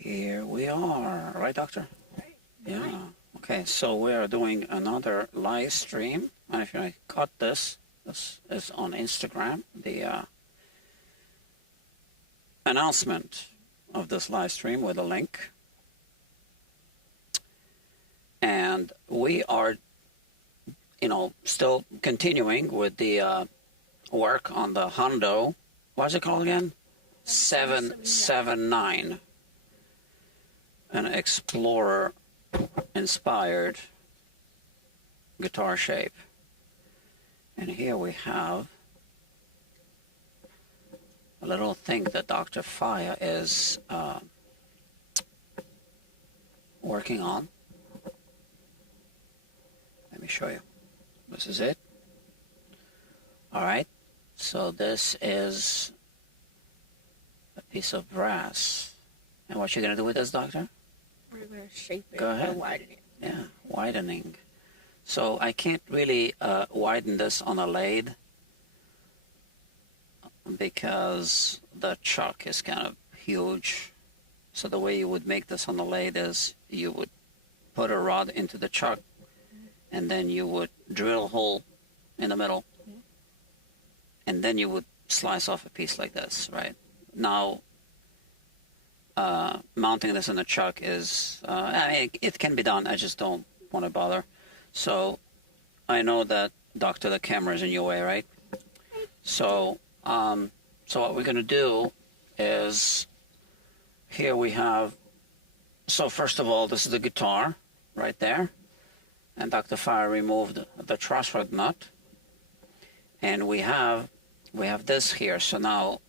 Here we are, right, Doctor? Right. Yeah. Right. Okay, so we are doing another live stream. And if I cut this is on Instagram, the announcement of this live stream with a link. And we are, still continuing with the work on the Hondo. What's it called again? 779. An Explorer-inspired guitar shape. And here we have a little thing that Dr. Fiya is working on. Let me show you. This is it. All right. So this is a piece of brass. And what you're going to do with this, Doctor? We're going to shape it. Go ahead. And widen it. Yeah, widening. So I can't really widen this on a lathe because the chuck is kind of huge. So the way you would make this on a lathe is you would put a rod into the chuck and then you would drill a hole in the middle and then you would slice off a piece like this, right? Now, mounting this in the chuck is, it can be done. I just don't want to bother. So I know that, Doctor, the camera is in your way, right? So what we're going to do is, here we have, so first of all, this is the guitar right there. And Dr. Fiya removed the truss rod nut. And we have this here. So now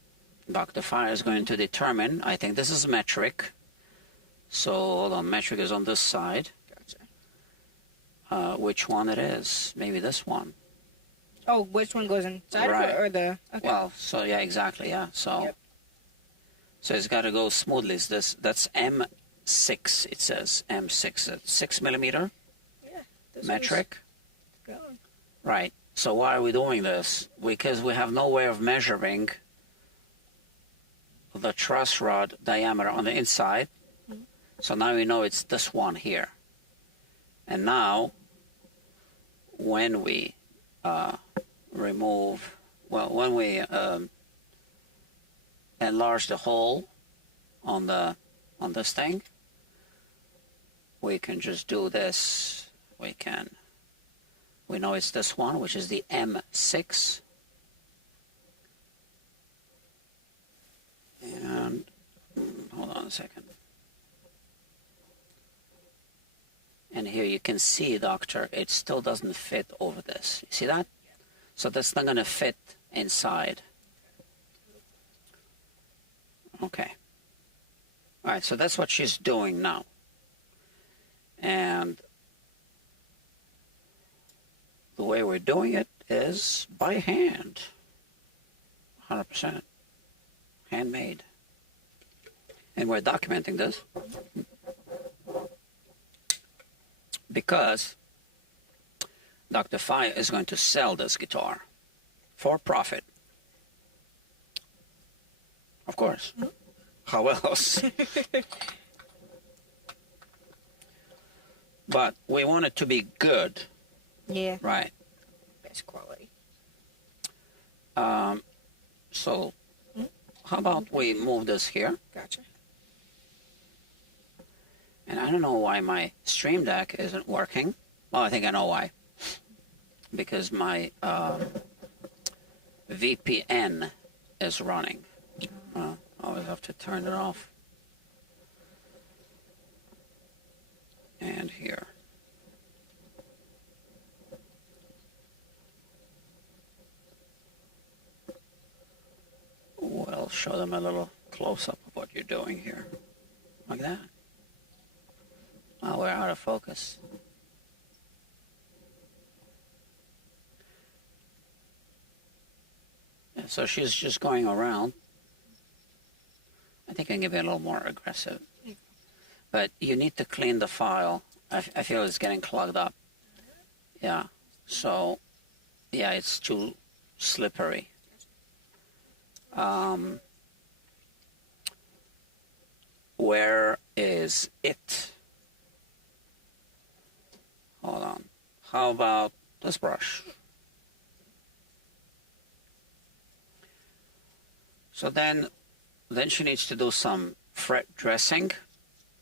Dr. Fiya is going to determine, I think this is metric. So hold on, metric is on this side. Gotcha. Which one it is? Maybe this one. Oh, which one goes inside Right. of it or the... Okay. Well, so yeah, exactly, yeah. So, Yep. So it's got to go smoothly. That's M6. It says M6, 6 millimeter Yeah. This metric. one's going. Right. So why are we doing this? Because we have no way of measuring the truss rod diameter on the inside. Mhm. So now we know it's this one here. And now, when we when we enlarge the hole on this thing, we can just do this. We know it's this one, which is the M6. And hold on a second. And here you can see, Doctor, it still doesn't fit over this. You see that? So that's not going to fit inside. Okay. All right, so that's what she's doing now. And the way we're doing it is by hand. 100%. Handmade. And we're documenting this because Dr. Fiya is going to sell this guitar for profit. Of course. How else? But we want it to be good. Yeah. Right. Best quality. So how about we move this here? Gotcha. And I don't know why my Stream Deck isn't working. Well, I think I know why. Because my VPN is running. I always have to turn it off. And here. We'll show them a little close-up of what you're doing here. Like that. Oh, we're out of focus. Yeah, so she's just going around. I think I can be a little more aggressive. But you need to clean the file. I feel it's getting clogged up. Yeah. So, yeah, it's too slippery. where is it? Hold on. How about this brush? So then she needs to do some fret dressing,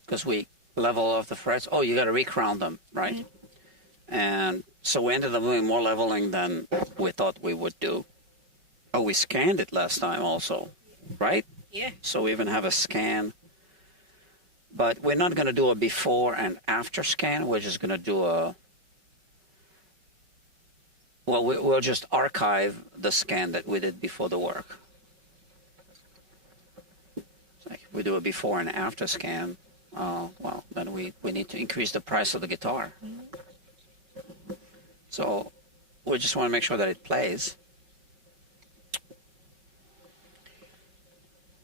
because we level off the frets. Oh, you got to recrown them, right? Mm-hmm. And so we ended up doing more leveling than we thought we would do. Oh, we scanned it last time also, right? Yeah. So we even have a scan. But we're not going to do a before and after scan. We're just going to do a... Well, we'll just archive the scan that we did before the work. So if we do a before and after scan, well, then we need to increase the price of the guitar. Mm-hmm. So we just want to make sure that it plays.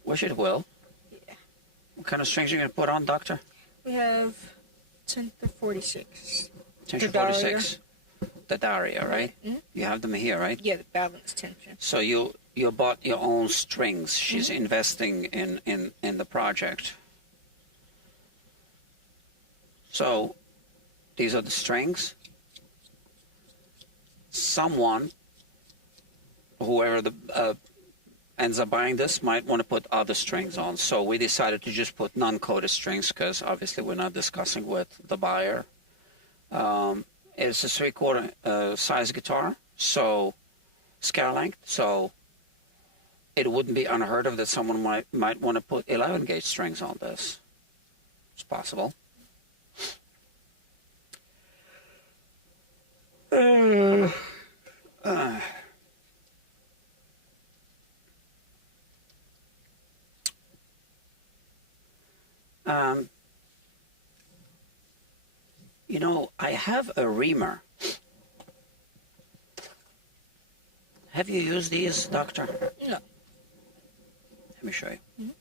Which it will. Yeah. What kind of strings are you going to put on, Doctor? We have 10 to 46. 10 to 46. The Daria, right? Mm-hmm. You have them here, right? Yeah, the balanced tension. So you bought your own strings. She's mm-hmm. investing in the project. So these are the strings. Someone, whoever ends up buying this, might want to put other strings on. So we decided to just put non-coated strings because obviously we're not discussing with the buyer. It's a 3/4 size guitar, so scale length. So it wouldn't be unheard of that someone might want to put 11 gauge strings on this. It's possible. You know, I have a reamer. Have you used these, Doctor? No. Let me show you. Mm-hmm.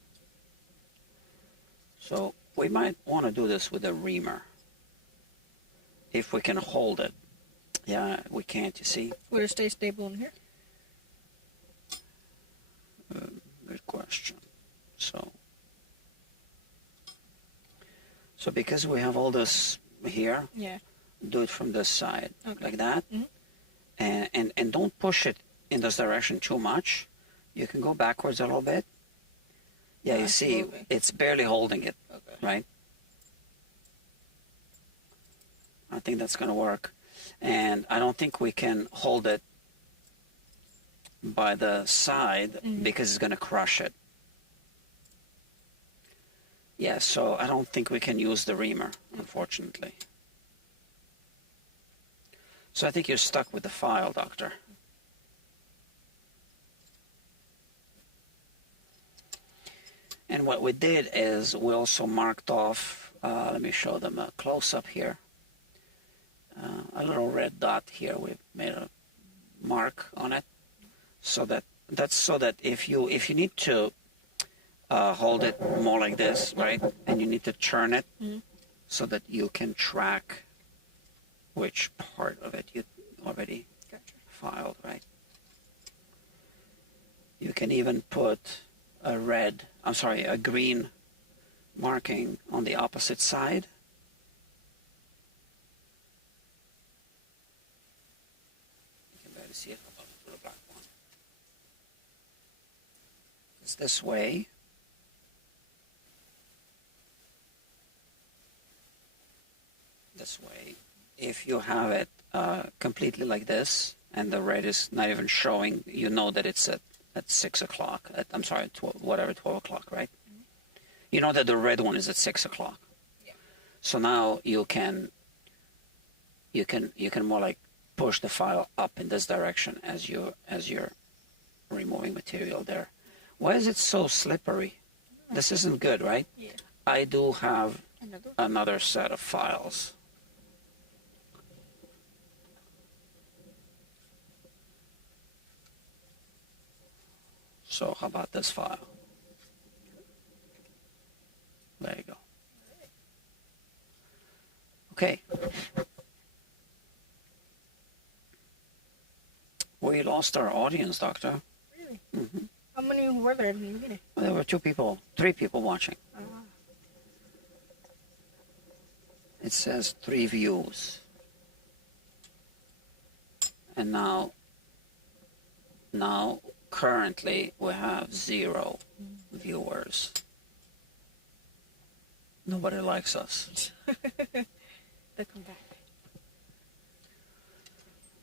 So we might want to do this with a reamer. If we can hold it. Yeah, we can't, you see. Would it stay stable in here? Good question. So because we have all this here, yeah, do it from this side, okay. Like that. Mm-hmm. And don't push it in this direction too much. You can go backwards a little bit. Yeah, you see, it's barely holding it, okay. Right? I think that's going to work. And I don't think we can hold it by the side because it's going to crush it. Yeah, so I don't think we can use the reamer, unfortunately. So I think you're stuck with the file, Doctor. And what we did is we also marked off, let me show them a close-up here. A little red dot here. We've made a mark on it, so that's so that if you need to hold it more like this, right, and you need to turn it so that you can track which part of it you already filed, right. You can even put a green marking on the opposite side. See it, how about the black one? It's this way. This way. If you have it completely like this, and the red is not even showing, you know that it's at 6 o'clock. I'm sorry, 12 o'clock, right? Mm-hmm. You know that the red one is at 6 o'clock. Yeah. So now you can more like push the file up in this direction as you're removing material there. Why is it so slippery? This isn't good, right? Yeah. I do have another set of files. So how about this file? There you go. Okay. We lost our audience, Doctor. Really? Mm-hmm. How many were there in the beginning? Well, there were 3 people watching. it says 3 views. And now currently we have 0 viewers. Nobody likes us. They'll come back.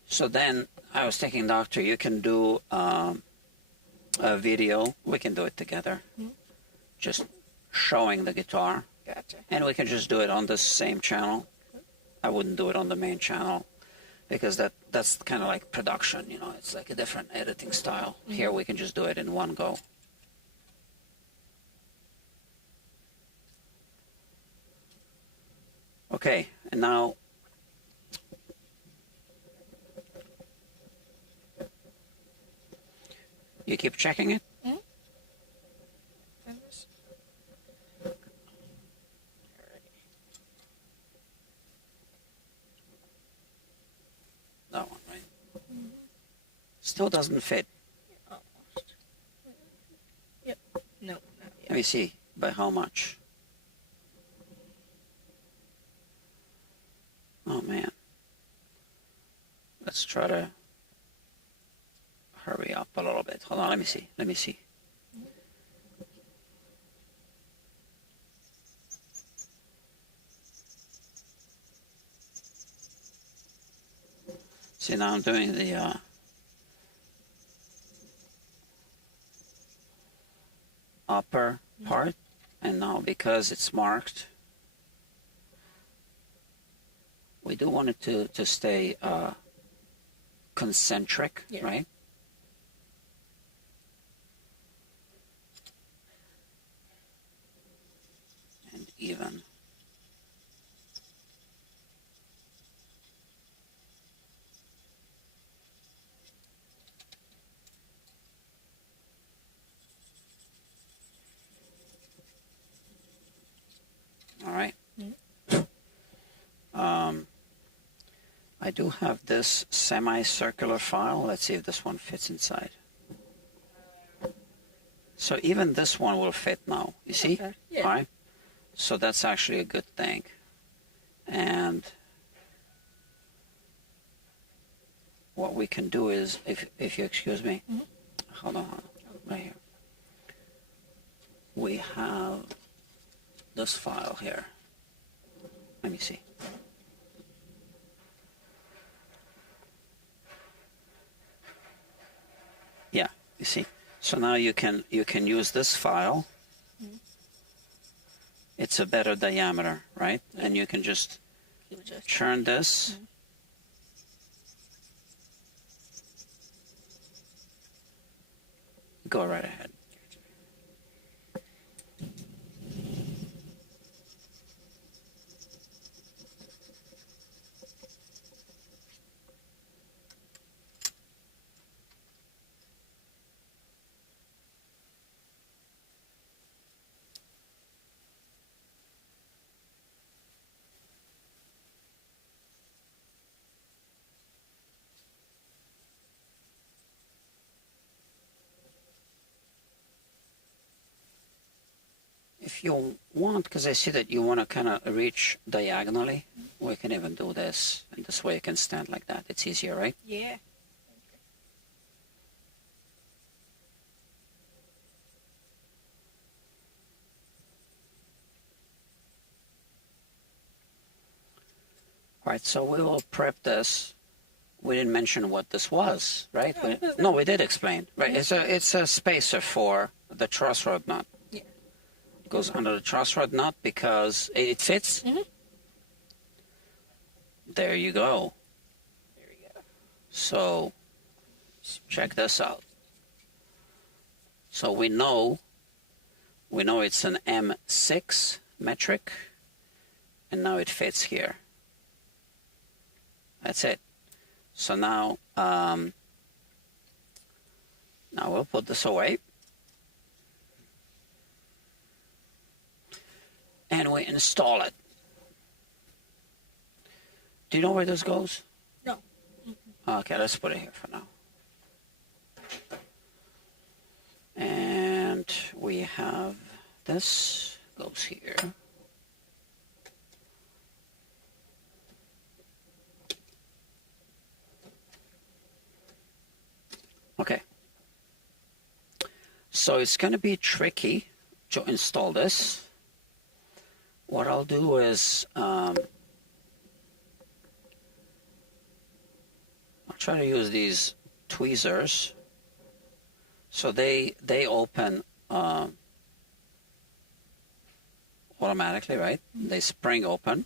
So then I was thinking, Doctor, you can do a video. We can do it together. Just showing the guitar. Gotcha. And we can just do it on the same channel. I wouldn't do it on the main channel because that's kind of like production, you know. It's like a different editing style. Here we can just do it in one go. Okay, and now you keep checking it? That one, right? Still doesn't fit. Almost. Yep. No, not yet. Let me see. By how much? Oh, man. Let's try to hurry up a little bit. Hold on, let me see. Let me see. See, now I'm doing the upper part, and now because it's marked, we do want it to stay concentric, Yeah. right? And even. All right. I do have this semicircular file. Let's see if this one fits inside. So even this one will fit now. You see? Okay. Yeah. All right. So that's actually a good thing. And what we can do is, if you excuse me, hold on, right here. We have this file here. Let me see. Yeah, you see. So now you can use this file. It's a better diameter, right? And you can just churn this. Go right ahead. If you want, because I see that you want to kind of reach diagonally, we can even do this. And this way you can stand like that. It's easier, right? Yeah. All right, so we will prep this. We didn't mention what this was, right? No, No, we did explain, right? It's a spacer for the truss rod nut. Yeah. It goes under the truss rod nut because it fits. There you go. There we go. So check this out. So we know it's an M6 metric, and now it fits here. That's it. So now we'll put this away. And we install it. Do you know where this goes? No. Okay, let's put it here for now. And we have this goes here. So it's going to be tricky to install this. What I'll do is I'll try to use these tweezers so they open automatically, right? They spring open.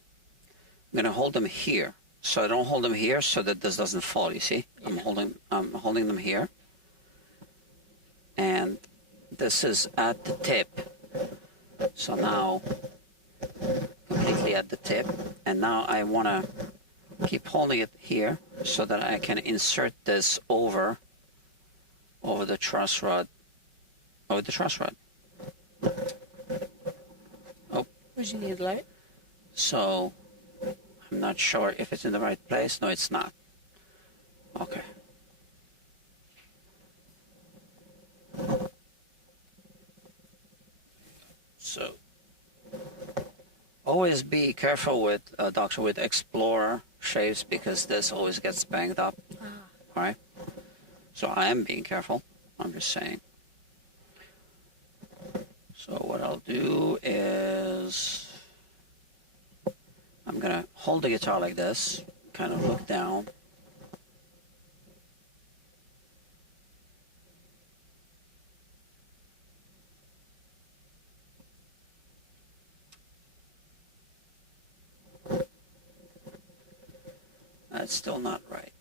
I'm going to hold them here. So I don't hold them here so that this doesn't fall, you see? Yeah. I'm holding them here. And this is at the tip. So now, completely at the tip. And now I want to keep holding it here so that I can insert this over the truss rod. Oh. Would you need light? So I'm not sure if it's in the right place. No, it's not. Okay. So always be careful with Doctor with Explorer shapes because this always gets banged up. All right. So I am being careful. I'm just saying. So what I'll do is I'm gonna hold the guitar like this, kind of look down. That's still not right.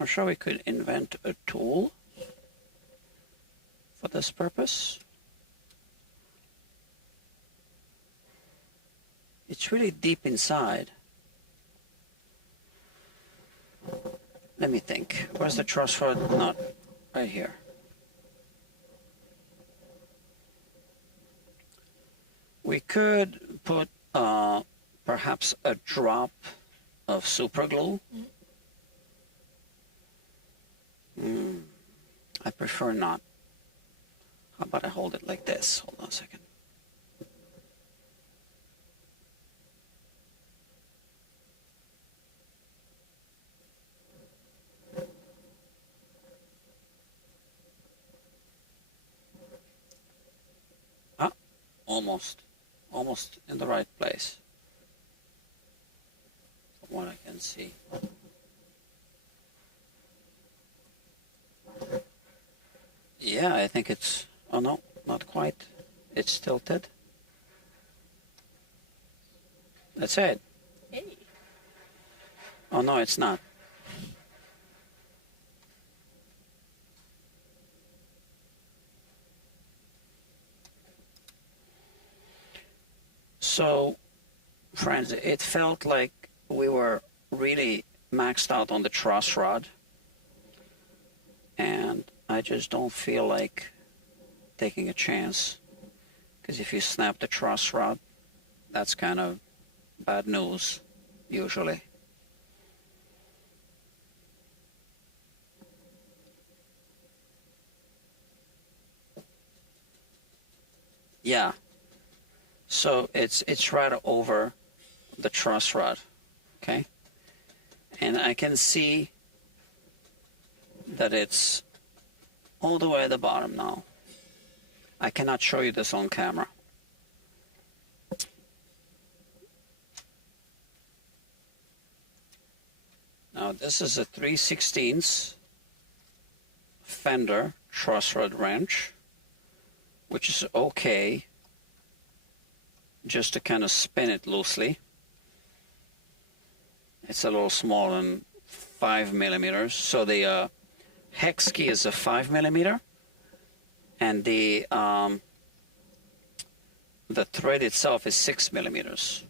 I'm sure we could invent a tool for this purpose. It's really deep inside. Let me think. Where's the truss rod nut? Right here. We could put perhaps a drop of super glue. I prefer not. How about I hold it like this? Hold on a second. Ah, almost in the right place. From what I can see. Yeah, I think it's, oh no, not quite. It's tilted. That's it. Hey. Oh no, it's not. So, friends, it felt like we were really maxed out on the truss rod. And I just don't feel like taking a chance. Because if you snap the truss rod, that's kind of bad news, usually. Yeah. So it's right over the truss rod, okay? And I can see that it's all the way at the bottom now. I cannot show you this on camera. Now this is a 3/16 Fender truss rod wrench, which is okay just to kind of spin it loosely. It's a little smaller than 5 millimeters. So the hex key is a 5 millimeter, and the thread itself is 6 millimeters.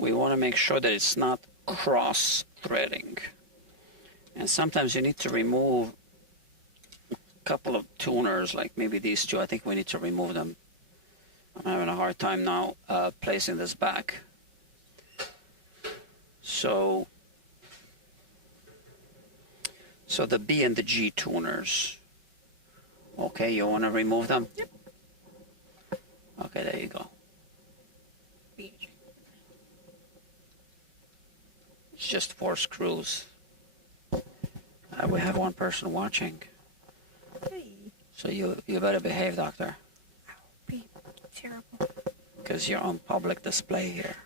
We want to make sure that it's not cross threading. And sometimes you need to remove a couple of tuners, like maybe these two. I think we need to remove them I'm having a hard time now placing this back. So the B and the G tuners. Okay, you want to remove them? Yep. Okay, there you go. It's just 4 screws. We have one person watching. Hey. So you better behave, Doctor. Be terrible. Because you're on public display here.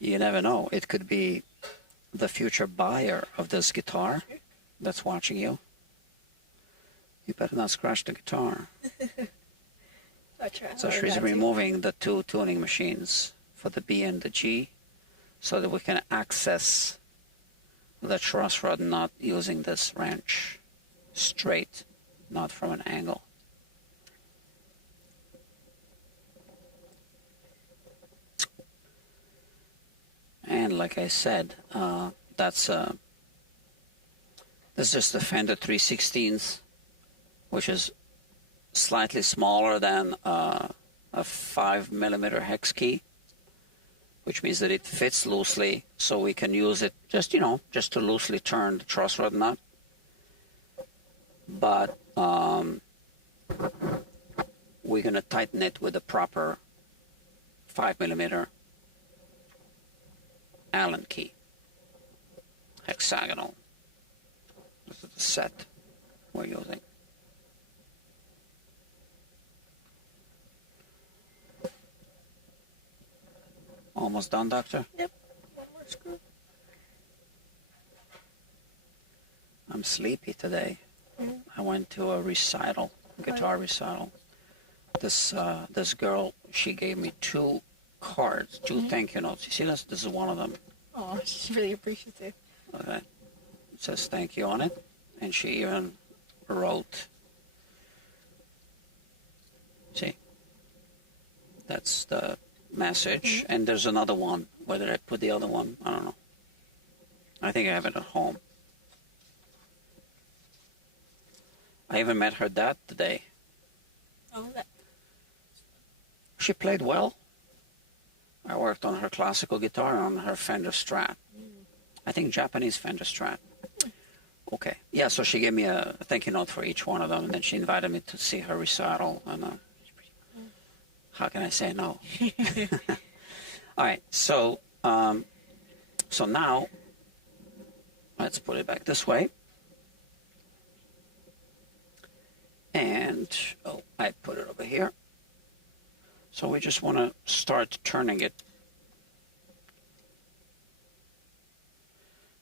You never know. It could be the future buyer of this guitar that's watching you. You better not scratch the guitar. So she's removing the 2 tuning machines for the B and the G so that we can access the truss rod not using this wrench straight, not from an angle. And like I said, this is just the Fender 316s, which is slightly smaller than a 5mm hex key, which means that it fits loosely, so we can use it just to loosely turn the truss rod nut. But we're going to tighten it with a proper 5mm Allen key, hexagonal. This is the set we're using. Almost done, Doctor? Yep. One more screw. I'm sleepy today. I went to a recital, guitar recital. This girl, she gave me 2 cards, 2 thank you notes. You see, this is one of them. Oh, she's really appreciative. Okay. It says thank you on it. And she even wrote, see, that's the message. And there's another one. Where did I put the other one? I don't know. I think I have it at home. I even met her dad today. Oh, that. She played well. I worked on her classical guitar on her Fender Strat. I think Japanese Fender Strat. Okay. Yeah, so she gave me a thank you note for each one of them, and then she invited me to see her recital. And how can I say no? All right. So now let's put it back this way. And I put it over here. So we just want to start turning it.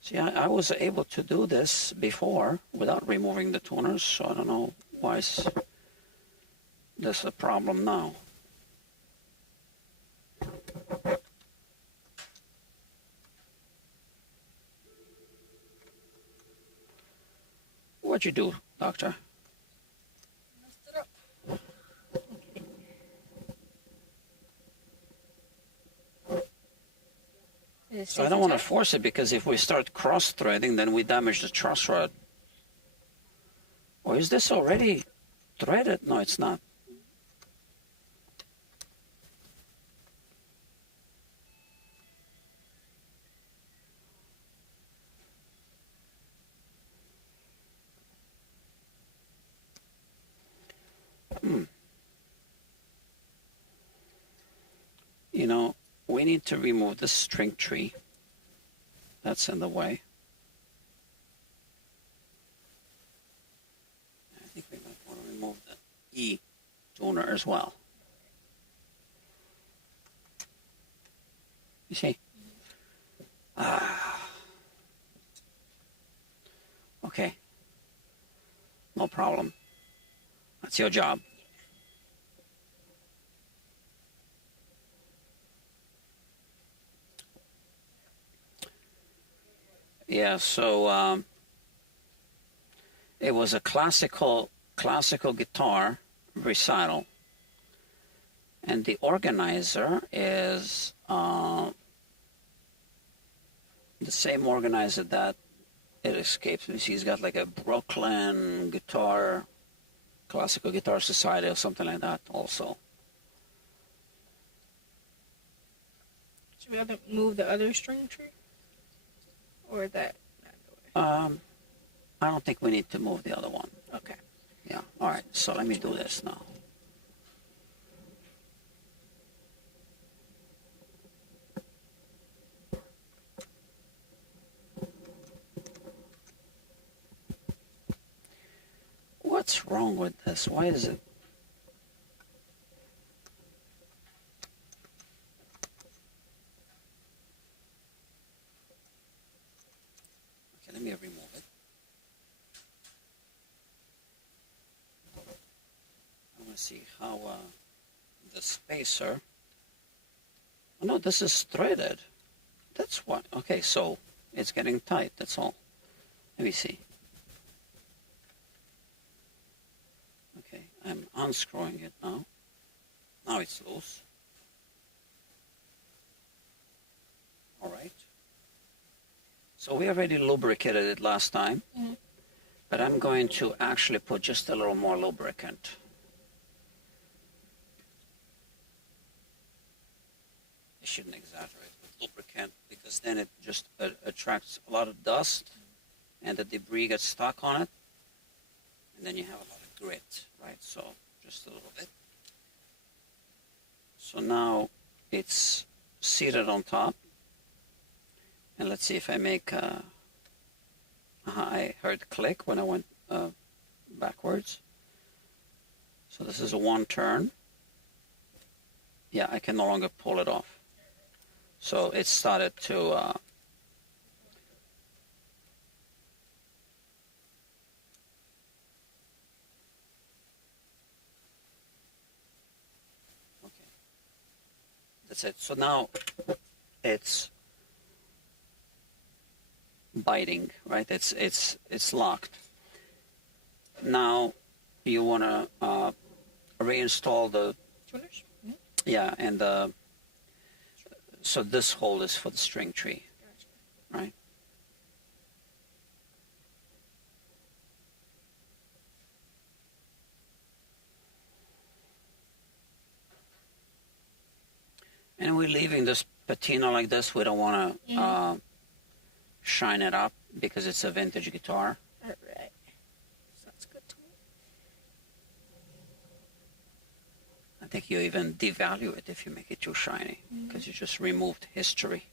See, I was able to do this before without removing the tuners, so I don't know why is this a problem now. What'd you do, Doctor? So I don't want to force it, because if we start cross-threading, then we damage the truss rod. Or is this already threaded? No, it's not. You know, we need to remove the string tree that's in the way. I think we might want to remove the E tuner as well. You see? Okay. No problem. That's your job. Yeah, so it was a classical guitar recital, and the organizer is the same organizer that it escapes me. See, he's got like a Brooklyn guitar, classical guitar society or something like that also. Should we have to move the other string tree? Or that? I don't think we need to move the other one. Okay. Yeah. All right. So let me do this now. What's wrong with this? Why is it? Okay, let me remove it. I want to see how the spacer. Oh, no, this is threaded. That's what. Okay, so it's getting tight. That's all. Let me see. Okay, I'm unscrewing it now. Now it's loose. All right. So we already lubricated it last time, but I'm going to actually put just a little more lubricant. I shouldn't exaggerate with lubricant because then it just attracts a lot of dust and the debris gets stuck on it, and then you have a lot of grit, right? So just a little bit. So now it's seated on top. And let's see if I make, I heard click when I went backwards. So this is a one turn. Yeah, I can no longer pull it off. So it started to, okay. That's it. So now it's biting, right? It's locked. Now you want to reinstall the Tuners? yeah, and so this hole is for the string tree, right? And we're leaving this patina like this. We don't want to shine it up because it's a vintage guitar. All right. Sounds good to me. I think you even devalue it if you make it too shiny because you just removed history.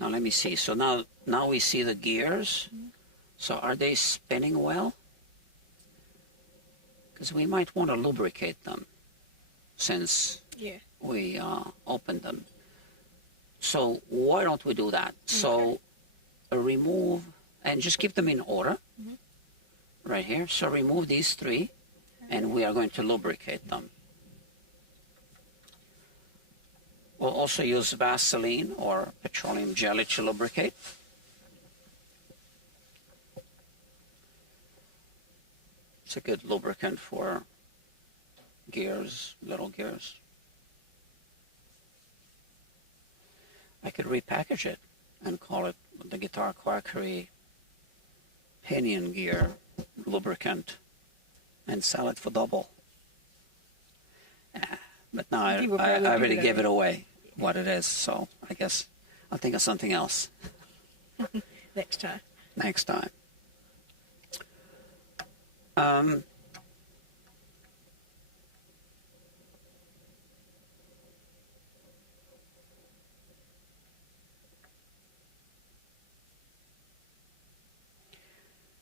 Now let me see. So now we see the gears. So are they spinning well? Because we might want to lubricate them since we opened them. So why don't we do that? So remove, and just keep them in order right here. So remove these three, and we are going to lubricate them. We'll also use Vaseline or petroleum jelly to lubricate. It's a good lubricant for gears, little gears. I could repackage it and call it the Guitar Quackery Pinion Gear Lubricant and sell it for double. But now I already gave it away what it is, so I guess I'll think of something else. Next time. Next time.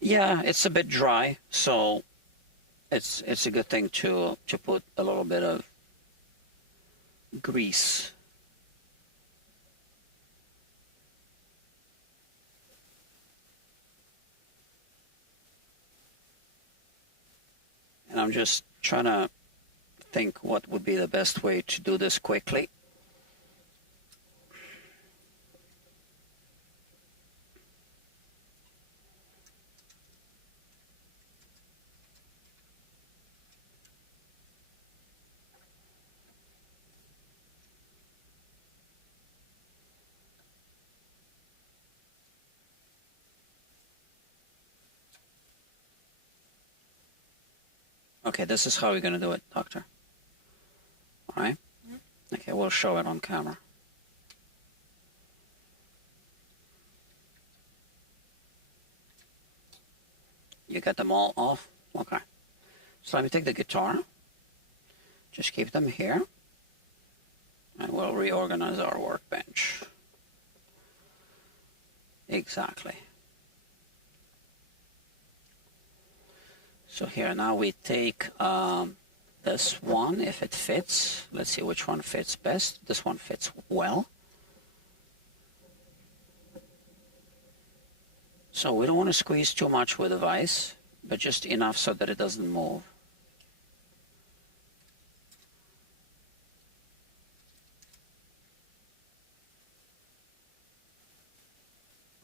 Yeah, it's a bit dry, so it's a good thing to put a little bit of grease. And I'm just trying to think what would be the best way to do this quickly. Okay, this is how we're going to do it, Doctor. All right? Okay, we'll show it on camera. You got them all off? Okay. So let me take the guitar. Just keep them here. And we'll reorganize our workbench. Exactly. So here now we take this one, if it fits. Let's see which one fits best. This one fits well. So we don't want to squeeze too much with the vise, but just enough so that it doesn't move.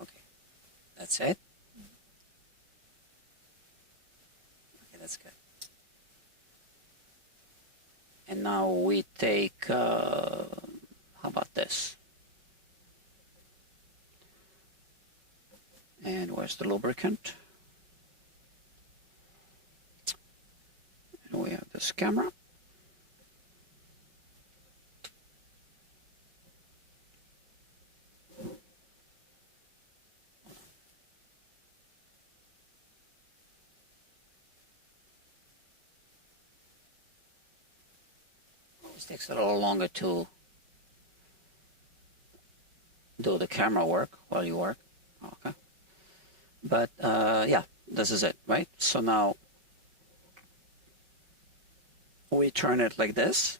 Okay, that's it. Okay, that's good. And now we take, how about this? And where's the lubricant? And we have this camera. This takes a little longer to do the camera work while you work. Okay. But yeah, this is it, right? So now we turn it like this.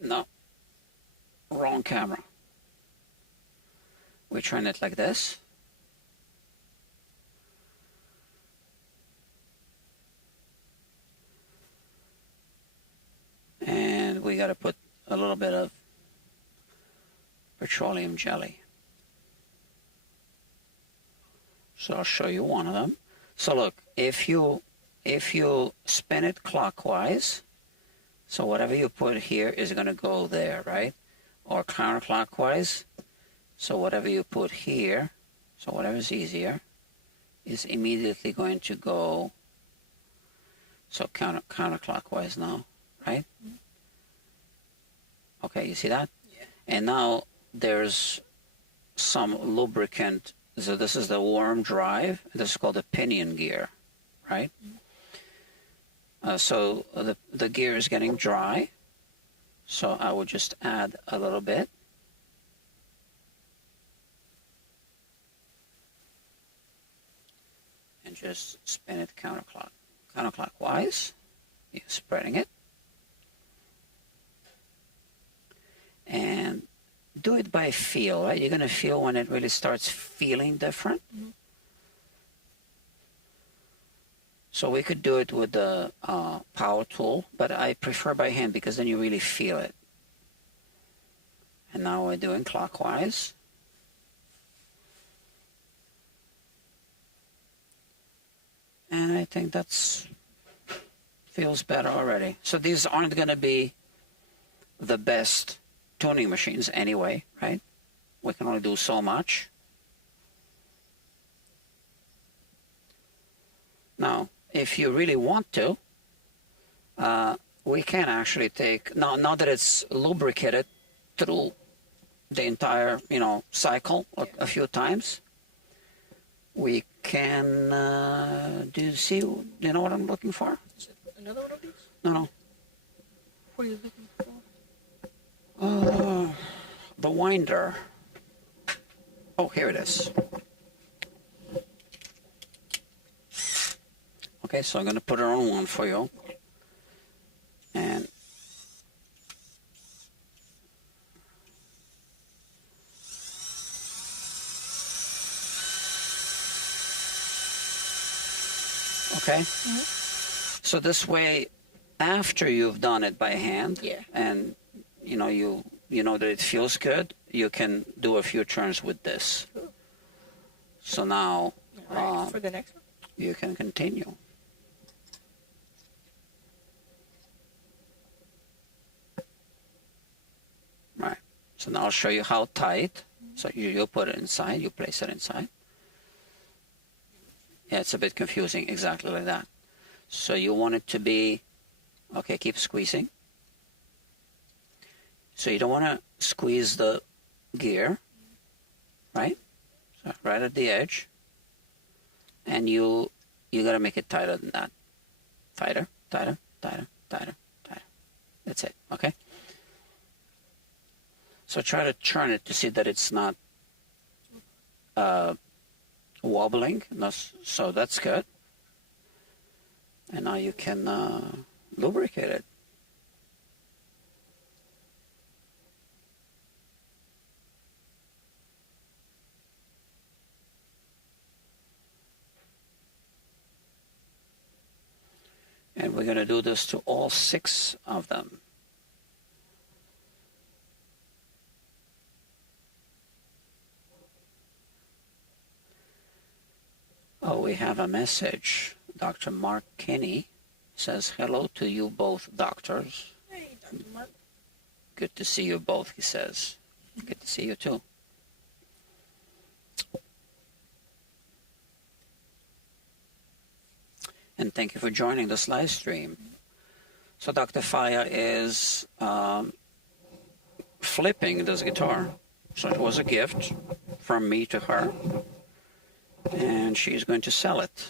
No, wrong camera. We turn it like this. And we got to put a little bit of petroleum jelly. So I'll show you one of them. So look, if you spin it clockwise, so whatever you put here is going to go there, right? Or counterclockwise, so whatever you put here, so whatever's easier, is immediately going to go, so counterclockwise now, right? Okay, you see that? Yeah. And now there's some lubricant. So this is the worm drive. This is called the pinion gear, right? So the gear is getting dry. So I would just add a little bit. And just spin it counterclockwise. You're spreading it. And do it by feel, right? You're going to feel when it really starts feeling different. Mm-hmm. So we could do it with the power tool, but I prefer by hand because then you really feel it. And now we're doing clockwise. And I think that's feels better already. So these aren't going to be the best tuning machines anyway, right? We can only do so much. Now, if you really want to, we can actually take, now that it's lubricated through the entire, cycle a few times, we can see, you know what I'm looking for? Is it another one of these? No. What are you looking for? The winder. Oh, here it is. Okay, so I'm going to put it on one for you. And okay. Mm-hmm. So this way, after you've done it by hand, yeah, and you know that it feels good, you can do a few turns with this. Cool. So now, for the next one, you can continue. Right. So now I'll show you how tight. So you put it inside, you place it inside. Yeah, it's a bit confusing, exactly like that. So you want it to be, okay, keep squeezing. So you don't want to squeeze the gear, right? So right at the edge. And you got to make it tighter than that. Tighter, tighter, tighter, tighter, tighter. That's it, okay? So try to turn it to see that it's not wobbling. No, so that's good. And now you can lubricate it. And we're going to do this to all 6 of them. Oh, we have a message. Dr. Mark Kinney says, hello to you both, doctors. Hey, Dr. Mark. Good to see you both, he says. Good to see you too. And thank you for joining this live stream. So Dr. Fiya is flipping this guitar. So it was a gift from me to her. And she's going to sell it.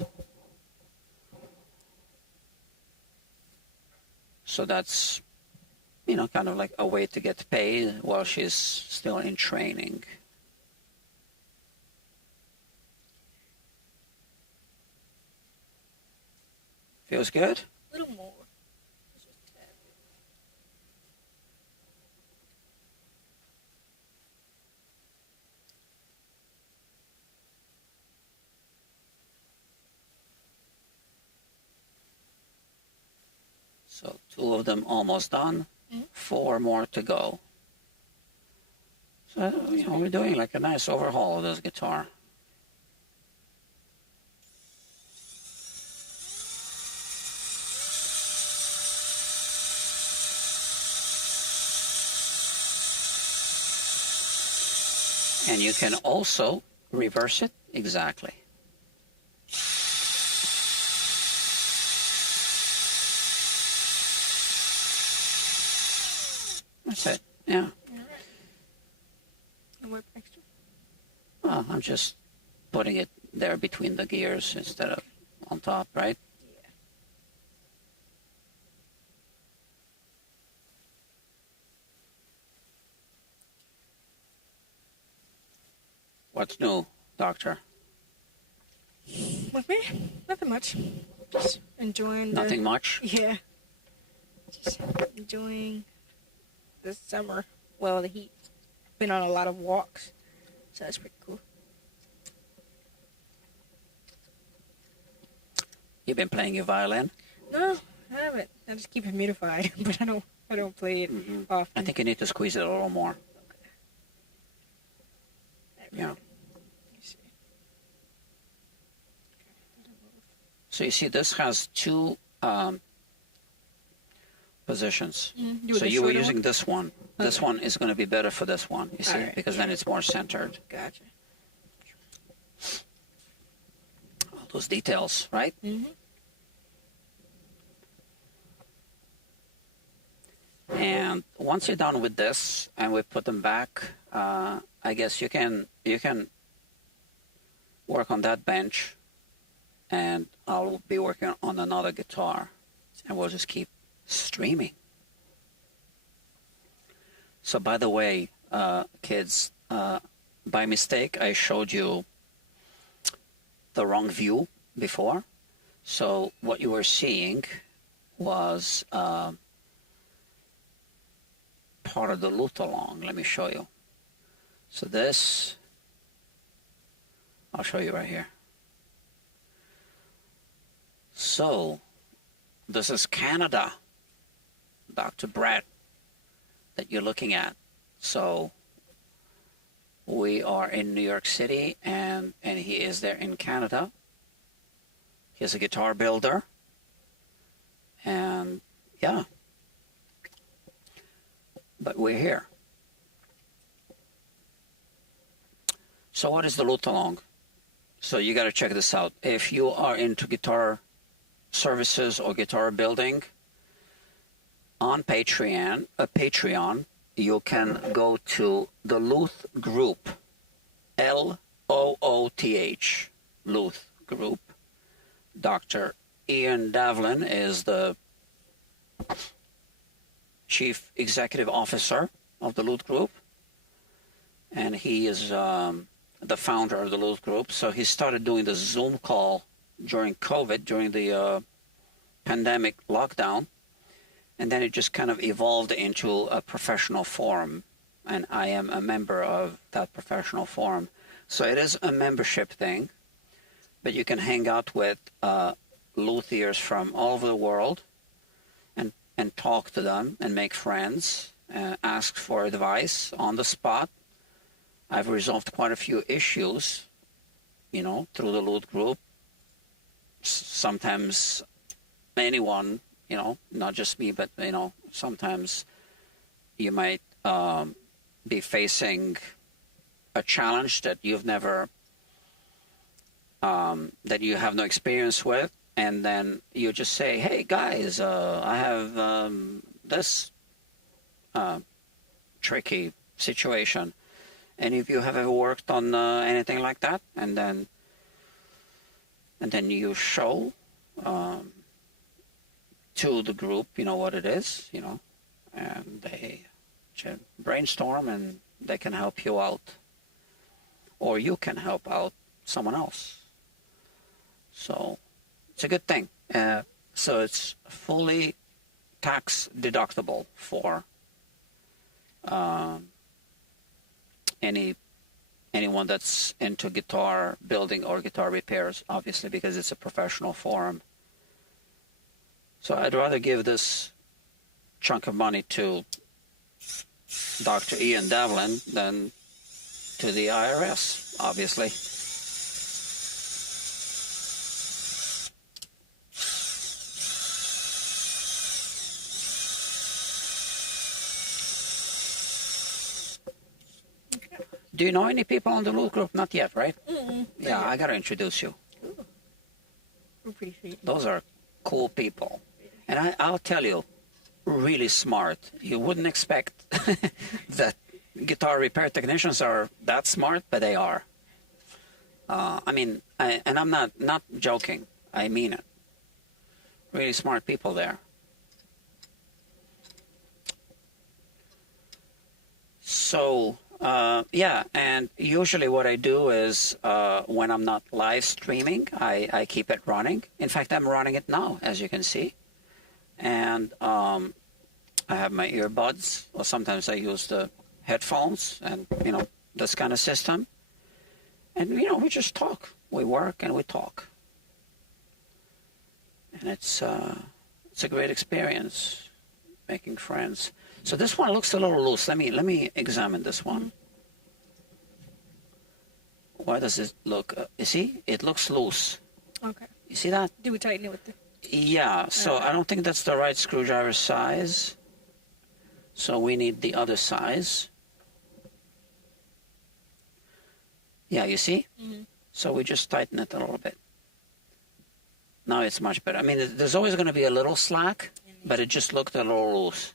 So that's, you know, kind of like a way to get paid while she's still in training. Feels good? A little more. So 2 of them almost done, 4 more to go. So, you know, we're doing like a nice overhaul of this guitar. And you can also reverse it exactly. That's it, yeah. All right. And what extra? Well, I'm just putting it there between the gears instead of on top, right? Yeah. What's new, Doctor? With me? Nothing much. Just enjoying the... Nothing much? Yeah. Just enjoying the summer. Well, the heat. Been on a lot of walks. So that's pretty cool. You've been playing your violin? No, I haven't. I just keep it humidified, but I don't play it often. I think you need to squeeze it a little more. Okay. Yeah. Let me see. So you see, this has 2 positions. So you were using this one. This one is going to be better for this one, you see, Alright. because then it's more centered. Gotcha. All those details, right? Mm-hmm. And once you're done with this, and we put them back, I guess you can work on that bench, and I'll be working on another guitar, and we'll just keep streaming. So, by the way, kids, by mistake, I showed you the wrong view before. So what you were seeing was part of the lute along. Let me show you. So this, I'll show you right here. So this is Canada, Dr. Brett, that you're looking at. So we are in New York City, and he is there in Canada. He's a guitar builder. And yeah. But we're here. So what is the lute along? So you got to check this out. If you are into guitar services or guitar building, on Patreon, you can go to the Luth Group, Looth, Luth Group. Dr. Ian Davlin is the Chief Executive Officer of the Luth Group, and he is the founder of the Luth Group. So he started doing the Zoom call during COVID, during the pandemic lockdown, and then it just kind of evolved into a professional forum, and I am a member of that professional forum. So it is a membership thing, but you can hang out with luthiers from all over the world and talk to them and make friends, ask for advice on the spot. I've resolved quite a few issues, through the Luth Group. Sometimes anyone, not just me, but, sometimes you might be facing a challenge that you've never, that you have no experience with, and then you just say, hey, guys, I have this tricky situation. Any of you have ever worked on anything like that? And then you show to the group, what it is, and they brainstorm and they can help you out, or you can help out someone else. So it's a good thing. So it's fully tax deductible for anyone that's into guitar building or guitar repairs, obviously, because it's a professional forum. So I'd rather give this chunk of money to Dr. Ian Davlin than to the IRS, obviously. Do you know any people on the Luth Group? Not yet, right? Yeah, I got to introduce you. Ooh. We appreciate it. Those are cool people. And I'll tell you, really smart. You wouldn't expect that guitar repair technicians are that smart, but they are. And I'm not joking. I mean it. Really smart people there. So, and usually what I do is when I'm not live streaming, I keep it running. In fact, I'm running it now, as you can see. And I have my earbuds, or sometimes I use the headphones and, this kind of system. And, we just talk. We work and we talk. And it's a great experience, making friends. So this one looks a little loose. Let me examine this one. Why does it look? You see, it looks loose. Okay. You see that? Do we tighten it with the? Yeah. So I don't think that's the right screwdriver size. So we need the other size. Yeah. You see? Mm-hmm. So we just tighten it a little bit. Now it's much better. I mean, there's always going to be a little slack, but it just looked a little loose.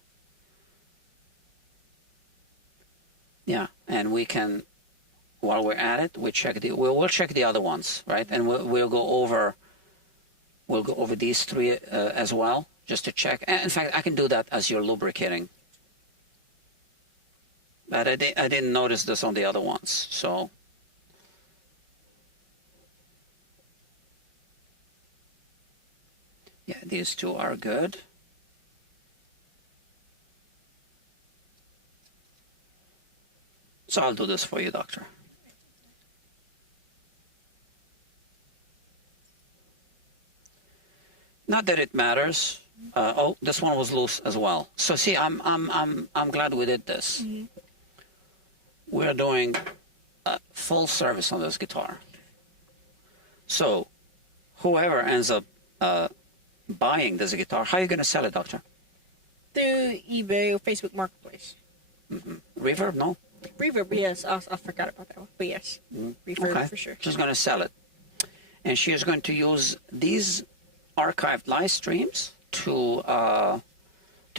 Yeah, and we can, while we're at it, we'll check the other ones, right? And we'll go over these three as well, just to check. And in fact, I can do that as you're lubricating. But I didn't notice this on the other ones, so. Yeah, these two are good. So I'll do this for you, doctor. Not that it matters. This one was loose as well. So see, I'm glad we did this. Mm-hmm. We're doing full service on this guitar. So whoever ends up buying this guitar, how are you going to sell it, doctor? Through eBay or Facebook Marketplace. Mm-hmm. Reverb, no? Reverb, yes. I forgot about that one. But yes, Reverb okay. for sure. Just going to sell it. and she is going to use these archived live streams to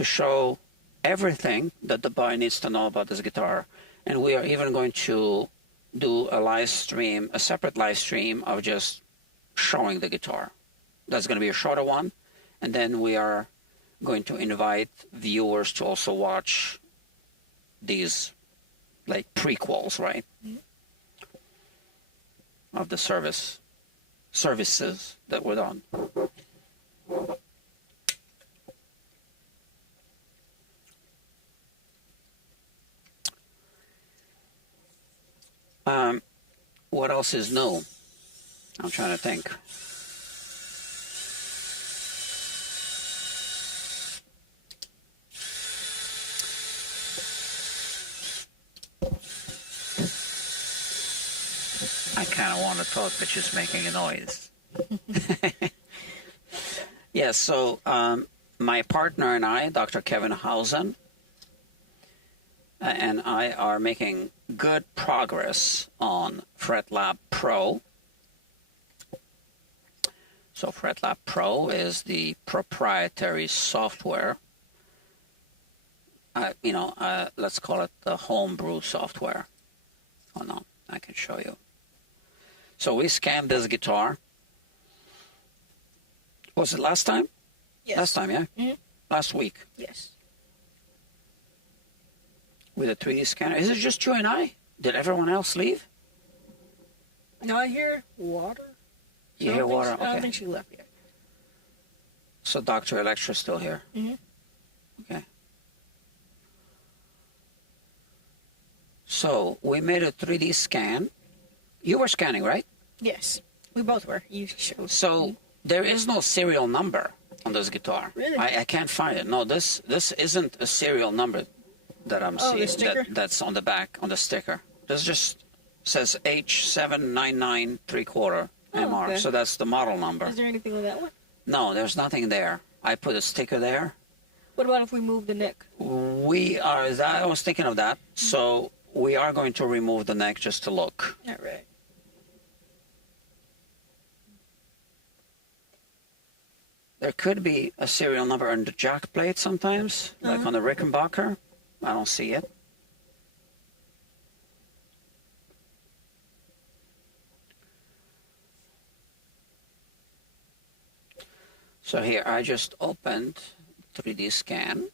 show everything that the boy needs to know about this guitar. And we are even going to do a live stream, a separate live stream of just showing the guitar. That's going to be a shorter one. And then we are going to invite viewers to also watch these like prequels, right? Mm-hmm. Of the services that were done. What else is new? I'm trying to think. I kind of want to talk, but just making a noise. Yeah, so my partner and I, Dr. Kevin Hausen, and I are making good progress on FretLab Pro. So FretLab Pro is the proprietary software. Let's call it the homebrew software. Oh no, I can show you. So we scanned this guitar. Was it last time? Yes. Last time, yeah? Mm-hmm. Last week. Yes. With a 3D scanner. Is it just you and I? Did everyone else leave? No, I hear water. You hear water? Okay. I don't think she left yet. So Dr. Electra's still here? Mm-hmm. Okay. So we made a 3D scan. You were scanning, right? Yes. We both were. You showed. So there is no serial number on this guitar. Really? I can't find it. No, this isn't a serial number that I'm seeing. The sticker? That's on the back, on the sticker. This just says H7993/4 MR. Okay. So that's the model number. Is there anything on that one? No, there's nothing there. I put a sticker there. What about if we move the neck? I was thinking of that. So we are going to remove the neck just to look. All right. There could be a serial number on the jack plate sometimes, like on the Rickenbacker. I don't see it. So here, I just opened 3D scan.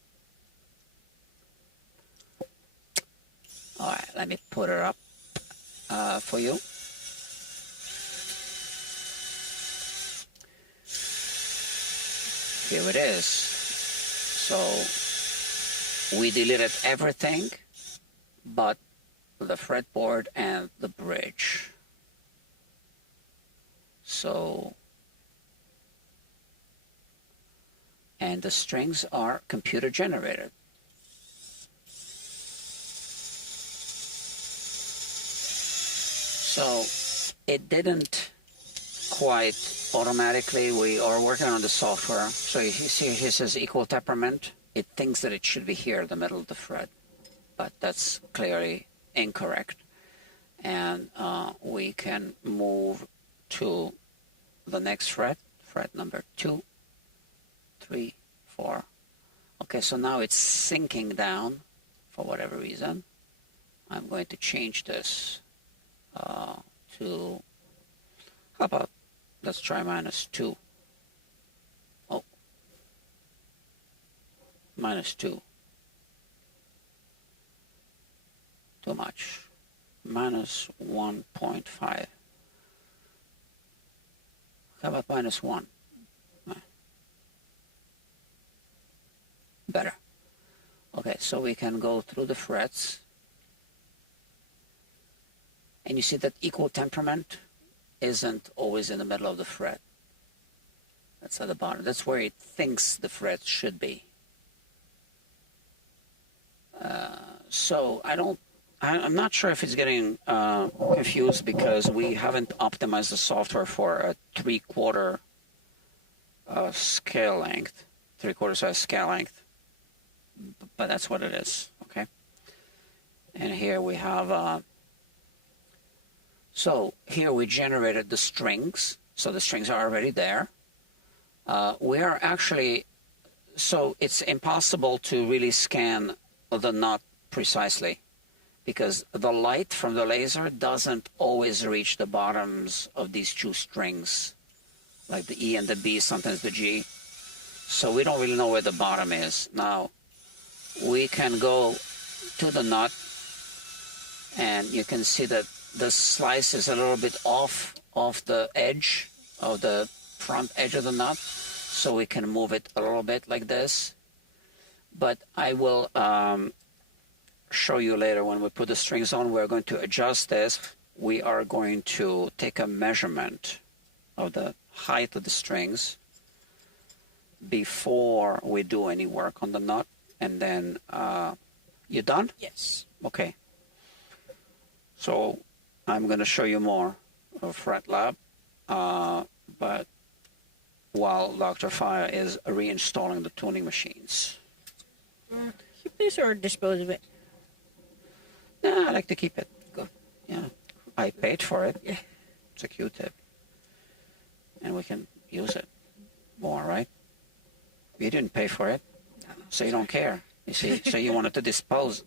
All right, let me put it up for you. Here it is. So we deleted everything but the fretboard and the bridge. So, and the strings are computer generated. So it didn't quite automatically. We are working on the software. So you see here it says equal temperament. It thinks that it should be here in the middle of the fret, but that's clearly incorrect. And we can move to the next fret number 2, 3, 4. Okay, so now it's sinking down for whatever reason. I'm going to change this to, how about, let's try -2. Oh, -2. Too much. -1.5. How about -1? Better. Okay, so we can go through the frets. And you see that equal temperament isn't always in the middle of the fret. That's at the bottom. That's where it thinks the fret should be. So I'm not sure if it's getting confused because we haven't optimized the software for a 3/4 scale length, 3/4 size scale length. But that's what it is, okay? And here we have, so here we generated the strings. So the strings are already there. We are actually, so it's impossible to really scan the knot precisely because the light from the laser doesn't always reach the bottoms of these two strings, like the E and the B, sometimes the G. So we don't really know where the bottom is. Now, we can go to the knot, and you can see that the slice is a little bit off the edge of the front edge of the knot, so we can move it a little bit like this. But I will show you later when we put the strings on. We're going to adjust this. We are going to take a measurement of the height of the strings before we do any work on the knot, and then you done? Yes. Okay. So I'm going to show you more of Fret Lab, but while Dr. Fiya is reinstalling the tuning machines. Keep this or dispose of it? Yeah, I like to keep it. Good. Yeah, I paid for it. Yeah. It's a Q-tip, and we can use it more, right? You didn't pay for it, so you don't care. You see, so you wanted to dispose,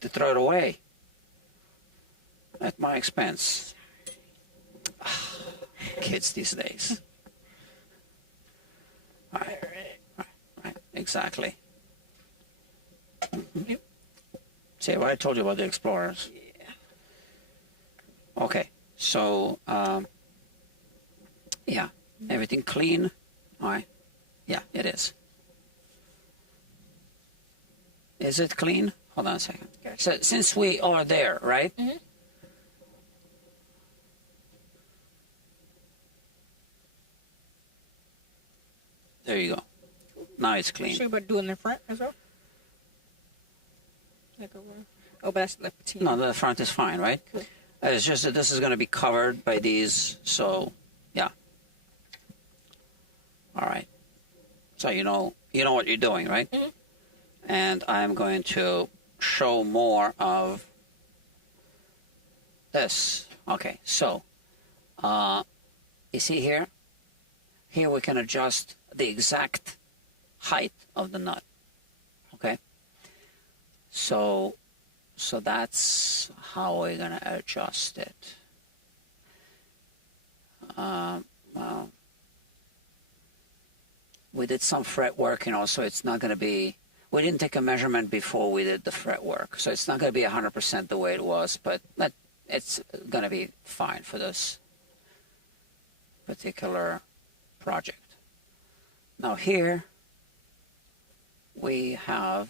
to throw it away at my expense. Kids these days. Right, exactly. Yep. See what I told you about the Explorers? Yeah. Okay, so, yeah, everything clean? All right. Yeah, it is. Is it clean? Hold on a second. Okay. So, since we are there, right? Mm-hmm. There you go. Now it's clean. Sure about doing the front as well? Like a row. Oh, but that's left between. No, the front is fine, right? Cool. It's just that this is going to be covered by these, so, yeah. All right. So you know what you're doing, right? Mm-hmm. And I'm going to show more of this. Okay, so you see here? Here we can adjust the exact height of the nut. Okay? So that's how we're going to adjust it. Well, we did some fret work, so it's not going to be, we didn't take a measurement before we did the fret work, so it's not going to be 100% the way it was, but it's going to be fine for this particular project. Now here we have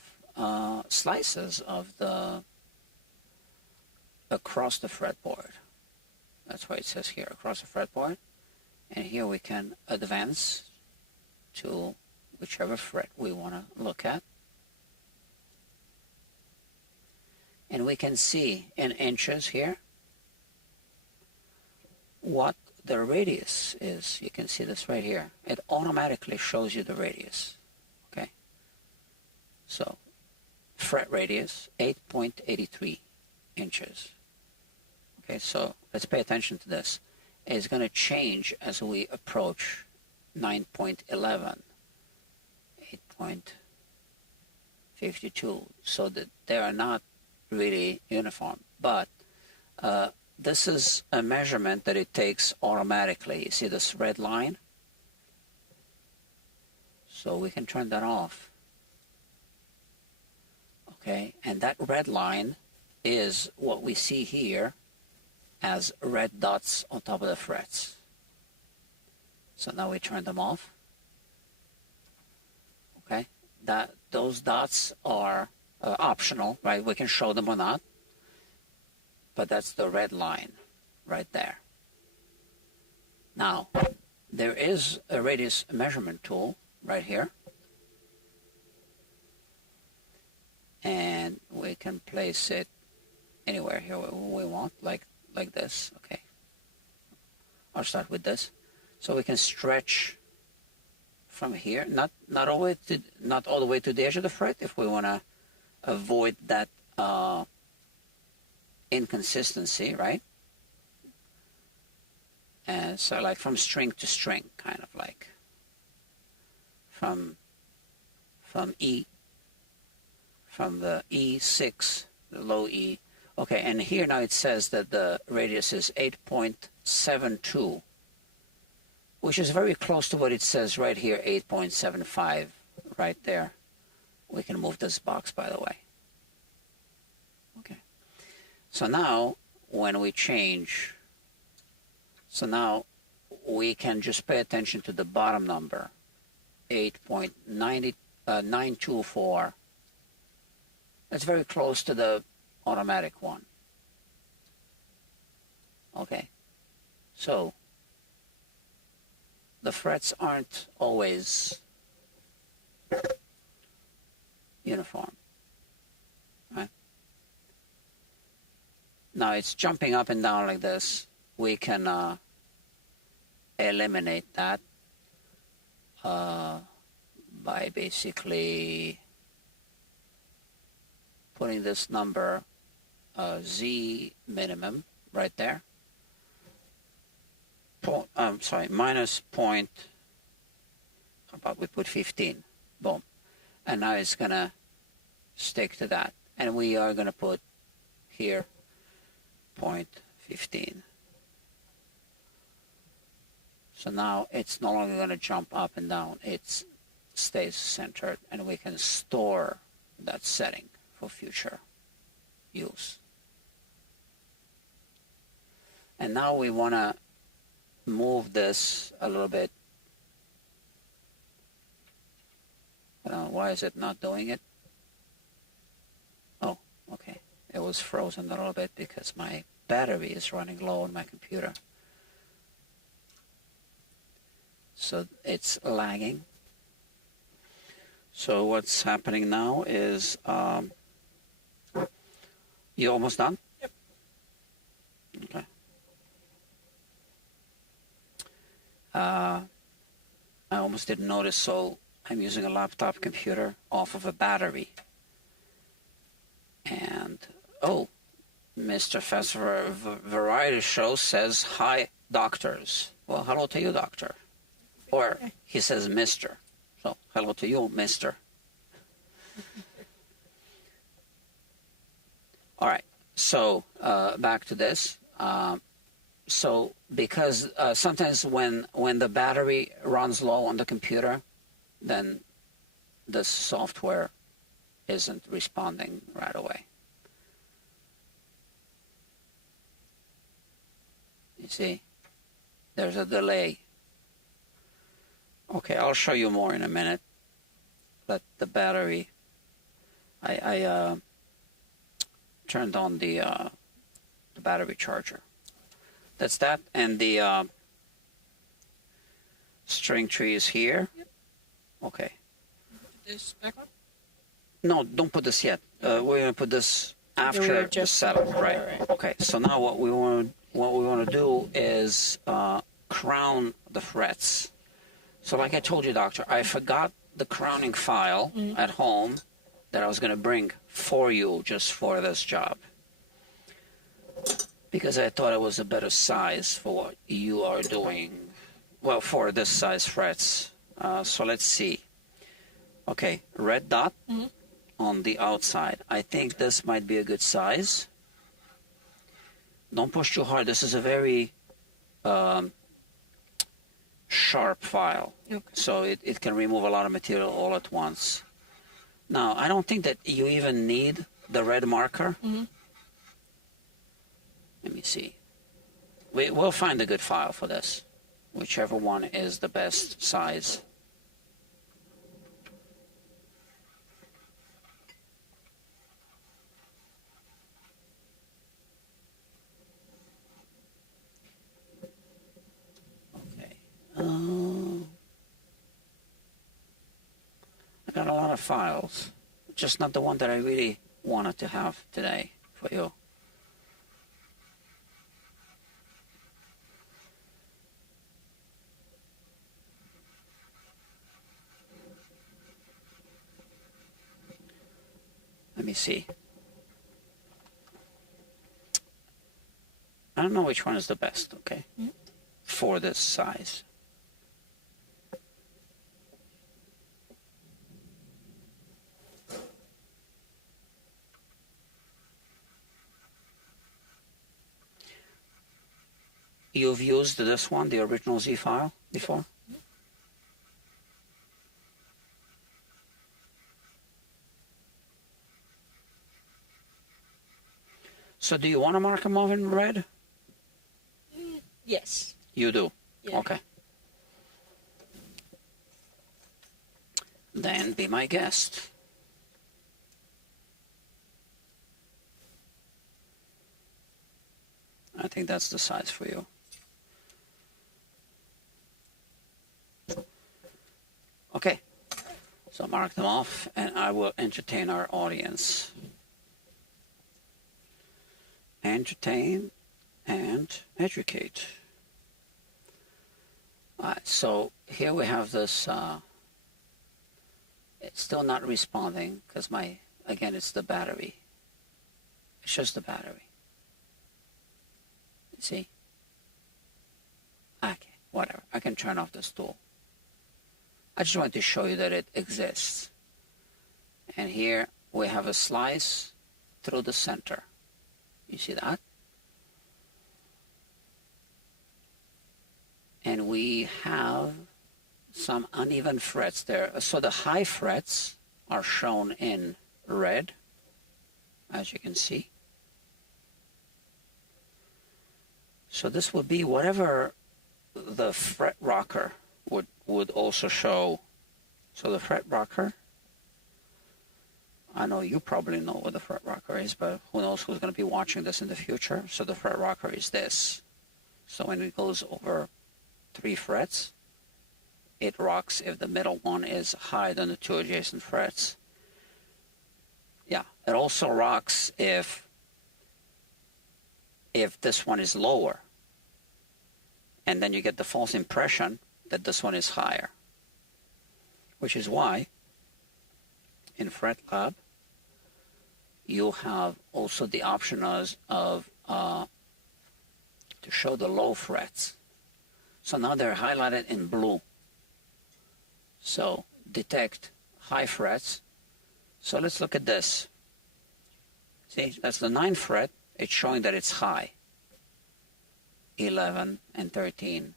slices of the across the fretboard. That's why it says here across the fretboard, and here we can advance to whichever fret we want to look at. And we can see in inches here what the radius is. You can see this right here. It automatically shows you the radius. Okay? So, fret radius, 8.83 inches. Okay, so let's pay attention to this. It's going to change as we approach 9.11, 8.52, so that they are not really uniform. But this is a measurement that it takes automatically. You see this red line? So we can turn that off. Okay, and that red line is what we see here as red dots on top of the frets. So now we turn them off. Okay, those dots are optional, right? We can show them or not, but that's the red line right there. Now, there is a radius measurement tool right here, and we can place it anywhere here we want, like this. Okay, I'll start with this. So we can stretch from here, not all the way to the edge of the fret if we want to avoid that inconsistency, right? And so like from string to string, kind of like from E, from the E6, the low E. Okay, and here now it says that the radius is 8.72, which is very close to what it says right here, 8.75, right there. We can move this box, by the way. Okay. So now, when we change, so now we can just pay attention to the bottom number, 8.924. That's very close to the automatic one. Okay. So, the frets aren't always uniform, right? Now it's jumping up and down like this. We can eliminate that by basically putting this number Z minimum right there. Minus point, how about we put 15, boom. And now it's gonna stick to that. And we are gonna put here 0.15. So now it's no longer gonna jump up and down. It stays centered, and we can store that setting for future use. And now we wanna move this a little bit. Why is it not doing it? Oh, okay. It was frozen a little bit because my battery is running low on my computer. So it's lagging. So what's happening now is, you almost done? Yep. Okay. I almost didn't notice, so I'm using a laptop computer off of a battery. And, oh, Mr. Festival Variety Show says, hi, doctors. Well, hello to you, doctor. Or he says, mister. So, hello to you, mister. All right, so back to this. So because sometimes when the battery runs low on the computer, then the software isn't responding right away. You see, there's a delay. Okay, I'll show you more in a minute. But the battery, I turned on the battery charger. That's that, and the string tree is here. Yep. Okay. Put this back on? No, don't put this yet. We're gonna put this after the setup, right? Okay. So now what we want to do is crown the frets. So like I told you, doctor, I forgot the crowning file at home that I was gonna bring for you just for this job, because I thought it was a better size for what you are doing. Well, for this size frets. So let's see. Okay, red dot on the outside. I think this might be a good size. Don't push too hard. This is a very sharp file. Okay. So it can remove a lot of material all at once. Now, I don't think that you even need the red marker. Let me see. We'll find a good file for this, whichever one is the best size. Okay. I got a lot of files, just not the one that I really wanted to have today for you. Let me see. I don't know which one is the best, okay? for this size. You've used this one, the original Z file, before? So do you want to mark them off in red? Yes. You do? Yeah. Okay. Then be my guest. I think that's the size for you. Okay, so mark them off and I will entertain our audience. Entertain and educate. All right, so here we have this, it's still not responding because again, it's the battery. It's just the battery. See? Okay, whatever. I can turn off this tool. I just wanted to show you that it exists. And here we have a slice through the center. You see that? And we have some uneven frets there. So the high frets are shown in red, as you can see. So this would be whatever the fret rocker would also show. So the fret rocker, I know you probably know what the fret rocker is, but who knows who's going to be watching this in the future. So the fret rocker is this. So when it goes over 3 frets, it rocks if the middle one is higher than the 2 adjacent frets. Yeah, it also rocks if this one is lower. And then you get the false impression that this one is higher. Which is why in FretLab you have also the option of to show the low frets. So now they're highlighted in blue. So detect high frets. So let's look at this. See, that's the 9th fret. It's showing that it's high. 11 and 13.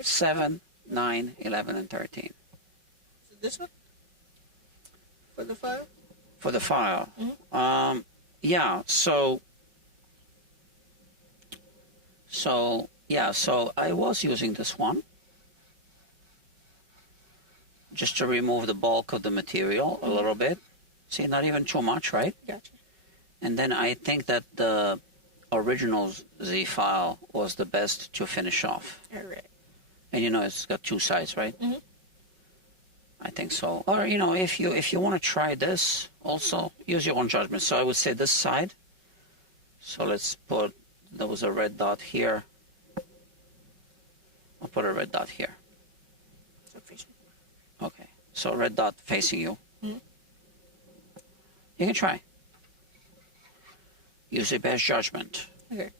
7, 9, 11, and 13. So this one? For the file? For the file. Mm-hmm. Yeah, so I was using this one just to remove the bulk of the material a little bit. See, not even too much, right? Gotcha. And then I think that the original Z file was the best to finish off. All right. And you know it's got 2 sides, right? Mm-hmm. I think so. Or you know, if you want to try this, also use your own judgment. So I would say this side. So let's put, there was a red dot here. I'll put a red dot here. Okay. So red dot facing you. Mm-hmm. You can try. Use your best judgment. Okay.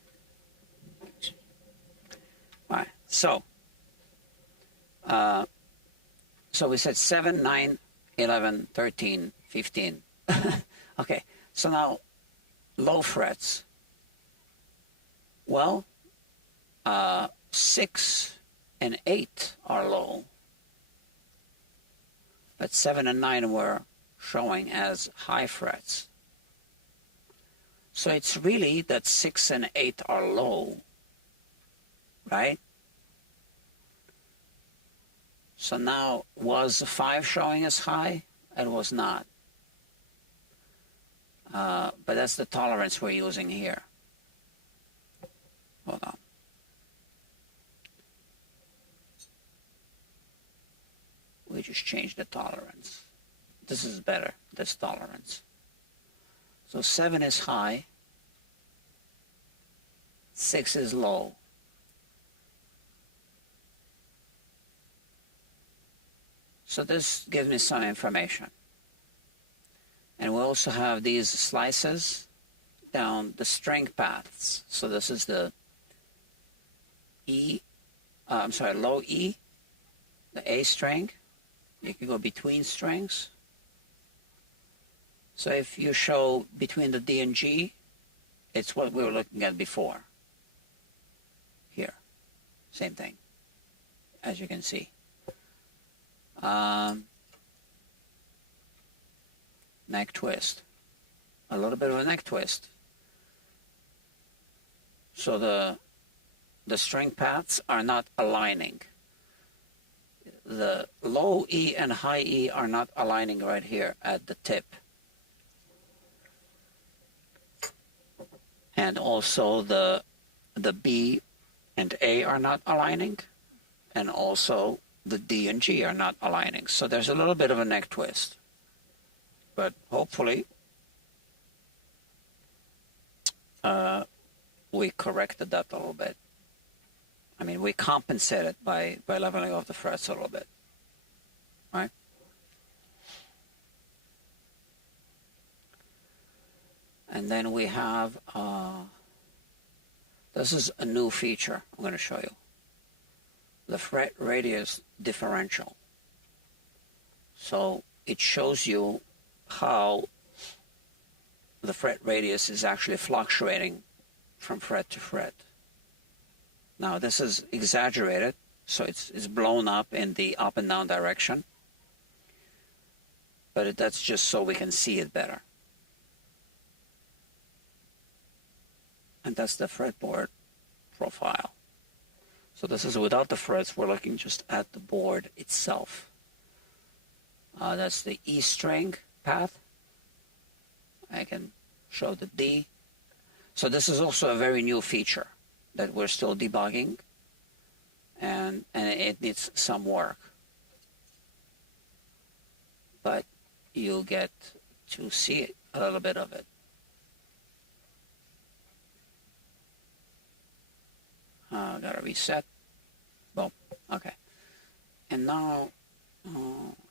All right. So we said 7, 9, 11, 13, 15. Okay. So now low frets. Well, 6 and 8 are low. But 7 and 9 were showing as high frets. So it's really that 6 and 8 are low, right? So now, was 5 showing as high? It was not. But that's the tolerance we're using here. Hold on. We just changed the tolerance. This is better, this tolerance. So 7 is high, 6 is low. So this gives me some information. And we also have these slices down the string paths. So this is the E, low E, the A string. You can go between strings. So if you show between the D and G, it's what we were looking at before. Here, same thing, as you can see. Neck twist, a little bit of a neck twist. So the string paths are not aligning. The low E and high E are not aligning right here at the tip. And also the B and A are not aligning, and also the D and G are not aligning. So there's a little bit of a neck twist. But hopefully we corrected that a little bit. I mean, we compensated by leveling off the frets a little bit, right? And then we have, this is a new feature I'm going to show you. The fret radius differential. So it shows you how the fret radius is actually fluctuating from fret to fret. Now this is exaggerated, so it's blown up in the up and down direction. But that's just so we can see it better. And that's the fretboard profile. So this is without the frets. We're looking just at the board itself. That's the E string path. I can show the D. So this is also a very new feature that we're still debugging, and it needs some work. But you'll get to see a little bit of it. Gotta reset. Boom. Okay. And now,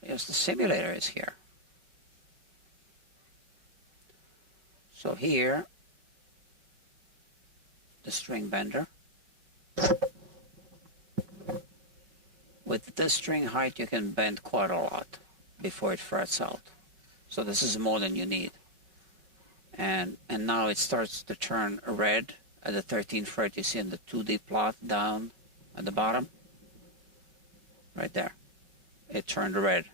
yes, the simulator is here. So here, the string bender. With this string height, you can bend quite a lot before it frets out. So this is more than you need. And now it starts to turn red at the 13th fret. You see in the 2D plot down at the bottom. Right there. It turned red.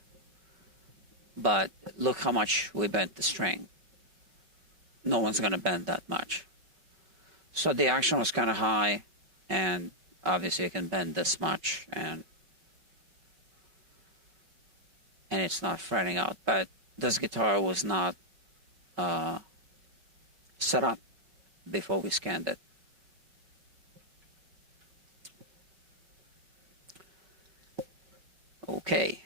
But look how much we bent the string. No one's going to bend that much. So the action was kind of high, and obviously you can bend this much, and it's not fretting out. But this guitar was not set up before we scanned it. Okay.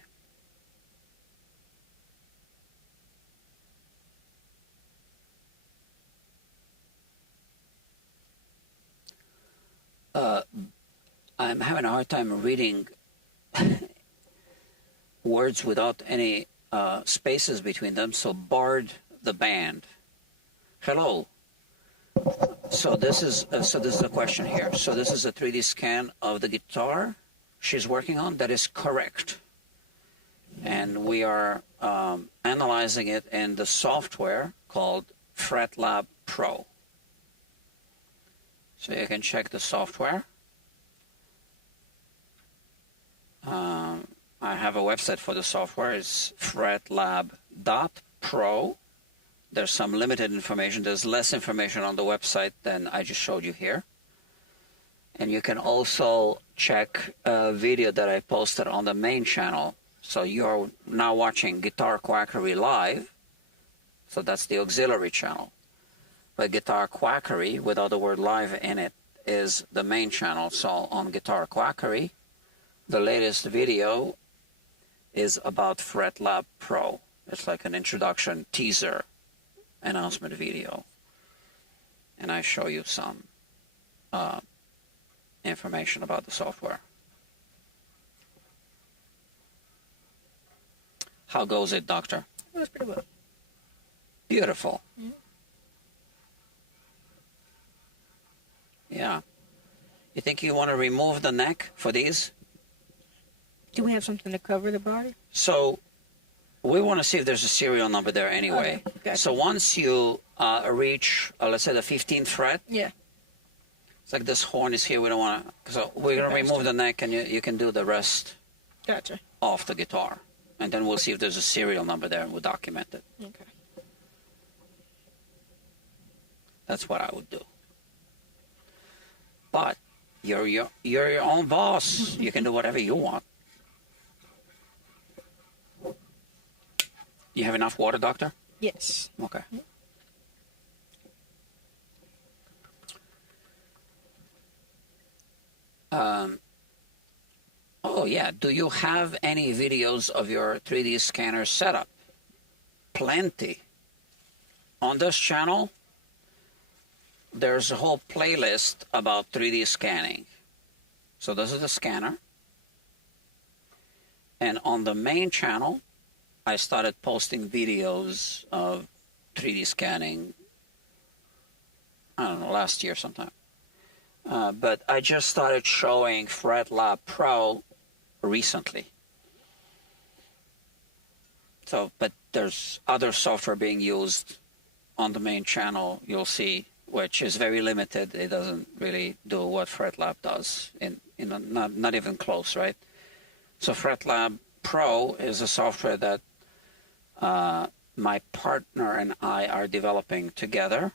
I'm having a hard time reading words without any spaces between them. So Bard the band. Hello. So this is the question here. So this is a 3D scan of the guitar she's working on. That is correct. And we are analyzing it in the software called FretLab Pro. So you can check the software. I have a website for the software. It's fretlab.pro. There's some limited information. There's less information on the website than I just showed you here. And you can also check a video that I posted on the main channel. So you're now watching Guitar Quackery Live. So that's the auxiliary channel. But Guitar Quackery, without the word live in it, is the main channel. So on Guitar Quackery, the latest video is about FretLab Pro. It's like an introduction teaser announcement video. And I show you some information about the software. How goes it, Doctor? It was pretty well. Beautiful. Mm-hmm. Yeah. You think you want to remove the neck for these? Do we have something to cover the body? So we want to see if there's a serial number there anyway. Okay, gotcha. So once you reach, let's say the 15th fret, Yeah. it's like this horn is here. We don't want to. So we're going to remove the neck, and you can do the rest Gotcha. off the guitar. And then we'll see if there's a serial number there, and we'll document it. Okay. That's what I would do. But you're your own boss. You can do whatever you want. You have enough water, Doctor? Yes. Okay. Oh, yeah. Do you have any videos of your 3D scanner setup? Plenty. On this channel, there's a whole playlist about 3D scanning. So this is the scanner. And on the main channel, I started posting videos of 3D scanning, I don't know, last year sometime. But I just started showing FretLab Pro recently. So, but there's other software being used on the main channel, you'll see, which is very limited. It doesn't really do what FretLab does, not even close, right? So FretLab Pro is a software that my partner and I are developing together.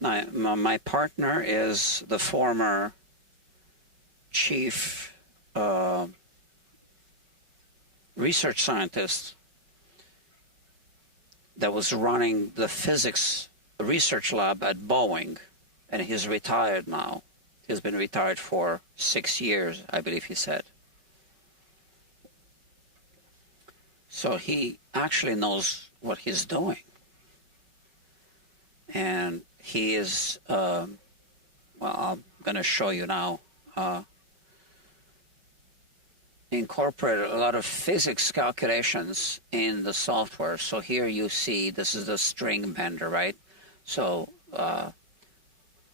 Now, my partner is the former chief research scientist that was running the physics research lab at Boeing, and he's retired now. He's been retired for 6 years, I believe he said. So he actually knows what he's doing. And he is, well, I'm going to show you now, incorporated a lot of physics calculations in the software. So here you see, this is the string bender, right? So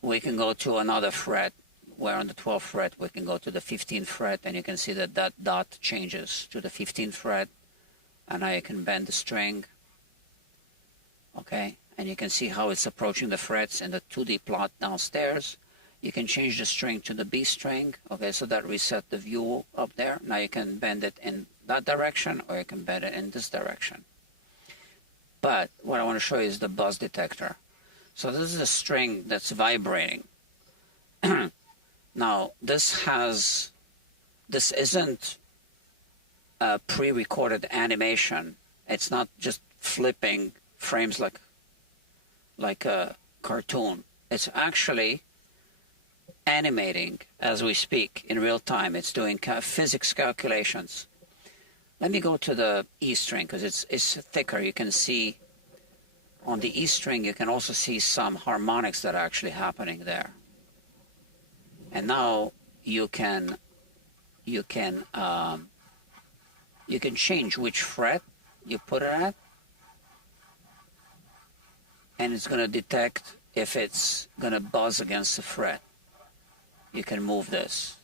we can go to another fret, where on the 12th fret, we can go to the 15th fret, and you can see that that dot changes to the 15th fret, and now you can bend the string, okay? And you can see how it's approaching the frets in the 2D plot downstairs. You can change the string to the B string, okay, so that reset the view up there. Now you can bend it in that direction, or you can bend it in this direction. But what I want to show you is the buzz detector. So this is a string that's vibrating. Now, this isn't a pre-recorded animation. It's not just flipping frames like a cartoon. It's actually animating as we speak in real time. It's doing physics calculations. Let me go to the E string because it's thicker. You can see on the E string, you can also see some harmonics that are actually happening there. And now you can change which fret you put it at, and it's going to detect if it's going to buzz against the fret. You can move this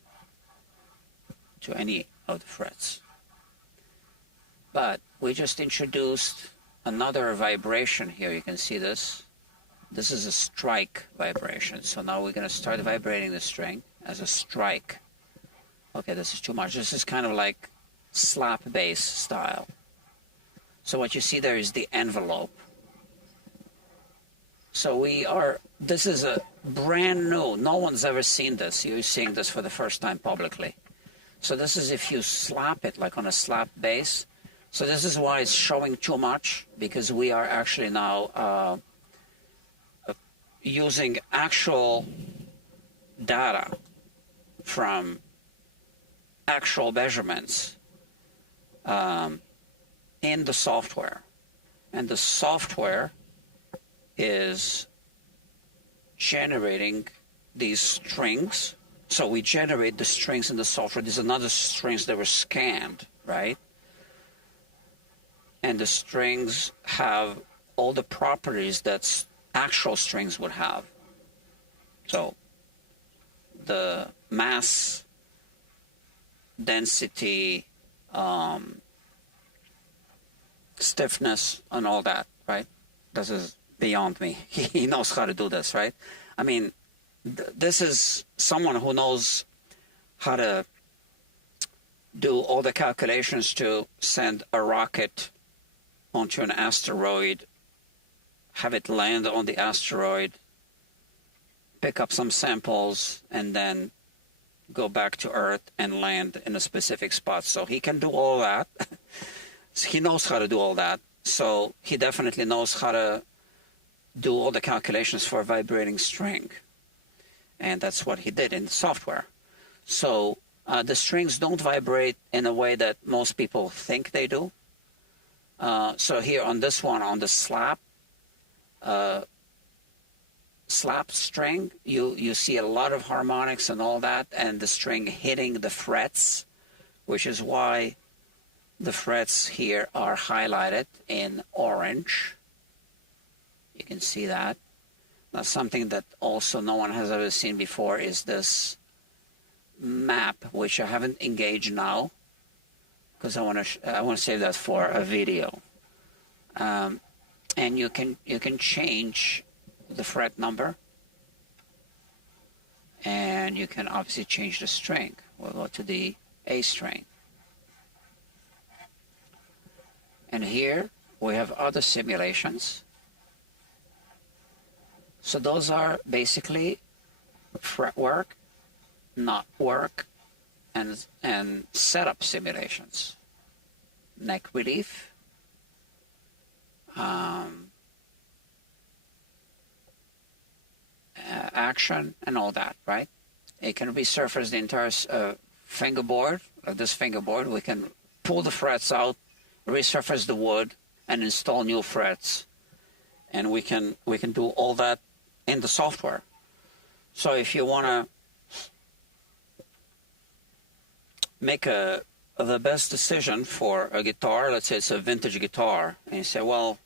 to any of the frets. But we just introduced another vibration here. You can see this. This is a strike vibration. So now we're going to start vibrating the string as a strike. Okay, this is too much. This is kind of like slap bass style. So what you see there is the envelope. So this is a brand new, no one's ever seen this. You're seeing this for the first time publicly. So this is if you slap it like on a slap bass. So this is why it's showing too much, because we are actually now using actual data from actual measurements in the software. And the software is generating these strings. So we generate the strings in the software. There's another strings that were scanned, right? And the strings have all the properties that actual strings would have. So the mass density, stiffness, and all that, right? This is beyond me. He knows how to do this, right? I mean, this is someone who knows how to do all the calculations to send a rocket onto an asteroid, have it land on the asteroid, pick up some samples, and then go back to Earth and land in a specific spot. So he can do all that. He knows how to do all that. So he definitely knows how to do all the calculations for a vibrating string. And that's what he did in the software. So the strings don't vibrate in a way that most people think they do. So here on this one, on the slap string, you see a lot of harmonics and all that, and the string hitting the frets, which is why the frets here are highlighted in orange. You can see that. Now, something that also no one has ever seen before is this map, which I haven't engaged now because I want to save that for a video. And you can change the fret number, and you can obviously change the string. We'll go to the A string. And here we have other simulations. So those are basically fretwork, knot work, and setup simulations. Neck relief, action, and all that, right? It can resurface the entire fingerboard, like this fingerboard. We can pull the frets out, resurface the wood, and install new frets. And we can do all that in the software. So if you want to make the best decision for a guitar, let's say it's a vintage guitar, and you say, well,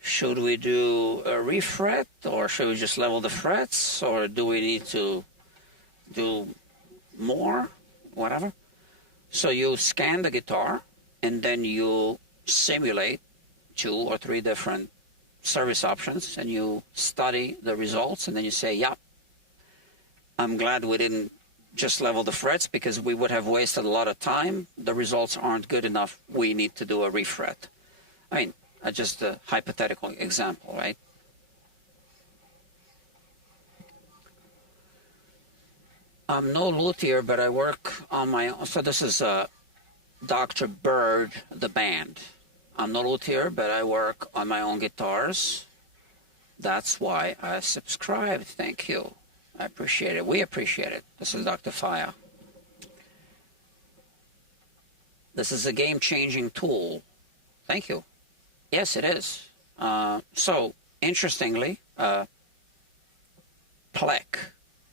should we do a refret, or should we just level the frets, or do we need to do more, whatever? So you scan the guitar, and then you simulate 2 or 3 different service options, and you study the results, and then you say, yeah, I'm glad we didn't just level the frets because we would have wasted a lot of time. The results aren't good enough. We need to do a refret. I mean, just a hypothetical example, right? I'm no luthier, but I work on my own. So this is Dr. Bird, the band. I'm no luthier, but I work on my own guitars. That's why I subscribed. Thank you. I appreciate it. We appreciate it. This is Dr. Fiya. This is a game-changing tool. Thank you. Yes, it is. So, interestingly, Plek.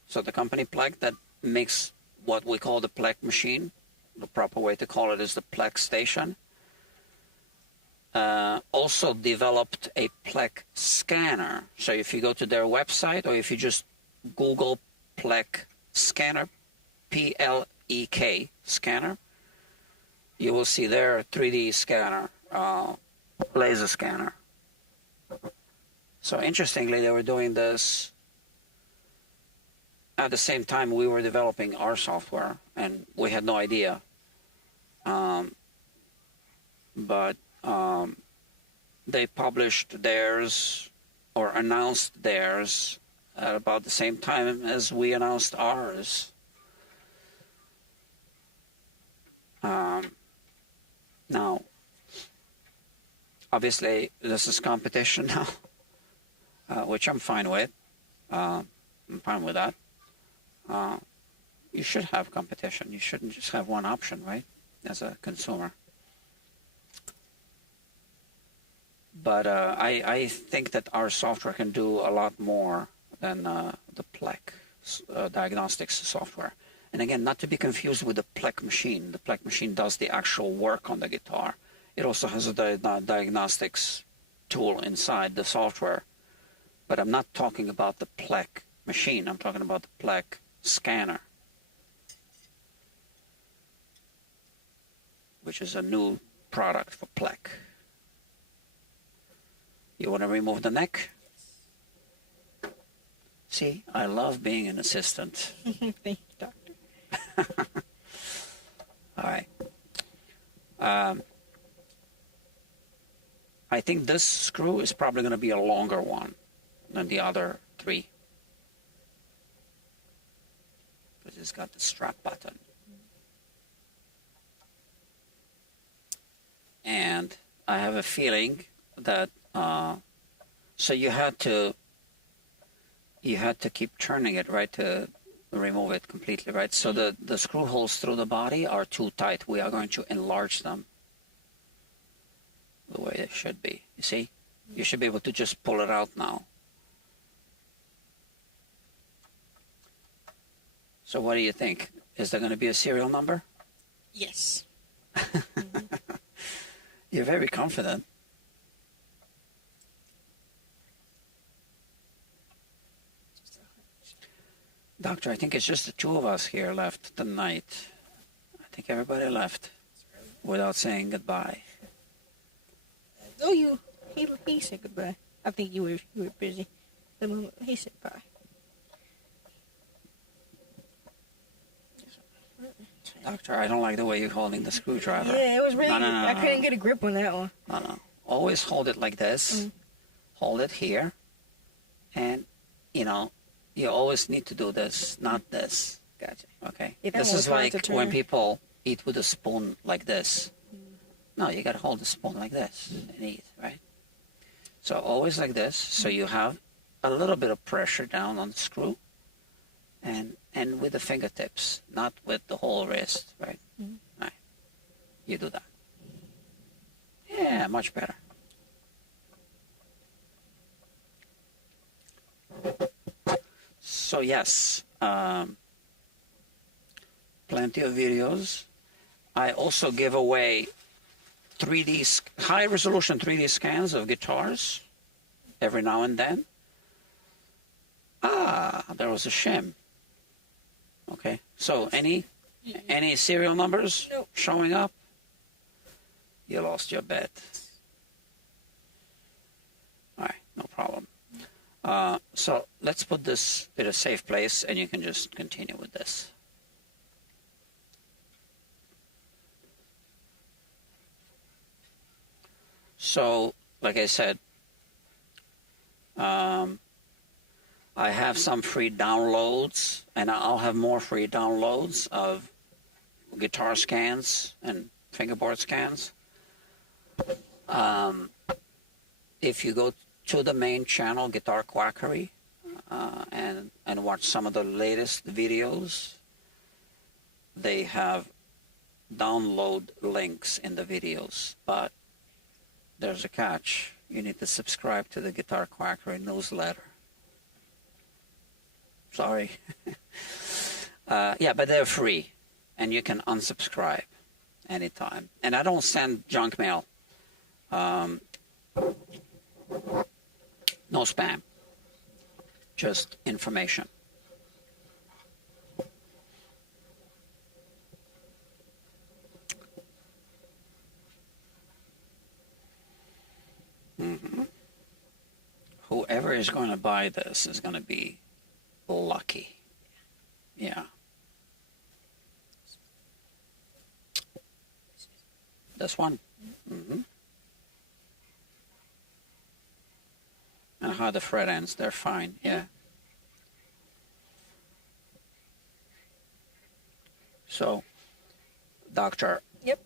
So the company Plek that makes what we call the Plek machine. The proper way to call it is the Plek station. Also developed a Plek scanner. So if you go to their website, or if you just Google Plek scanner, P-L-E-K scanner, you will see their 3D scanner, laser scanner. So interestingly, they were doing this at the same time we were developing our software, and we had no idea. But they published theirs, or announced theirs, at about the same time as we announced ours. Now, obviously, this is competition now, which I'm fine with. I'm fine with that. You should have competition. You shouldn't just have one option, right, as a consumer. But I think that our software can do a lot more than the Plek diagnostics software. And again, not to be confused with the Plek machine. The Plek machine does the actual work on the guitar. It also has a diagnostics tool inside the software. But I'm not talking about the Plek machine. I'm talking about the Plek scanner, which is a new product for Plek. You want to remove the neck? See, I love being an assistant. Thank you, doctor. All right. I think this screw is probably going to be a longer one than the other 3. Because it's got the strap button. And I have a feeling that, so you had to keep turning it, right, to remove it completely, right? So the screw holes through the body are too tight. We are going to enlarge them the way it should be. You see? You should be able to just pull it out now. So what do you think? Is there going to be a serial number? Yes. You're very confident. Doctor, I think it's just the 2 of us here left tonight. I think everybody left without saying goodbye. Oh, he said goodbye. I think you were busy. The moment he said bye. Doctor, I don't like the way you're holding the screwdriver. Yeah, it was really. No, I couldn't get a grip on that one. No. Always hold it like this. Hold it here. And, you always need to do this, not this. Gotcha. Okay? If This I'm is trying to like turn. when people eat with a spoon like this. No, you got to hold the spoon like this and eat, right? So always like this. So you have a little bit of pressure down on the screw. And with the fingertips, not with the whole wrist, right? Right. You do that. Yeah, much better. So yes, plenty of videos. I also give away high-resolution 3D scans of guitars every now and then. There was a shim. Okay, so any serial numbers Nope. showing up? You lost your bet. All right, no problem. So let's put this in a safe place, and you can just continue with this. So, like I said, I have some free downloads, and I'll have more free downloads of guitar scans and fingerboard scans. If you go to the main channel, Guitar Quackery, and watch some of the latest videos, they have download links in the videos, but there's a catch. You need to subscribe to the Guitar Quackery newsletter. Sorry. Yeah, but they're free, and you can unsubscribe anytime. And I don't send junk mail. No spam. Just information. Whoever is going to buy this is going to be lucky. Yeah. This one. And how the fret ends, they're fine. Yeah. So, doctor. Yep.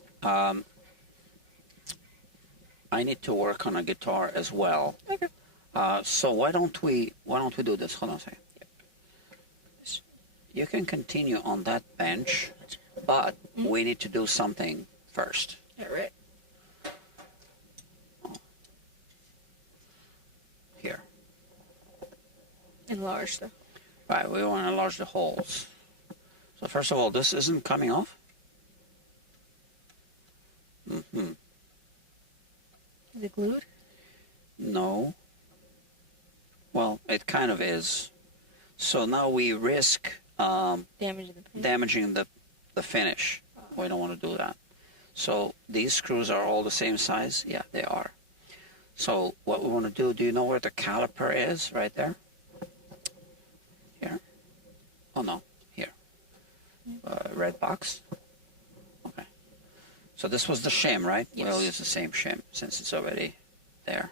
I need to work on a guitar as well. Okay. So why don't we do this? Hold on a second. You can continue on that bench, but we need to do something first. All right. Here. Enlarge though. Right, we want to enlarge the holes. So first of all, this isn't coming off. Is it glued? No. Well, it kind of is. So now we risk Damaging the paint. damaging the finish. We don't want to do that. So these screws are all the same size? Yeah, they are. So what we want to do you know where the caliper is? Right there? Here? Oh no, here. Red box? Okay. So this was the shim, right? Yes. We'll use the same shim since it's already there.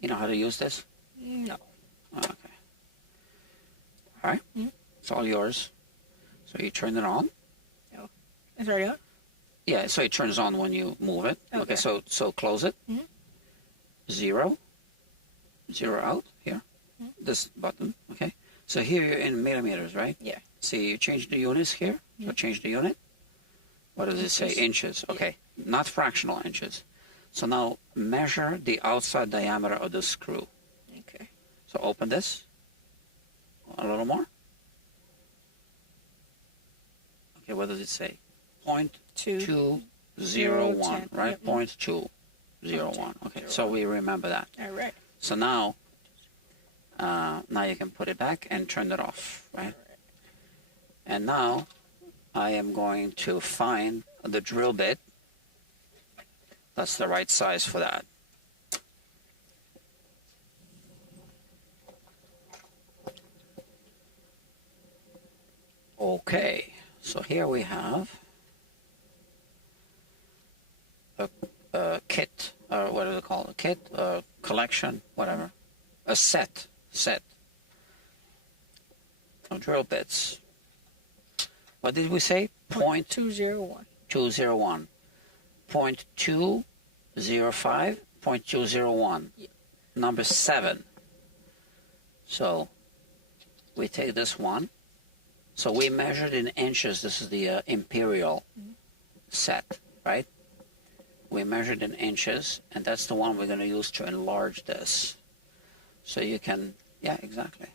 You know how to use this? No. Okay. All right. It's all yours. So you turn it on. It's already on? Yeah, so it turns on when you move it. Okay, so close it. 0. 0 out here. This button. Okay. So here you're in millimeters, right? Yeah. See, you change the units here. So change the unit. What does it say? Inches. Okay. Not fractional inches. So now measure the outside diameter of the screw. Okay. So open this. A little more. Okay, what does it say? 0.201, right? Yep. 0.201. Okay, so we remember that. All right. So now you can put it back and turn it off, right? And now I am going to find the drill bit. That's the right size for that. Okay, so here we have a kit, or what do they call it? A kit, a collection, whatever. A set of drill bits. What did we say? 0.201. 201. 0.205, 0.201. Yeah. Number 7. So we take this one. So we measured in inches. This is the imperial set, right? We measured in inches, and that's the one we're going to use to enlarge this. So you can, yeah, exactly.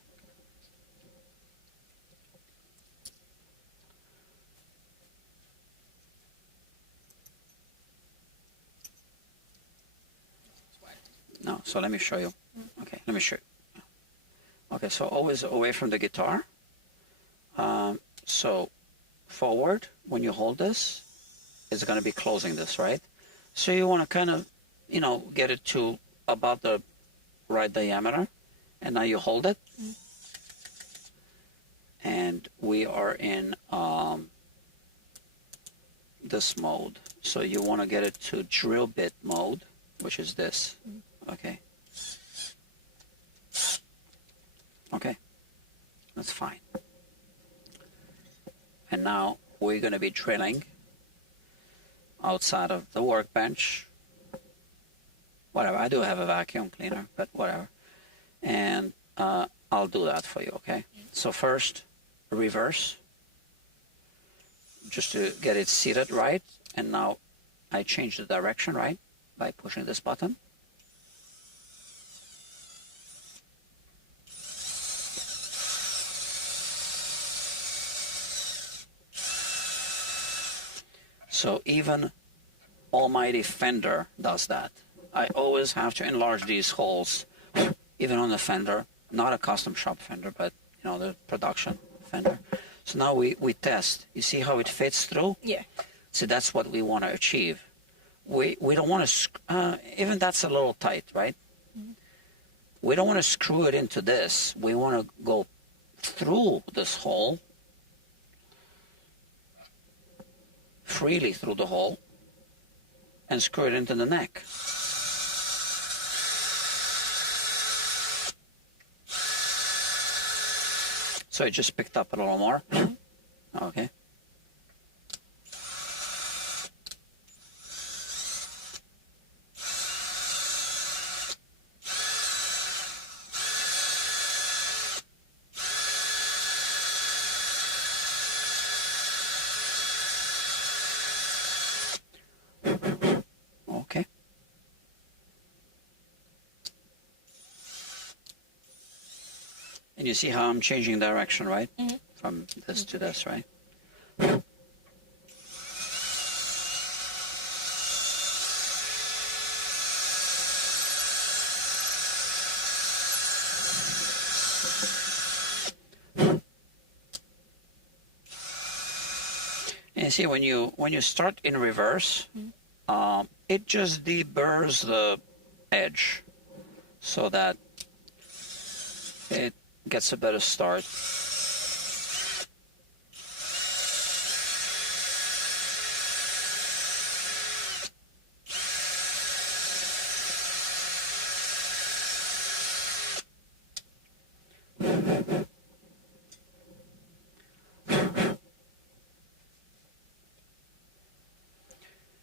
No, so let me show you. Okay, let me show you. Okay, so always away from the guitar. So forward, when you hold this, it's going to be closing this, right? So you want to kind of, get it to about the right diameter. And now you hold it. And we are in this mode. So you want to get it to drill bit mode, which is this. Okay. Okay. That's fine. And now we're going to be drilling outside of the workbench. Whatever. I do have a vacuum cleaner, but whatever. And I'll do that for you, okay? So first, reverse, just to get it seated right. And now I change the direction, right, by pushing this button. So even almighty Fender does that. I always have to enlarge these holes, even on the Fender, not a custom shop Fender, but the production Fender. So now we test. You see how it fits through? Yeah. So that's what we want to achieve. We don't want to, even that's a little tight, right? We don't want to screw it into this. We want to go through this hole, freely through the hole, and screw it into the neck. So it just picked up a little more. Okay. Okay. And you see how I'm changing direction, right? From this to this, right? And see, when you start in reverse, it just deburrs the edge so that it gets a better start.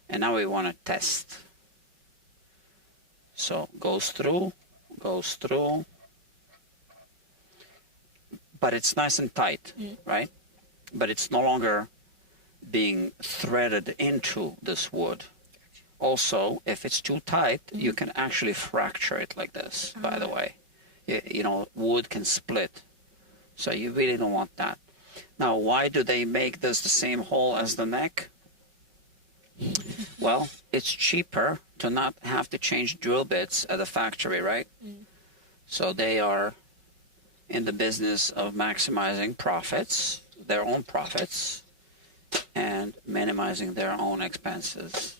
And now we want to test. So goes through, but it's nice and tight, right? But it's no longer being threaded into this wood. Also, if it's too tight, you can actually fracture it like this, by the way. You know, wood can split. So you really don't want that. Now, why do they make this the same hole as the neck? Well, it's cheaper to not have to change drill bits at the factory, right? So they are in the business of maximizing profits, their own profits, and minimizing their own expenses.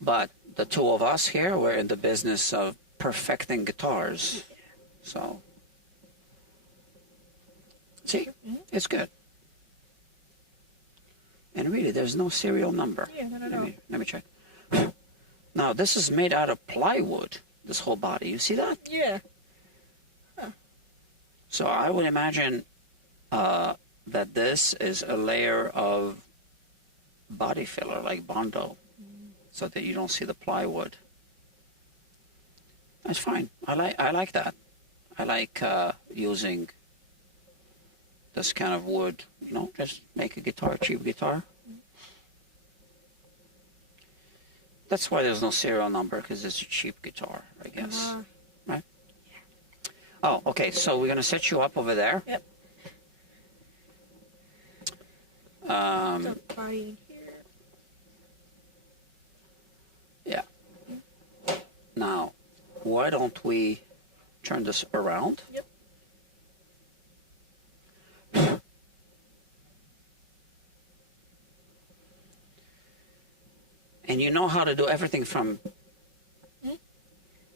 But the two of us here, we're in the business of perfecting guitars. So, see, it's good. And really, there's no serial number. Yeah, not at all. Let me check. Now, this is made out of plywood, this whole body. You see that? Yeah. So I would imagine that this is a layer of body filler, like Hondo, so that you don't see the plywood. That's fine. I like that. I like using this kind of wood. You know, just make a guitar, cheap guitar. That's why there's no serial number, because it's a cheap guitar, I guess. Right? Oh, okay. So we're gonna set you up over there. Yep. Um, Body here. Yeah. Now, why don't we turn this around? Yep. And you know how to do everything from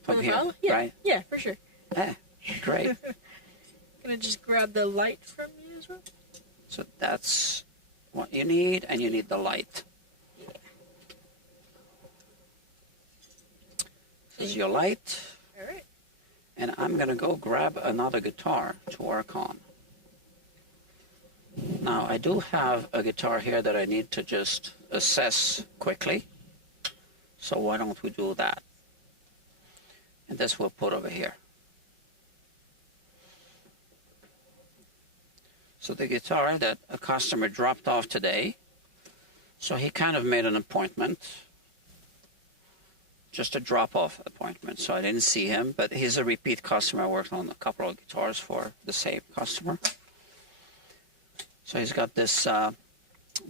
here, Yeah. right? Yeah, for sure. Yeah, great. Gonna just grab the light from you as well. So that's what you need, and you need the light. This is your light. All right. And I'm going to go grab another guitar to work on. Now, I do have a guitar here that I need to just assess quickly. So why don't we do that? And this we'll put over here. So the guitar that a customer dropped off today, so he kind of made an appointment. Just a drop-off appointment, so I didn't see him, but he's a repeat customer. I worked on a couple of guitars for the same customer. So he's got this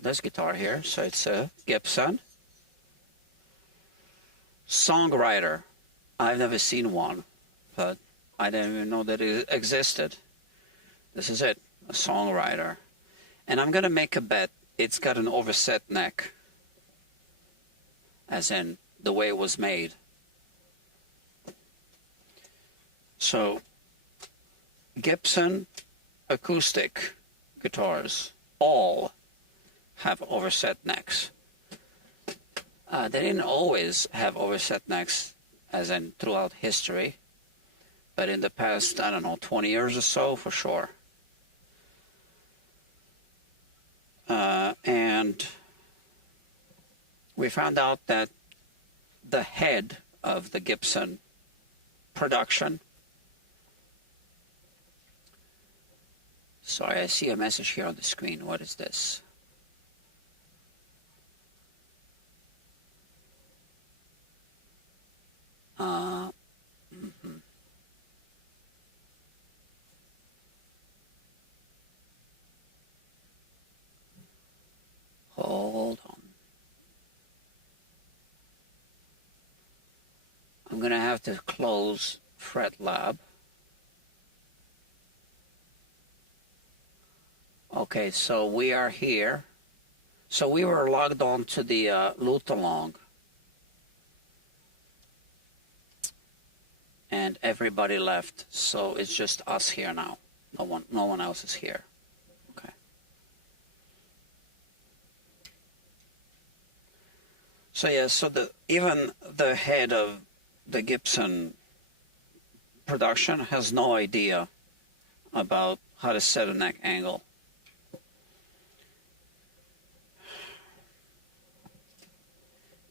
this guitar here. So it's a Gibson Songwriter. I've never seen one, but I didn't even know that it existed. This is it, a Songwriter. And I'm gonna make a bet. It's got an overset neck, as in the way it was made. So Gibson acoustic guitars all have overset necks. They didn't always have overset necks, as in throughout history, but in the past, I don't know, 20 years or so, for sure. And we found out that the head of the Gibson production. Sorry, I see a message here on the screen. What is this? Hold on. I'm going to have to close Fret Lab. Okay, so we are here. So we were logged on to the loot along. And everybody left, so it's just us here now. No one else is here. Okay. So yeah, so even the head of the Gibson production has no idea about how to set a neck angle.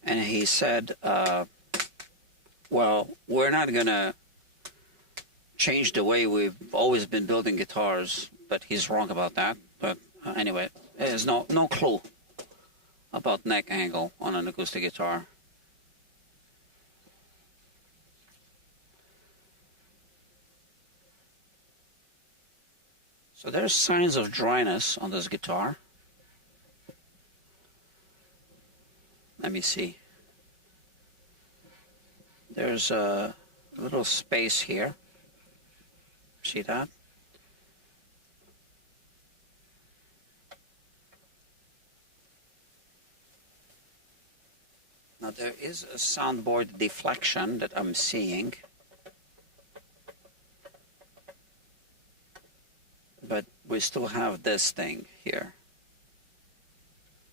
And he said, well, we're not going to change the way we've always been building guitars, but he's wrong about that. But anyway, there's no clue about neck angle on an acoustic guitar. So there's signs of dryness on this guitar. Let me see. There's a little space here. See that? Now there is a soundboard deflection that I'm seeing. But we still have this thing here.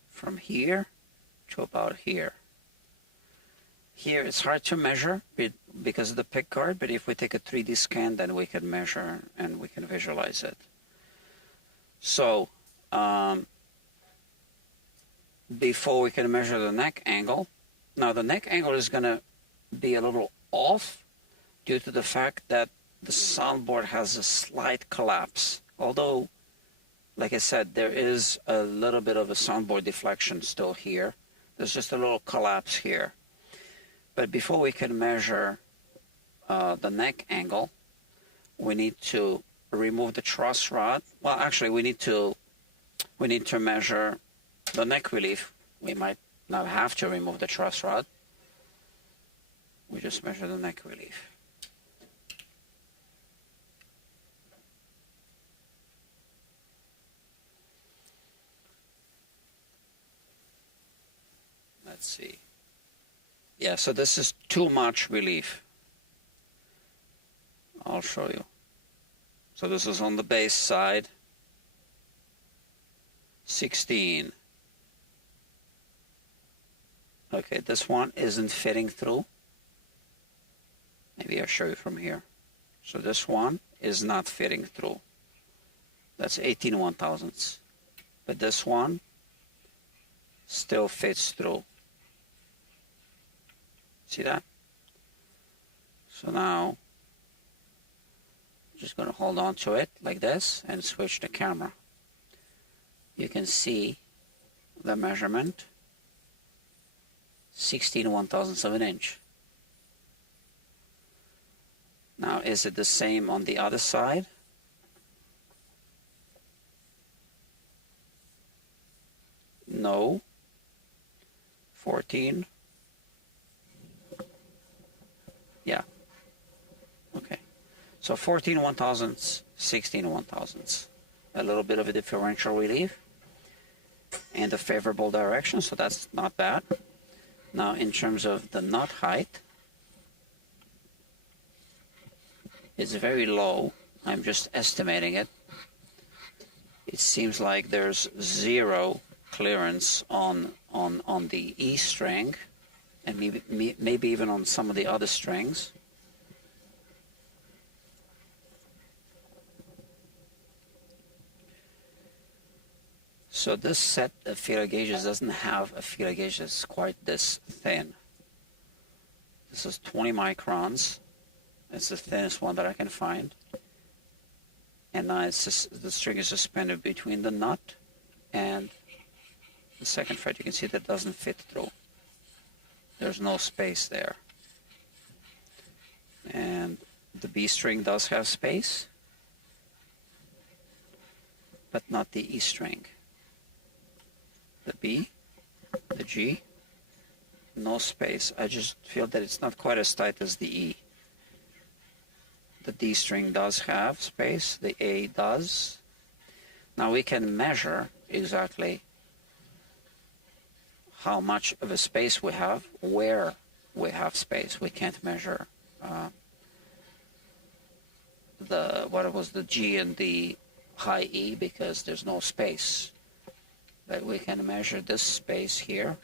From here to about here. Here it's hard to measure because of the pick guard, but if we take a 3D scan, then we can measure and we can visualize it. So before we can measure the neck angle, now the neck angle is going to be a little off due to the fact that the soundboard has a slight collapse. Although, like I said, there is a little bit of a soundboard deflection still here. There's just a little collapse here. But before we can measure the neck angle, we need to remove the truss rod. Well, actually, we need to measure the neck relief. We might not have to remove the truss rod. We just measure the neck relief. Let's see. Yeah, so this is too much relief. I'll show you. So this is on the bass side. 16. Okay, this one isn't fitting through. Maybe I'll show you from here. So this one is not fitting through. That's 18 1/1000ths. But this one still fits through. See that? So now, I'm just going to hold on to it like this and switch the camera. You can see the measurement, 16 1/1000ths of an inch. Now, is it the same on the other side? No. 14. Yeah. Okay. So 14 1/1000ths, 16 1/1000ths. A little bit of a differential relief and a favorable direction, so that's not bad. Now, in terms of the nut height, it's very low. I'm just estimating it. It seems like there's zero clearance on the E string, and maybe even on some of the other strings. So this set of feeler gauges doesn't have a feeler gauge that's quite this thin. This is 20 microns. It's the thinnest one that I can find. And now it's just, the string is suspended between the nut and the second fret. You can see that doesn't fit through. There's no space there. And the B string does have space, but not the E string. The B, the G, no space. I just feel that it's not quite as tight as the E. The D string does have space, the A does. Now we can measure exactly how much of a space we have, where we have space. We can't measure what was the G and the high E because there's no space. But we can measure this space here.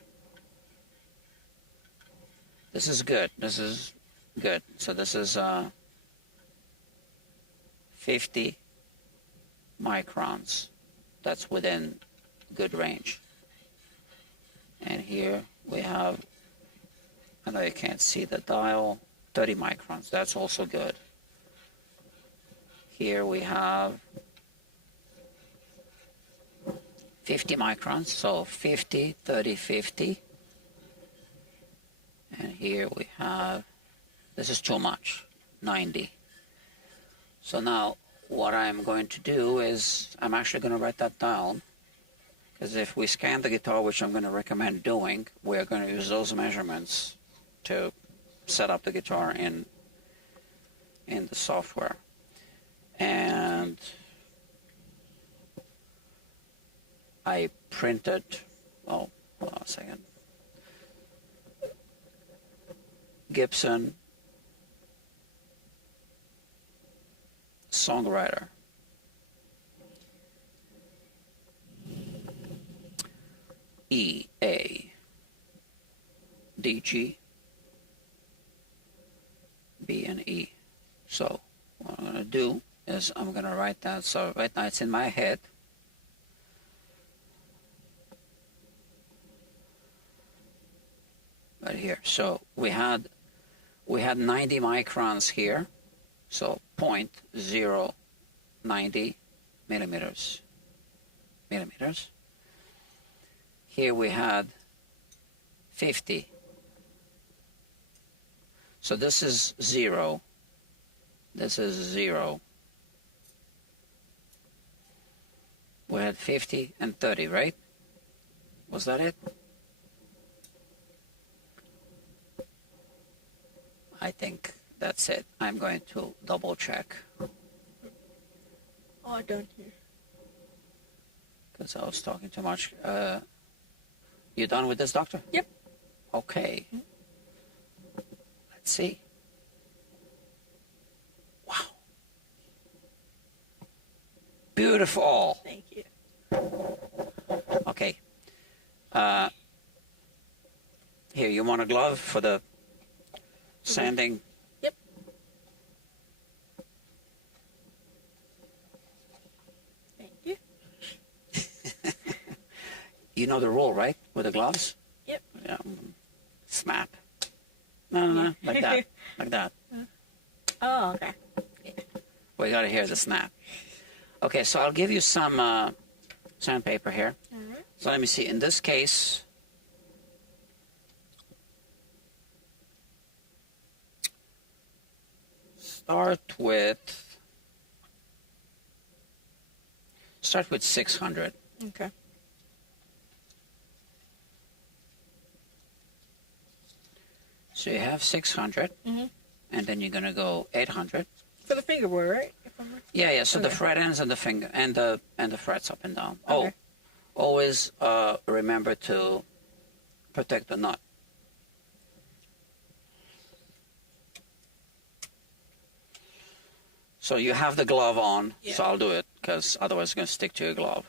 This is good. This is good. So this is 50 microns. That's within good range. And here we have, I know you can't see the dial, 30 microns. That's also good. Here we have 50 microns, so 50, 30, 50. And here we have, this is too much, 90. So now what I'm going to do is, I'm actually going to write that down. Because if we scan the guitar, which I'm going to recommend doing, we're going to use those measurements to set up the guitar in the software. And I printed, oh, hold on a second, Gibson Songwriter. E, A, D, G, B, and E. So what I'm going to do is I'm going to write that. So right now it's in my head. Right here. So we had 90 microns here. So 0.090 millimeters. Here we had 50. So this is 0. This is 0. We had 50 and 30, right? Was that it? I think that's it. I'm going to double check. All done here. Because I was talking too much. You done with this, Doctor? Yep. Okay. Let's see. Wow. Beautiful. Thank you. Okay. Here, you want a glove for the sanding? Yep. Thank you. You know the rule, right? With the gloves? Yep. Yeah. Snap. No, like that. Like that. Oh, okay. Yeah. We got to hear the snap. Okay, so I'll give you some sandpaper here. All right. So let me see. In this case, start with 600. Okay. So you have 600, and then you're gonna go 800. For the fingerboard, right? Yeah. So the Okay. fret ends and the finger and the frets up and down. Okay. Oh, always remember to protect the nut. So you have the glove on, Yeah. so I'll do it because otherwise it's gonna stick to your glove.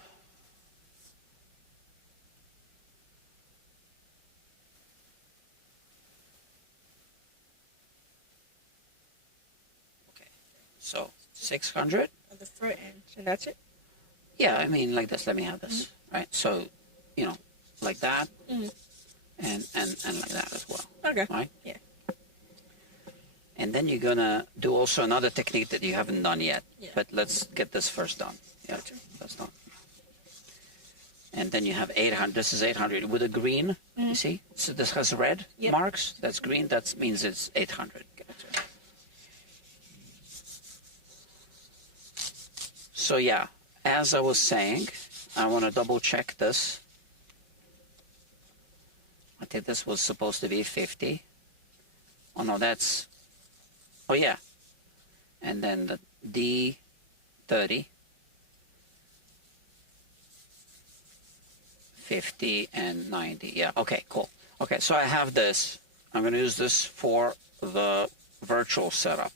Okay. So 600. On the front end, and that's it. Yeah, I mean like this. Let me have this. Right. So, like that, and like that as well. Okay. Right. Yeah. And then you're gonna do also another technique that you haven't done yet. Yeah. But let's get this first done. Yeah, Gotcha. that's done. And then you have 800. This is 800 with a green. You see? So this has red Yep. marks. That's green. That means it's 800. Gotcha. So yeah, as I was saying, I want to double check this. I think this was supposed to be 50. Oh no, that's, oh yeah. And then the D30. 50 and 90. Yeah, okay, cool. Okay, so I have this. I'm going to use this for the virtual setup.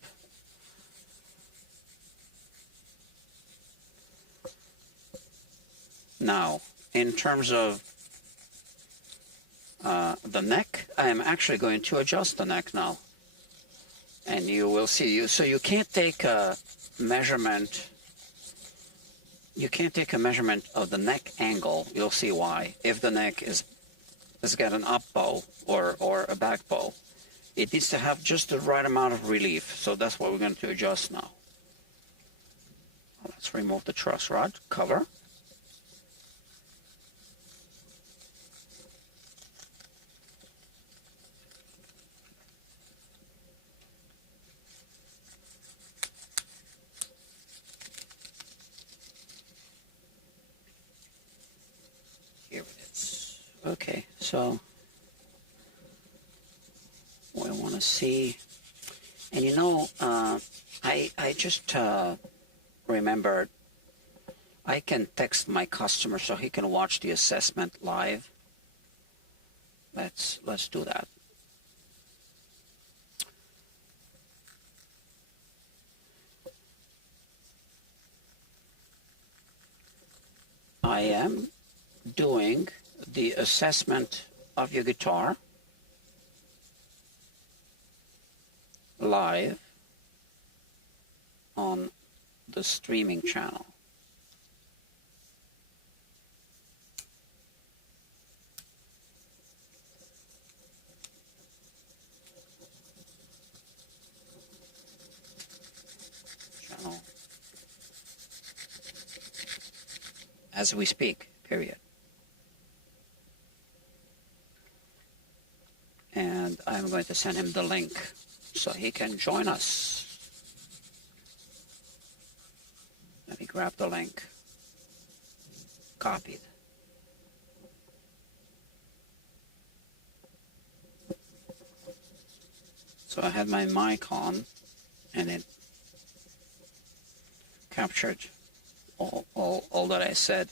Now, in terms of the neck, I am actually going to adjust the neck now. And you will see. So you can't take a measurement. You can't take a measurement of the neck angle. You'll see why. If the neck has got an up bow or a back bow, it needs to have just the right amount of relief. So that's what we're going to adjust now. Let's remove the truss rod cover. Here it is. Okay, so we want to see, and you know, I just remembered I can text my customer so he can watch the assessment live. Let's do that. I am doing the assessment of your guitar live on the streaming channel. As we speak, period. And I'm going to send him the link so he can join us. Let me grab the link. Copied. So I had my mic on and it captured all that I said.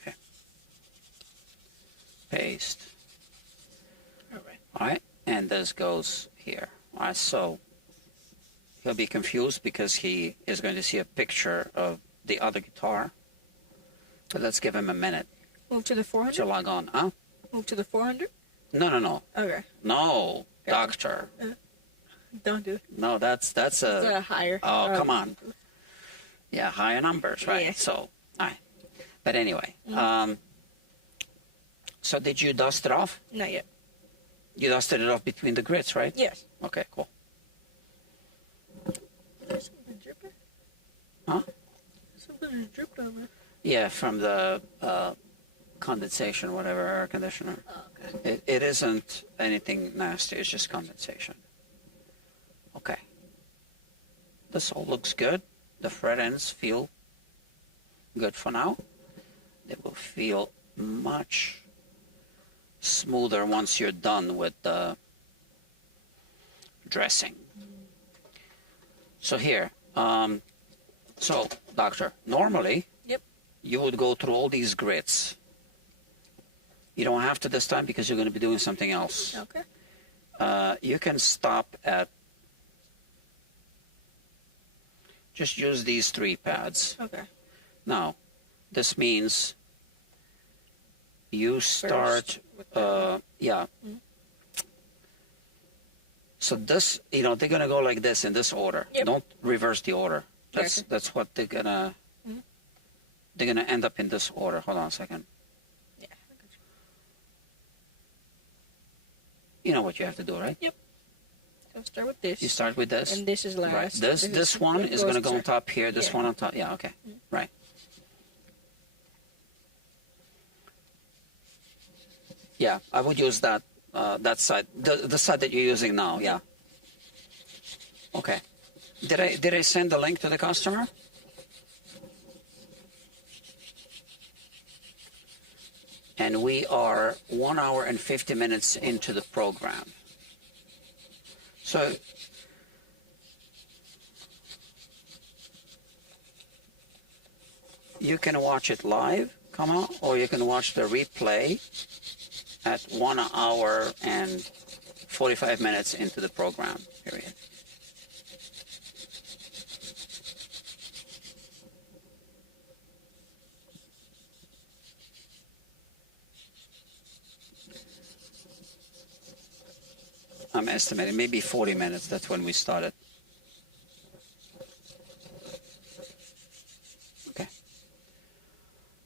Okay. Paste. All right, and this goes here. All right, so he'll be confused because he is going to see a picture of the other guitar. But let's give him a minute. Move to the 400? To log on, huh? Move to the 400? No. Okay. No, doctor. Don't do it. No, that's a higher. Oh, come on. Yeah, higher numbers, right? Yeah. So, all right. But anyway, so did you dust it off? Not yet. You dusted it off between the grits, right? Yes. Okay, cool. There's something dripping. Huh? Something is dripping on there. Yeah, from the condensation, whatever, air conditioner. Oh, okay. It isn't anything nasty, it's just condensation. Okay. This all looks good. The fret ends feel good for now. They will feel much smoother once you're done with the dressing. So here, so doctor, normally you would go through all these grits. You don't have to this time because you're going to be doing something else. Okay. You can stop at, just use these 3 pads. Okay. Now, this means you start, yeah. Mm-hmm. So this, you know, they're going to go like this in this order. Yep. Don't reverse the order. That's what they're going to, they're going to end up in this order. Hold on a second. Yeah. I got You know what you have to do, right? Yep. So start with this. You start with this. And this is last. Right. This one is going to go on top here. This one on top. Yeah, okay. Right. Yeah, I would use that that side, the side that you're using now. Yeah. Okay. Did I send the link to the customer? And we are 1 hour and 50 minutes into the program. So you can watch it live, or you can watch the replay at 1 hour and 45 minutes into the program period. I'm estimating maybe 40 minutes. That's when we started. Okay.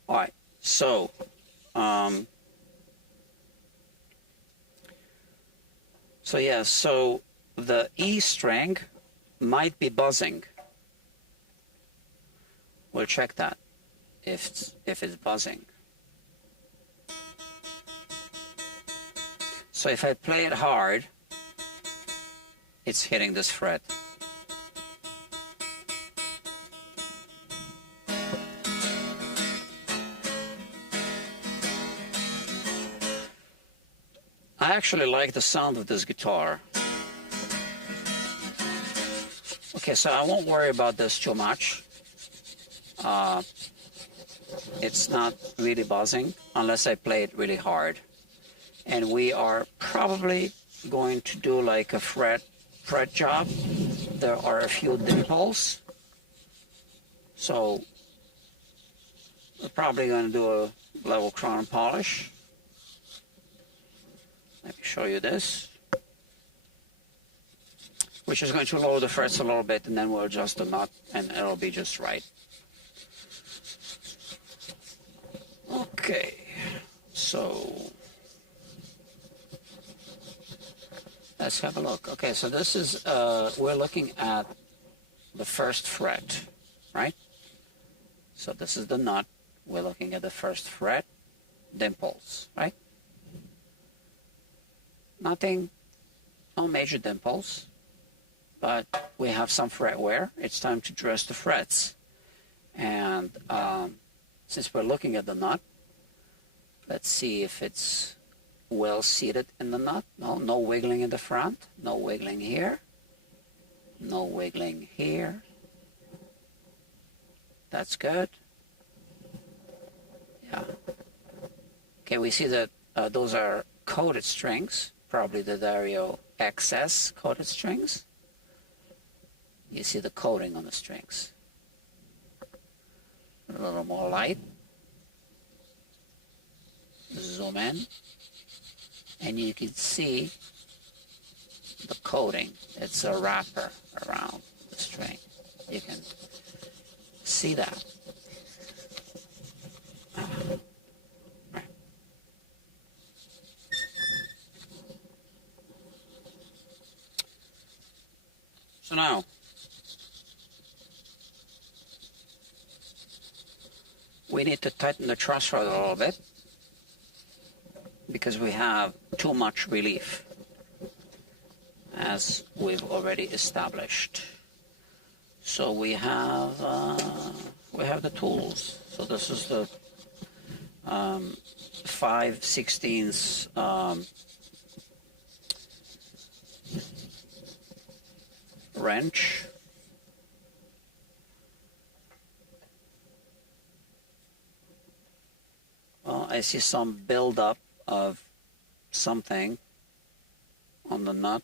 All right. So, so the E string might be buzzing. We'll check that if it's buzzing. So if I play it hard, it's hitting this fret. I actually like the sound of this guitar. Okay, so I won't worry about this too much. It's not really buzzing unless I play it really hard. And we are probably going to do like a fret job. There are a few dimples. So we're probably going to do a level crown polish. Let me show you this, which is going to lower the frets a little bit, and then we'll adjust the nut, and it'll be just right. Okay, so let's have a look. Okay, so this is, we're looking at the first fret, right? So this is the nut. We're looking at the first fret, dimples, right? Nothing, no major dimples, but we have some fret wear. It's time to dress the frets. And since we're looking at the nut, let's see if it's well seated in the nut. No wiggling in the front, no wiggling here, no wiggling here. That's good. Yeah. Okay, we see that those are coated strings, probably the Dario XS coated strings. You see the coating on the strings. A little more light. Zoom in. And you can see the coating. It's a wrapper around the string. You can see that. So now, we need to tighten the truss rod a little bit because we have too much relief, as we've already established. So we have the tools. So this is the 5/16 wrench. Well, I see some buildup of something on the nut.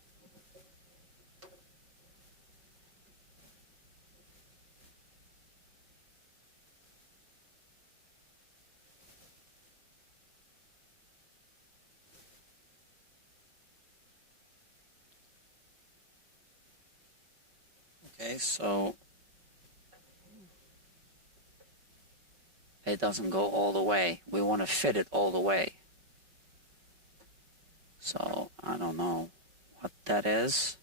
Okay, so it doesn't go all the way. We want to fit it all the way. So I don't know what that is.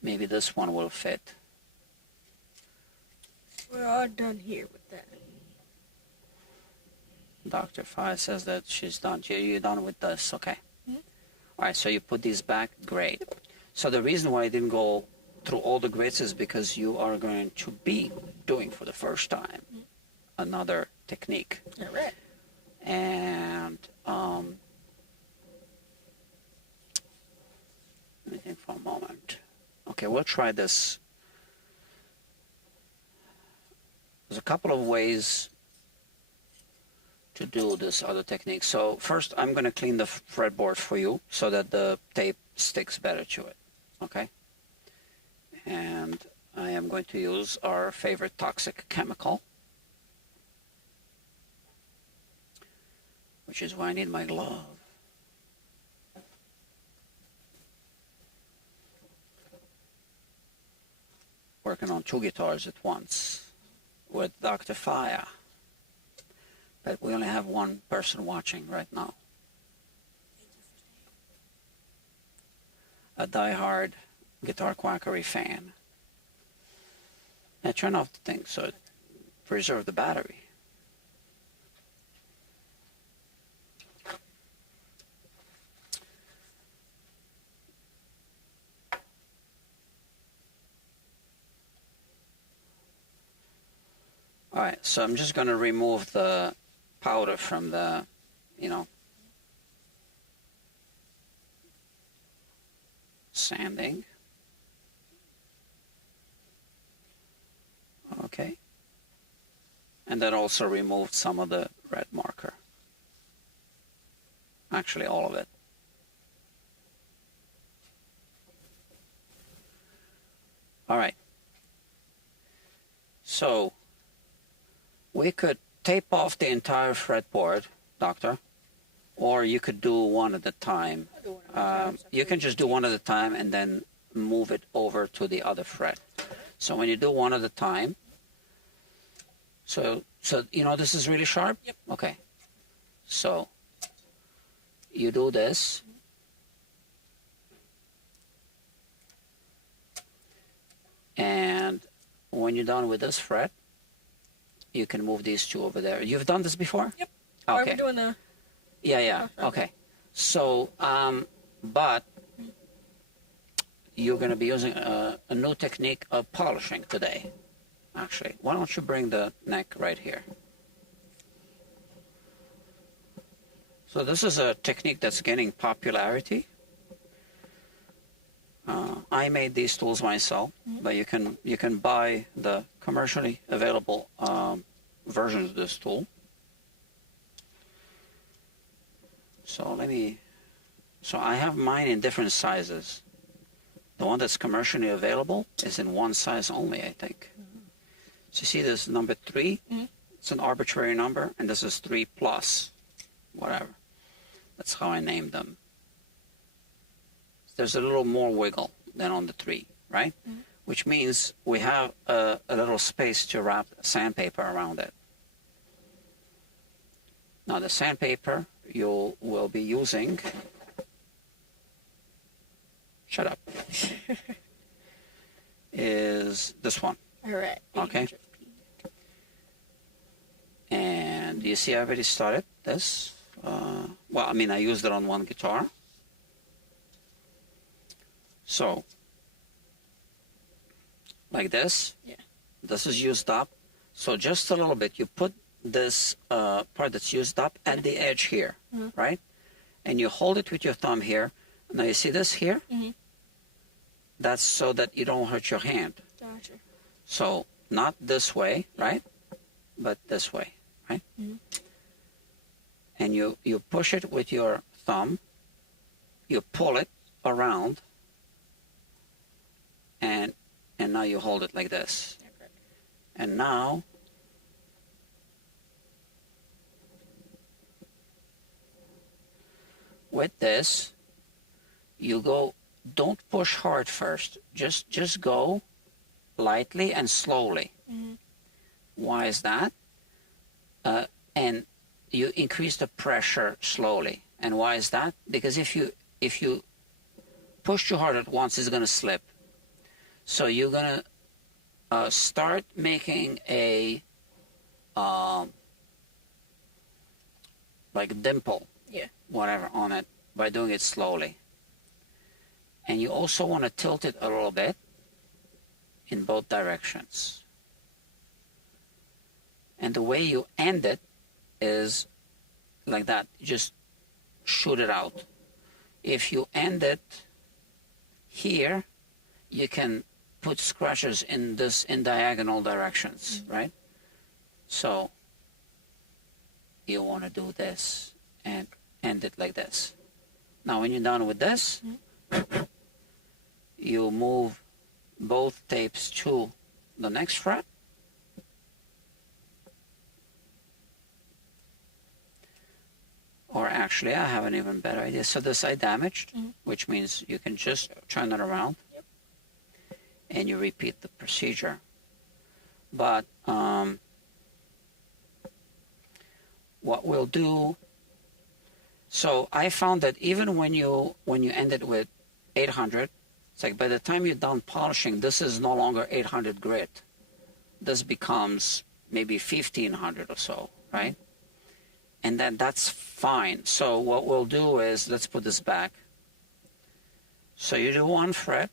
Maybe this one will fit. We're all done here with that. Dr. Fiya says that she's done. You're done with this, okay. Mm-hmm. All right, so you put these back, great. So the reason why I didn't go through all the grids is because you are going to be doing for the first time another technique. All right. And let me think for a moment. Okay, we'll try this there's a couple of ways to do this other technique. So first, I'm going to clean the fretboard for you so that the tape sticks better to it. Okay? And I am going to use our favorite toxic chemical, which is why I need my glove. Working on 2 guitars at once with Dr. Fiya. But we only have one person watching right now. A die-hard guitar quackery fan. Now turn off the thing so it preserves the battery. All right, so I'm just going to remove the powder from the, sanding. Okay. And that also removed some of the red marker. Actually, all of it. All right. So we could tape off the entire fretboard, Doctor, or you could do one at a time. You can just do one at a time and then move it over to the other fret. So when you do one at a time, so this is really sharp? Yep. Okay. So you do this. And when you're done with this fret, you can move these two over there. You've done this before? Yep. Okay. Are we doing the... Yeah. Okay. So, but you're going to be using a new technique of polishing today. Actually, why don't you bring the neck right here? So this is a technique that's gaining popularity. I made these tools myself, but you can buy the commercially available version of this tool. So so I have mine in different sizes. The one that's commercially available is in one size only, I think. So you see this number 3? It's an arbitrary number, and this is 3 plus, whatever. That's how I named them. There's a little more wiggle than on the 3, right? Which means we have a little space to wrap sandpaper around it. Now the sandpaper you will be using, shut up, is this one. All right. Okay. And you see I already started this. Well, I mean, I used it on one guitar. So, like this. Yeah. This is used up. So just a little bit. You put this part that's used up at the edge here, right? And you hold it with your thumb here. Now you see this here? That's so that you don't hurt your hand. Gotcha. So not this way, right? But this way, right? And you push it with your thumb. You pull it around. And now you hold it like this. Okay. And now with this, you go, don't push hard first. Just go lightly and slowly. Why is that? And you increase the pressure slowly. And why is that? Because if you push too hard at once, it's going to slip. So you're going to start making a like dimple, whatever, on it by doing it slowly. And you also want to tilt it a little bit in both directions. And the way you end it is like that. You just shoot it out. If you end it here, you can put scratches in diagonal directions, right? So you want to do this and end it like this. Now when you're done with this, you move both tapes to the next fret. Or actually, I have an even better idea. So this I damaged, which means you can just turn it around. Yep. And you repeat the procedure. But what we'll do, so I found that even when you end it with 800, it's like by the time you're done polishing, this is no longer 800 grit. This becomes maybe 1500 or so, right? And then that's fine. So what we'll do is, let's put this back. So you do one fret.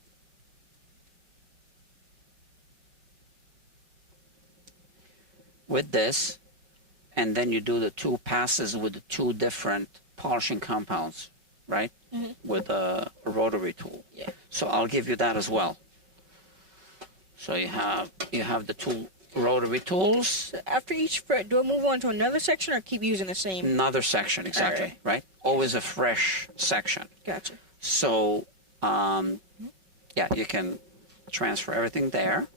With this, and then you do the two passes with the two different polishing compounds, right? With a rotary tool. Yeah. So I'll give you that as well. So you have the two rotary tools. So after each fret, do I move on to another section or keep using the same? Another section, exactly, right? Always a fresh section. Gotcha. So, yeah, you can transfer everything there.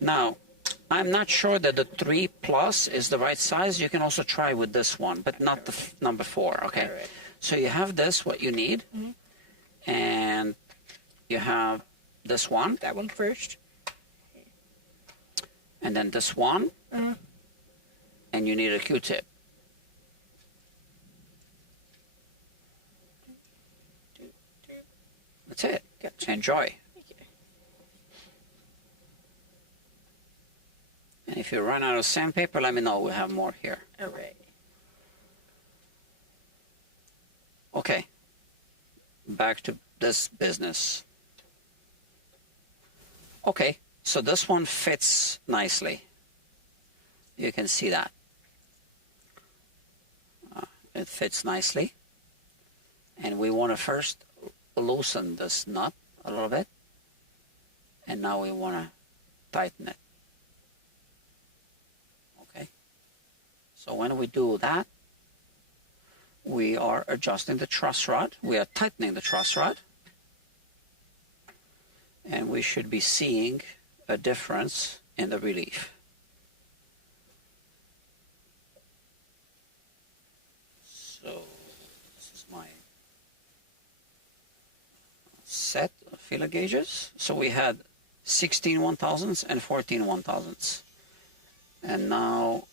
Now, I'm not sure that the 3+ is the right size. You can also try with this one, but not the number 4, okay? Right. So you have this, what you need, and you have this one. That one first. And then this one, and you need a Q-tip. That's it. Gotcha. Enjoy. And if you run out of sandpaper, let me know. We'll have more here. All right. Okay. Back to this business. Okay, so this one fits nicely. You can see that. It fits nicely. And we want to first loosen this nut a little bit. And now we want to tighten it. Okay. So when we do that, we are adjusting the truss rod. We are tightening the truss rod. And we should be seeing a difference in the relief. So this is my set of feeler gauges. So we had 16 1/1000s and 14 1/1000s. And now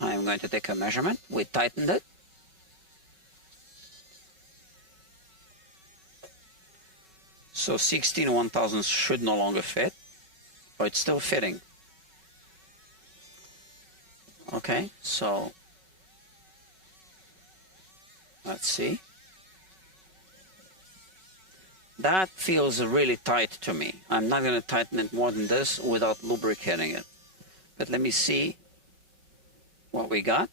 I'm going to take a measurement. We tightened it. So 16 1/1000s should no longer fit, but it's still fitting. Okay, so let's see. That feels really tight to me. I'm not going to tighten it more than this without lubricating it. But let me see what we got.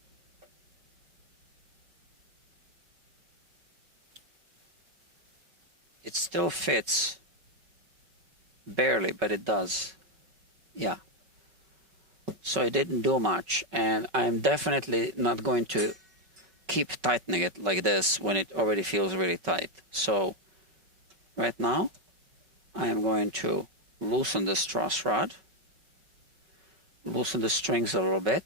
It still fits barely, but it does. Yeah. So it didn't do much, and I'm definitely not going to keep tightening it like this when it already feels really tight. So right now I am going to loosen this truss rod, loosen the strings a little bit.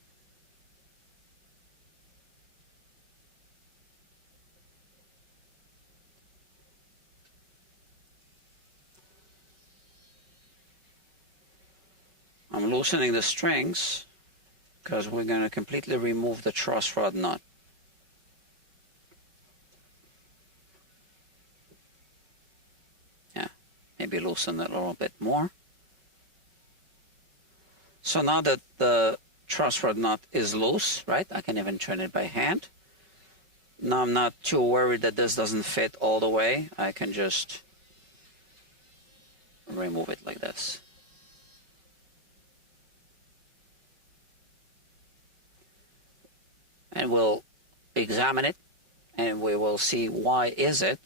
I'm loosening the strings because we're going to completely remove the truss rod nut. Yeah, maybe loosen it a little bit more. So now that the truss rod nut is loose, right, I can even turn it by hand. Now I'm not too worried that this doesn't fit all the way. I can just remove it like this. And we'll examine it, and we will see why is it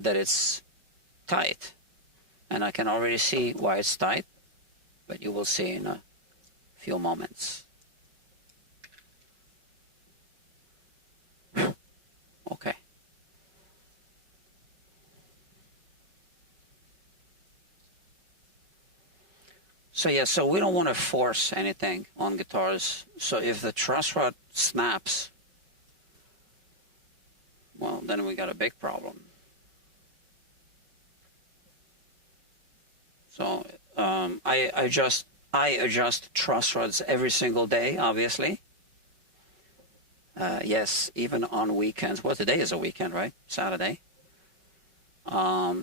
that it's tight. And I can already see why it's tight, but you will see in a few moments. Okay. So yeah, so we don't want to force anything on guitars. So if the truss rod snaps, well, then we got a big problem. So I adjust truss rods every single day, obviously. Yes, even on weekends. Well, today is a weekend, right? Saturday. Yeah,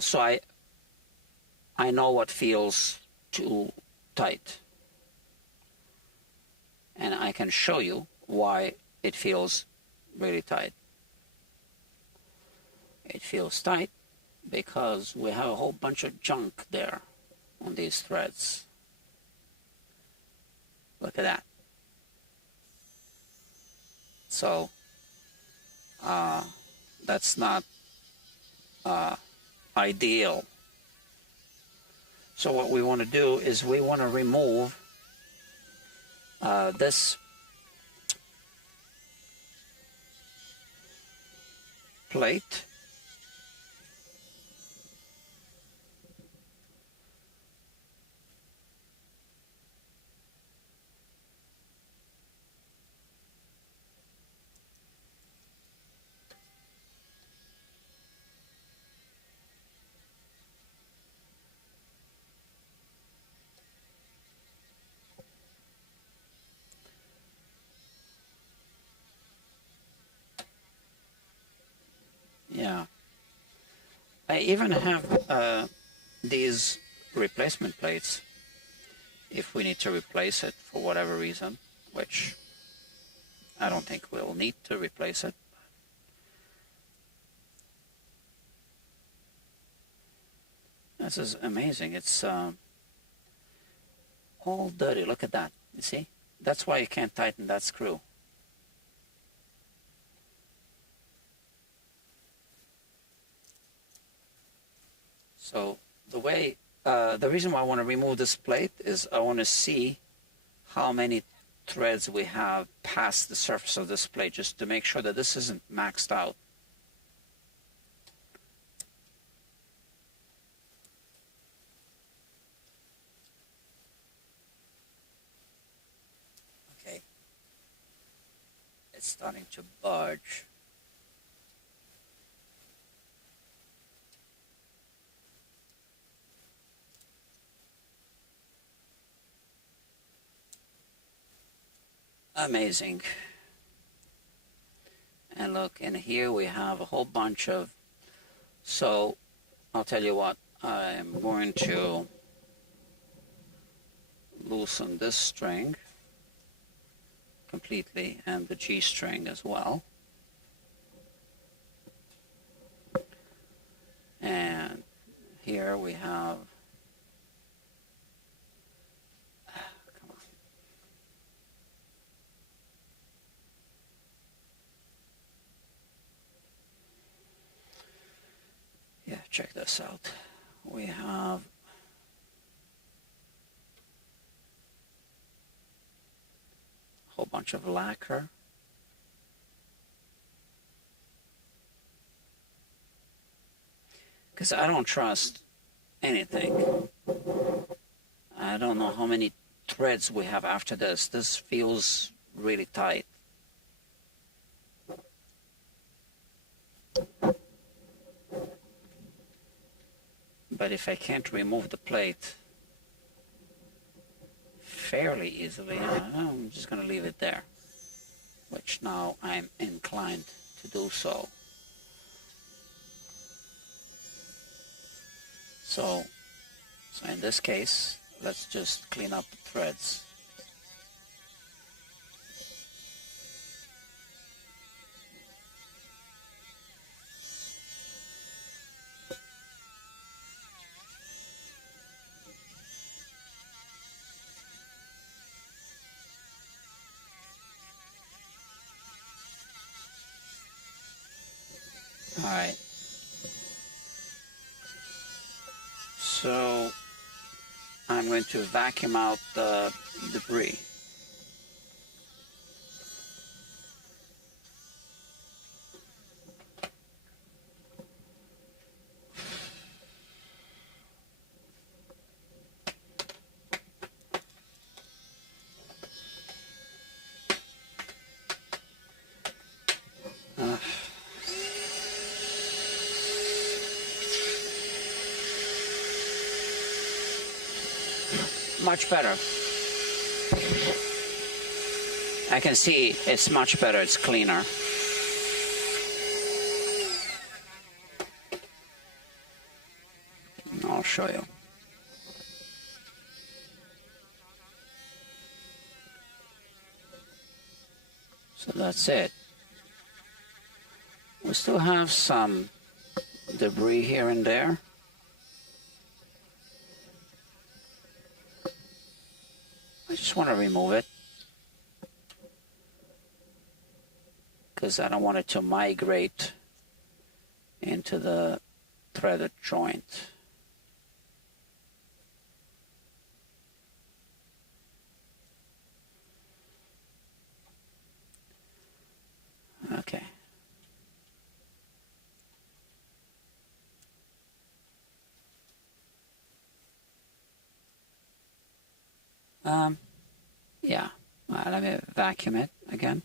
so I know what feels too tight. And I can show you why it feels really tight. It feels tight because we have a whole bunch of junk there on these threads. Look at that. So that's not ideal. So what we want to do is we want to remove this plate. Yeah. I even have these replacement plates if we need to replace it for whatever reason, which I don't think we'll need to replace it. This is amazing. It's all dirty. Look at that. You see? That's why you can't tighten that screw. So the reason why I want to remove this plate is I want to see how many threads we have past the surface of this plate, just to make sure that this isn't maxed out. Okay. It's starting to budge. Amazing. And look, in here we have a whole bunch of, so I'll tell you what, I'm going to loosen this string completely and the G string as well. And here we have, come on. Yeah, check this out. We have a whole bunch of lacquer. Because I don't trust anything. I don't know how many threads we have after this. This feels really tight. But if I can't remove the plate fairly easily, I'm just going to leave it there, which now I'm inclined to do so. So in this case, let's just clean up the threads. All right. So I'm going to vacuum out the debris. Much better. I can see it's much better, it's cleaner. I'll show you. So that's it. We still have some debris here and there. I just want to remove it because I don't want it to migrate into the threaded joint. Okay. Yeah. Let me vacuum it again.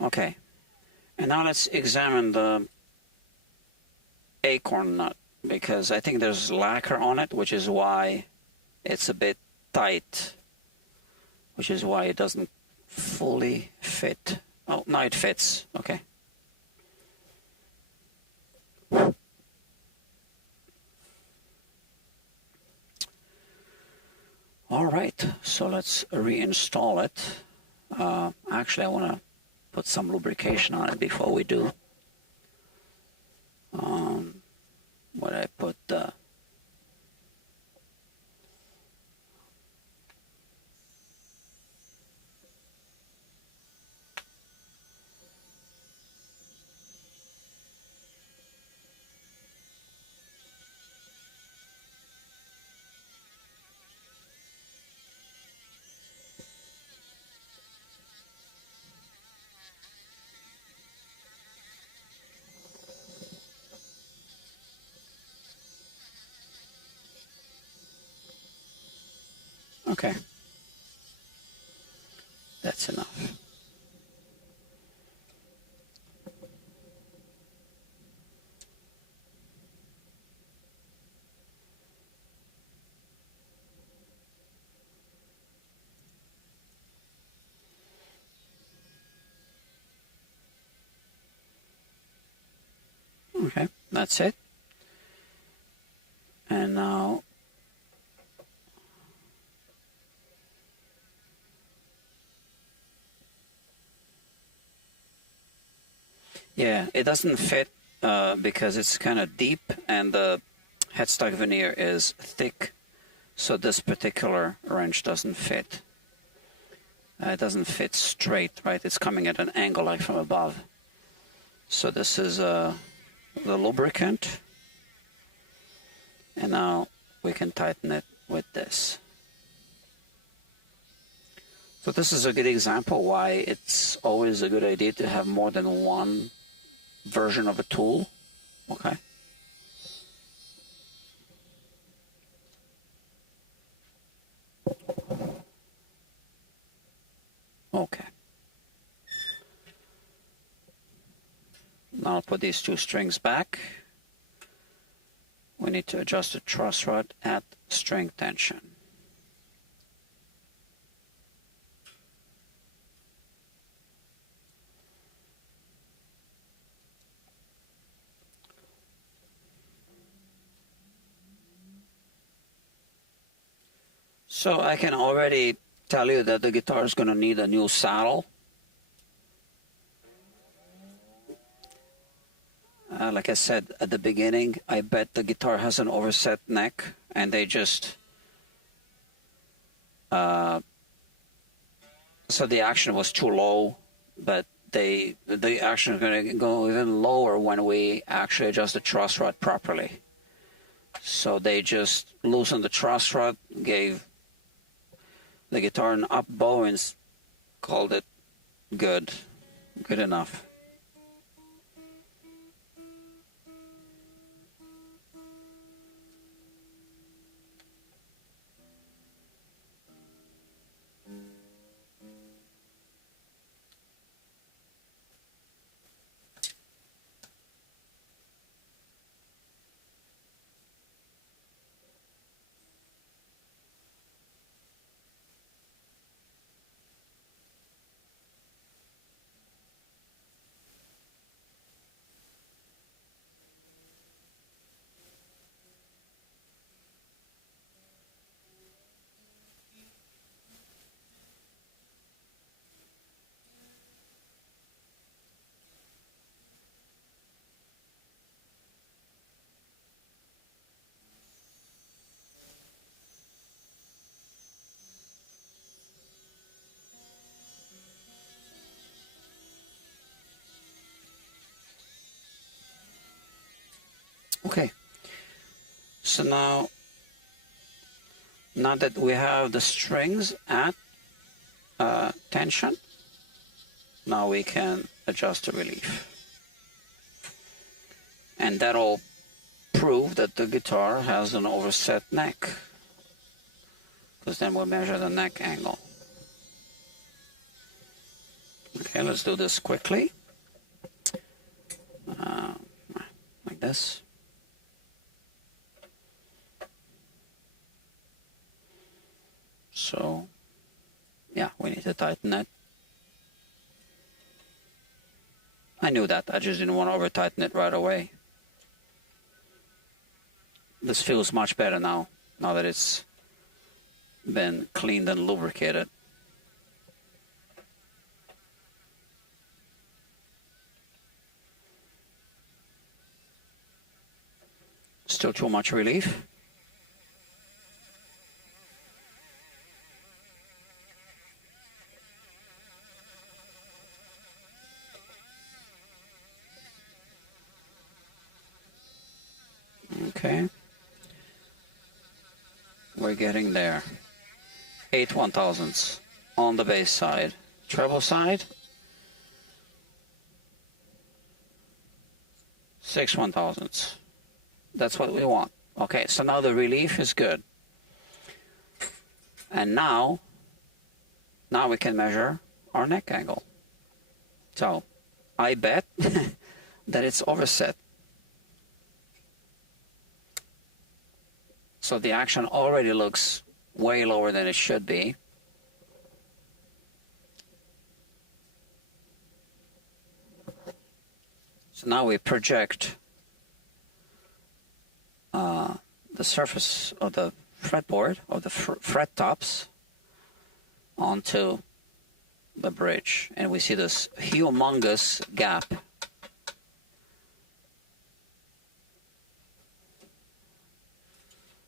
Okay. And now let's examine the acorn nut, because I think there's lacquer on it, which is why it's a bit tight, which is why it doesn't fully fit. Oh, now it fits. Okay. All right, so let's reinstall it. Actually, I want to put some lubrication on it before we do. What I put okay. That's enough. Okay, that's it. And now yeah, it doesn't fit because it's kind of deep and the headstock veneer is thick, so this particular wrench doesn't fit. It doesn't fit straight, right? It's coming at an angle like from above. So this is the lubricant. And now we can tighten it with this. So this is a good example why it's always a good idea to have more than one version of a tool. Okay. Okay. Now I'll put these two strings back. We need to adjust the truss rod at string tension. So I can already tell you that the guitar is going to need a new saddle. like I said at the beginning, I bet the guitar has an overset neck, and they just so the action was too low, but the action is going to go even lower when we actually adjust the truss rod properly. So they just loosened the truss rod, gave the guitar an up bow, and called it good enough. Okay, so now that we have the strings at tension, now we can adjust the relief. And that'll prove that the guitar has an overset neck, because then we'll measure the neck angle. Okay, let's do this quickly. Like this. So, yeah, we need to tighten it. I knew that, I just didn't want to over tighten it right away. This feels much better now that it's been cleaned and lubricated. Still too much relief. Okay, we're getting there. 8 1/1000ths on the bass side. Treble side, 6 1/1000ths. That's what we want. Okay, so now the relief is good. And now we can measure our neck angle. So I bet that it's overset. So the action already looks way lower than it should be. So now we project the surface of the fretboard, of the fret tops, onto the bridge, and we see this humongous gap.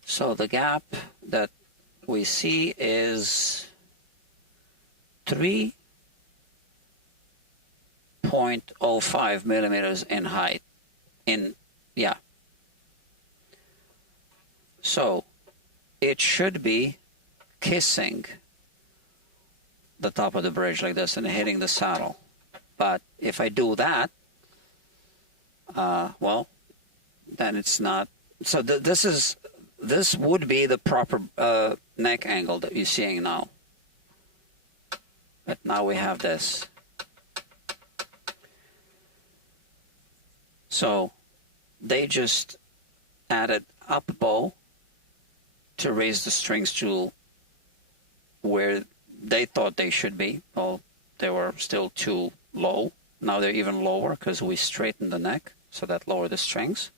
So the gap that we see is 3.05 millimeters in height. So it should be kissing the top of the bridge like this and hitting the saddle. But if I do that, well, then it's not. So this would be the proper neck angle that you're seeing now. But now we have this. So they just added up bow to raise the strings to where they thought they should be. Well, they were still too low. Now they're even lower because we straightened the neck, so that lowered the strings.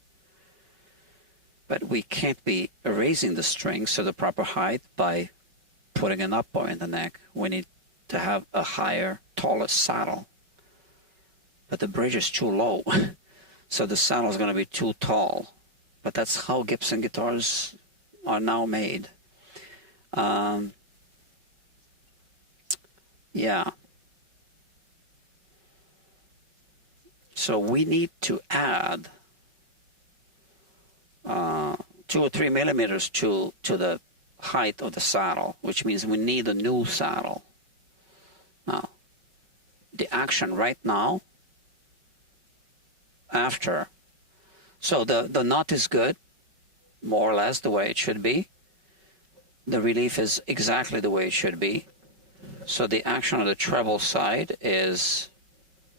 But we can't be raising the strings to the proper height by putting an up bow in the neck. We need to have a higher, taller saddle. But the bridge is too low. So the saddle is going to be too tall. But that's how Gibson guitars are now made. Yeah. So we need to add 2 or 3 millimeters to the height of the saddle, which means we need a new saddle. Now, the action right now, after, so the knot is good, more or less the way it should be. The relief is exactly the way it should be. So the action on the treble side is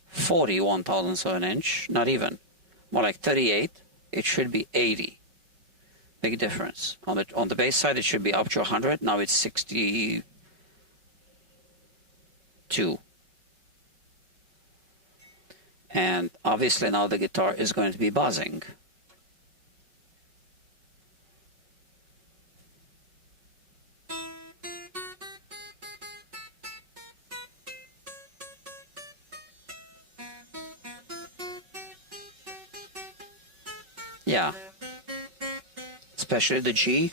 40 1/1000ths of an inch, not even, more like 38. It should be 80. Big difference. On the bass side, it should be up to 100. Now it's 62. And obviously now the guitar is going to be buzzing. Yeah. Especially the G.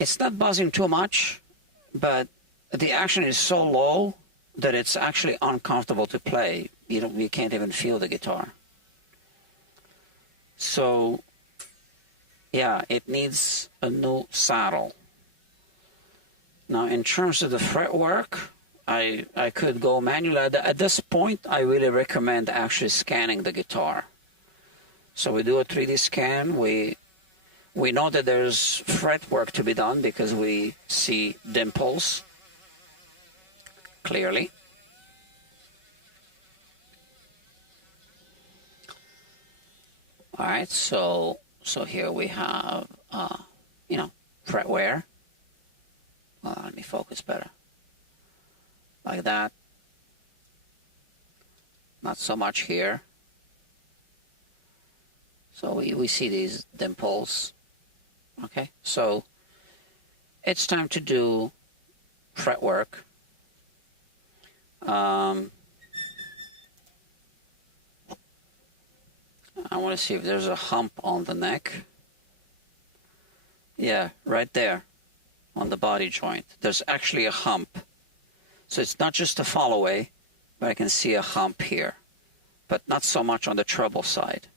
It's not buzzing too much, but the action is so low that it's actually uncomfortable to play. You can't even feel the guitar. So, yeah, it needs a new saddle. Now, in terms of the fretwork, I could go manually. At this point, I really recommend actually scanning the guitar. So we do a 3D scan. We know that there's fretwork to be done because we see dimples clearly. All right, so here we have, fret wear. Let me focus better. Like that. Not so much here. So we see these dimples. Okay, so it's time to do fretwork. I want to see if there's a hump on the neck. Yeah, right there on the body joint. There's actually a hump. So it's not just a fall away, but I can see a hump here, but not so much on the treble side.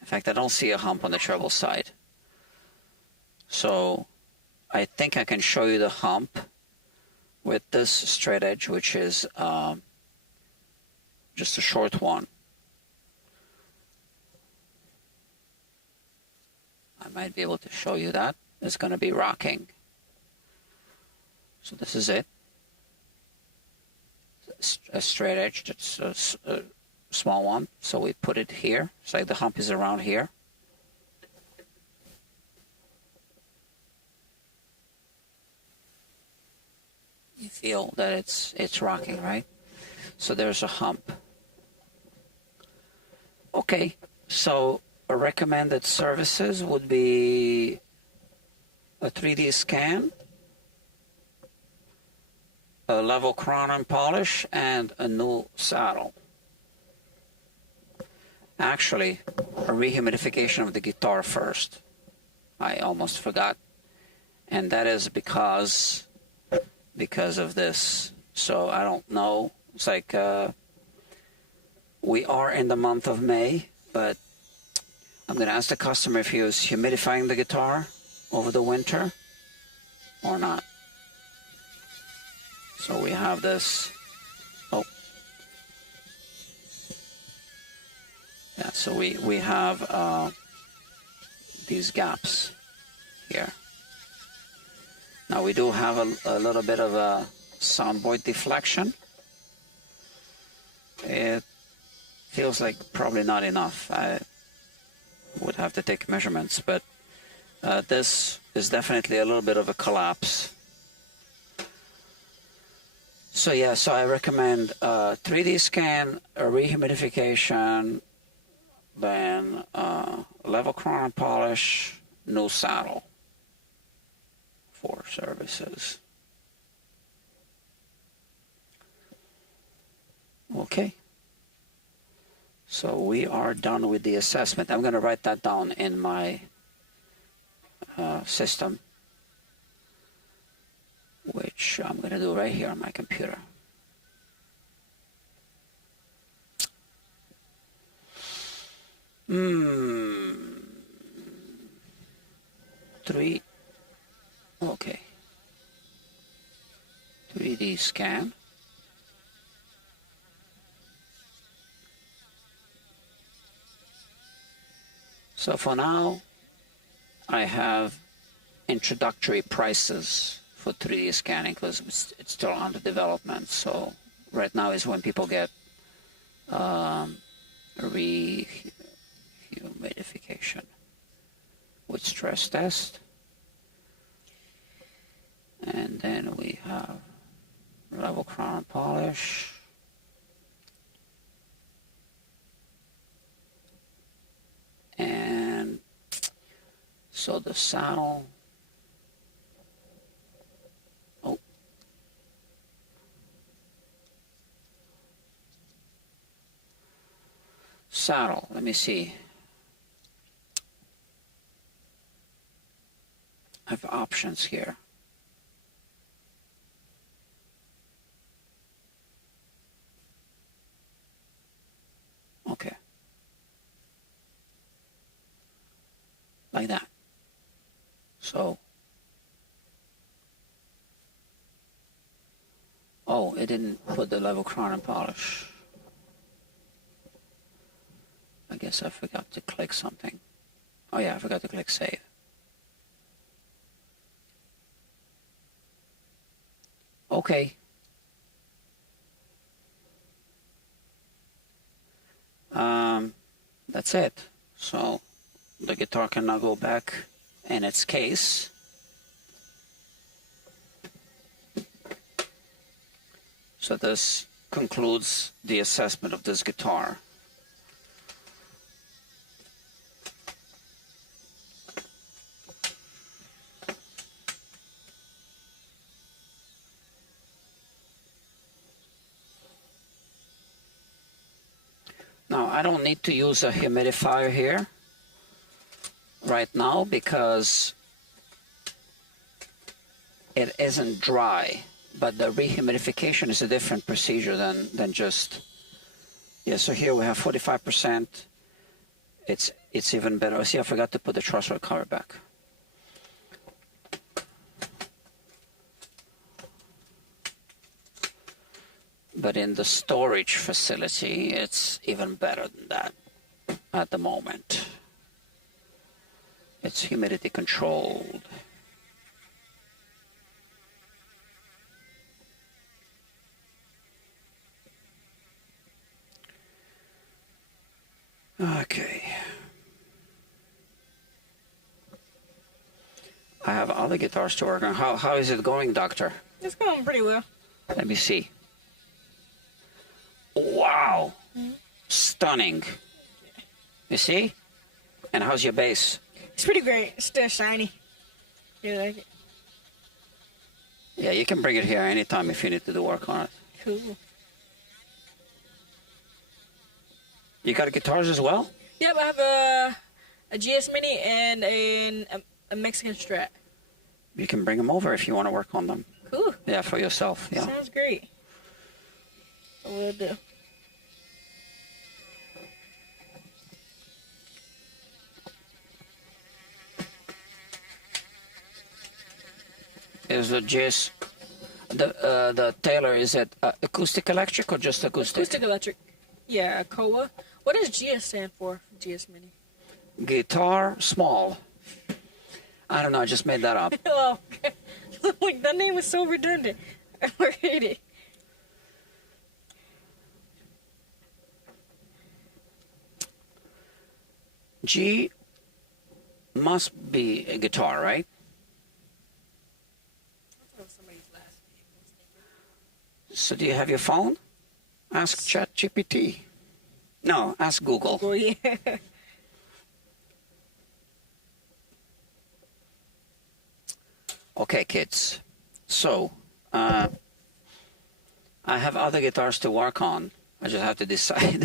In fact, I don't see a hump on the treble side. So I think I can show you the hump with this straight edge, which is just a short one. I might be able to show you that. It's going to be rocking. So this is it. A straight edge, that's a small one. So we put it here. It's like the hump is around here. You feel that it's rocking, right? So there's a hump. Okay, so recommended services would be a 3D scan, a level crown and polish, and a new saddle. Actually, a rehumidification of the guitar first. I almost forgot. And that is because of this. So I don't know. It's like we are in the month of May, but I'm going to ask the customer if he was humidifying the guitar over the winter or not. So we have this. Oh. Yeah, so we have these gaps here. Now we do have a little bit of a soundboard deflection. It feels like probably not enough. I would have to take measurements, but this is definitely a little bit of a collapse. So yeah, so I recommend 3D scan, a rehumidification, then level crown and polish, new saddle for services. Okay. So we are done with the assessment. I'm going to write that down in my system, which I'm going to do right here on my computer. Three. Okay. 3D scan. So for now, I have introductory prices for 3D scanning because it's still under development. So right now is when people get rehumidification with stress test. And then we have level crown polish. And so the saddle, saddle, let me see. I have options here. Okay. Like that. So, oh, it didn't put the level crown and polish. I guess I forgot to click something. Oh yeah, I forgot to click save. Okay. That's it. So the guitar can now go back in its case. So this concludes the assessment of this guitar. Now, I don't need to use a humidifier here right now because it isn't dry, but the rehumidification is a different procedure than just, yeah, so here we have 45%. It's even better. See, I forgot to put the truss rod cover back. But in the storage facility, it's even better than that at the moment. It's humidity controlled. Okay. I have other guitars to work on. How is it going, Doctor? It's going pretty well. Let me see. Wow. Stunning. You see? And how's your bass? It's pretty great. It's still shiny. You like it? Yeah, you can bring it here anytime if you need to do work on it. Cool. You got guitars as well? Yep, I have a GS Mini and a Mexican Strat. You can bring them over if you want to work on them. Cool. Yeah, for yourself. Yeah. Sounds great. I will do. Is the GS, the Taylor, is it acoustic electric or just acoustic? Acoustic electric. Yeah, Koa. What does GS stand for GS Mini? Guitar small. I don't know, I just made that up. Oh, like that name was so redundant. I hate it. G must be a guitar, right? So do you have your phone? Ask ChatGPT. No, ask Google. Oh, yeah. Okay, kids. So, I have other guitars to work on. I just have to decide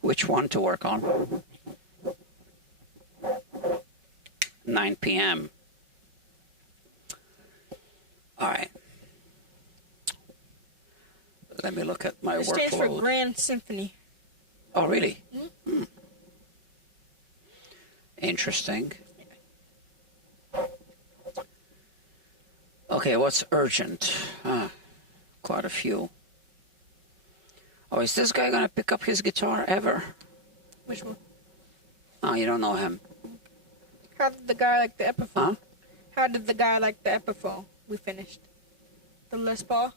which one to work on. 9 p.m. All right. Let me look at my It stands for workload. Grand Symphony. Oh, really? Hmm. Interesting. Okay, what's urgent? Quite a few. Oh, is this guy gonna pick up his guitar ever? Which one? Oh, you don't know him. How did the guy like the Epiphone? Huh? How did the guy like the Epiphone? We finished. The Les Paul?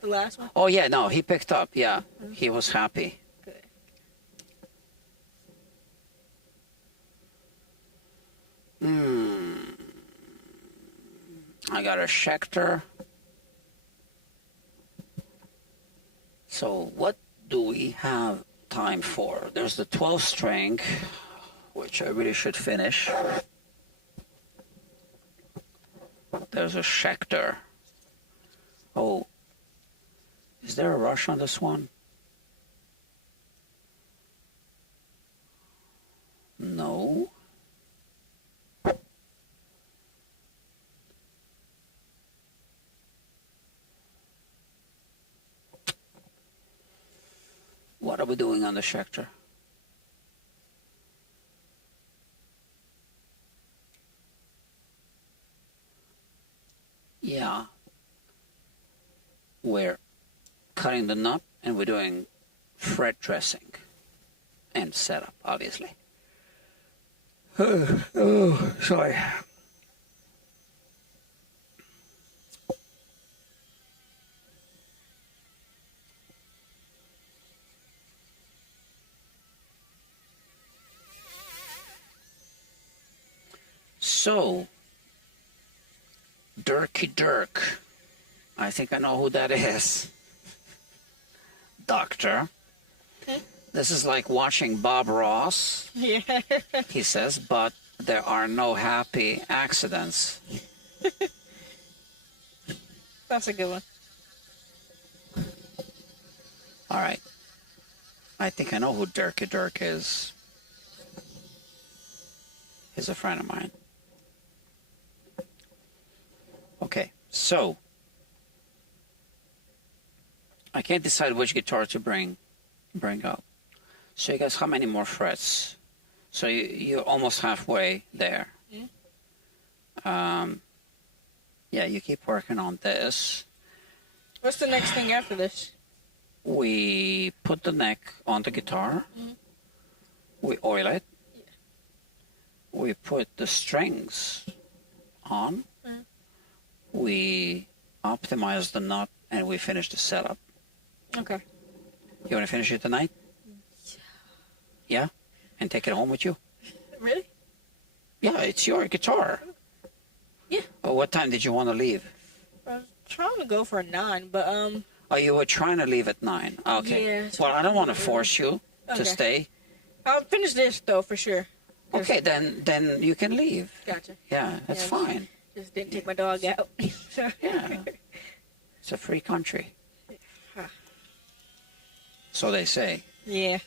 The last one? Oh, yeah, no, he picked up. Yeah, he was happy. Good. I got a Schecter. So what do we have time for? There's the 12 string, which I really should finish. There's a Schecter. Oh, is there a rush on this one? No. What are we doing on the Schecter? Yeah. We're cutting the knot and we're doing fret dressing and setup, obviously. Oh, sorry. So, Dirky Dirk. I think I know who that is. Doctor. This is like watching Bob Ross, Yeah. he says, but there are no happy accidents. That's a good one. All right. I think I know who Dirky Dirk is. He's a friend of mine. Okay, so I can't decide which guitar to bring up. So you guys, how many more frets? So you're almost halfway there. Yeah, you keep working on this. What's the next thing after this? We put the neck on the guitar. We oil it. We put the strings on. We optimize the knot and we finish the setup. Okay. You want to finish it tonight? Yeah? And take it home with you? Really? Yeah, it's your guitar. Yeah. Oh, what time did you want to leave? I was trying to go for a 9, but Oh, you were trying to leave at 9. Okay. Yeah, Well, I don't want to force you to Okay. stay. I'll finish this though for sure. Okay, then you can leave. Gotcha. Yeah, that's Yeah. fine. Just didn't take my dog out. So. Yeah. It's a free country. Huh. So they say. Yeah.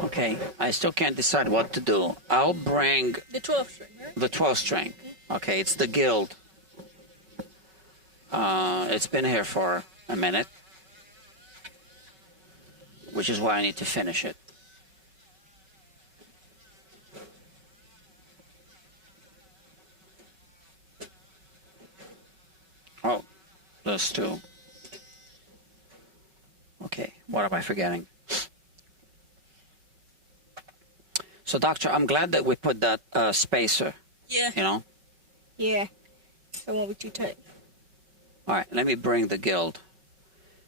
Okay, I still can't decide what to do. I'll bring The 12 string, right? the 12 string. Okay, it's the Guild. It's been here for a minute, which is why I need to finish it. Oh, those two. Okay, what am I forgetting? So, Doctor, I'm glad that we put that spacer, Yeah. you know? Yeah. It won't be too tight. All right, let me bring the Guild,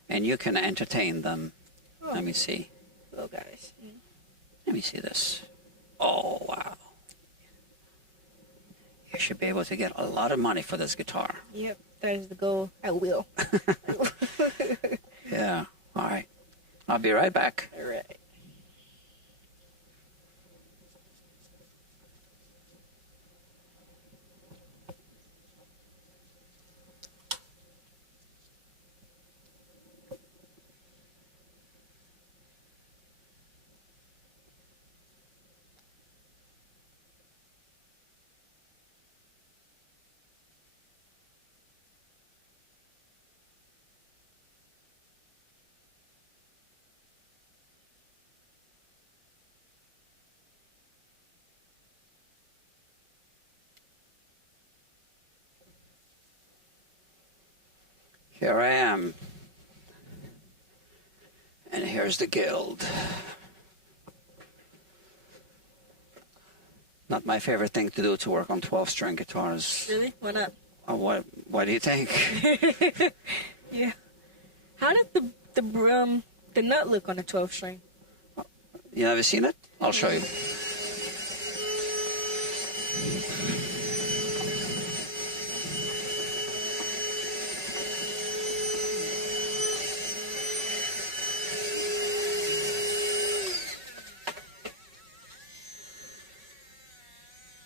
and you can entertain them. Oh. Let me see. A go, guys. Let me see this. Oh, wow. You should be able to get a lot of money for this guitar. Yep, that is the goal. I will. Yeah. All right. I'll be right back. All right. Here I am. And here's the guild. Not my favorite thing to do to work on 12-string guitars. Really? Why not? What do you think? Yeah. How did the nut look on a 12-string? You never seen it? I'll show you.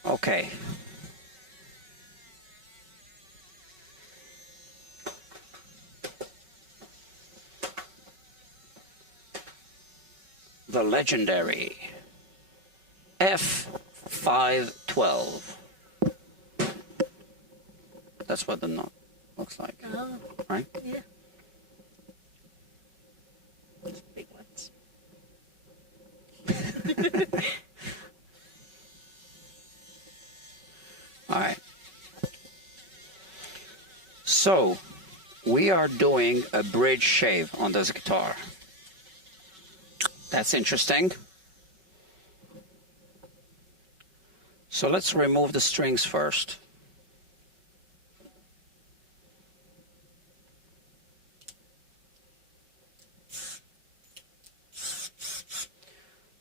Okay. The legendary F512. That's what the note looks like, Oh, right? yeah. Those big ones. All right. So, we are doing a bridge shave on this guitar. That's interesting. So let's remove the strings first.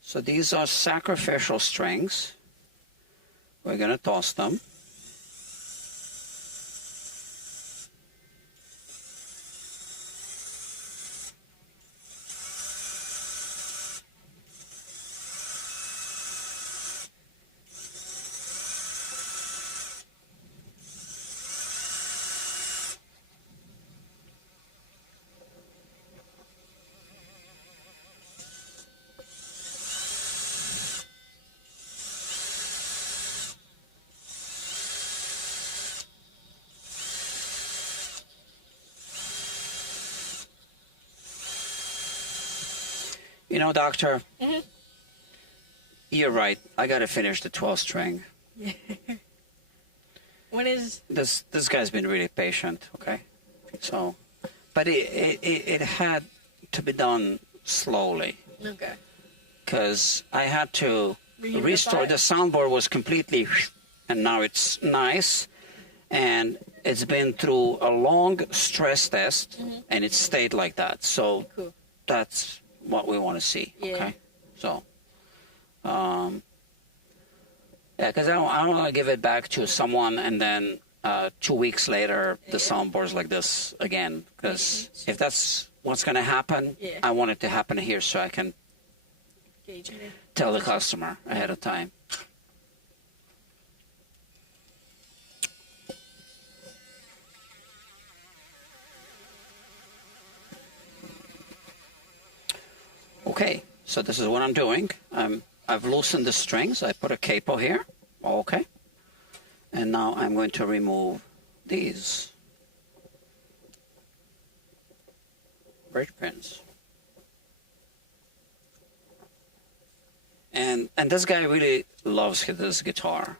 So these are sacrificial strings. We're going to toss them. You know, Doctor, you're right. I got to finish the 12 string. When is... This guy's been really patient, okay? So, but it had to be done slowly. Okay. Because I had to Reunify restore. it. The soundboard was completely, and now it's nice. And it's been through a long stress test, and it stayed like that. So Cool. that's what we want to see. Yeah. Okay. So, yeah, because I don't want to give it back to someone and then 2 weeks later the soundboard's like this again. Because if that's what's going to happen, Yeah. I want it to happen here so I can Gauge it. tell the customer ahead of time. Okay, so this is what I'm doing. I've loosened the strings. I put a capo here. Okay. And now I'm going to remove these bridge pins. And this guy really loves this guitar.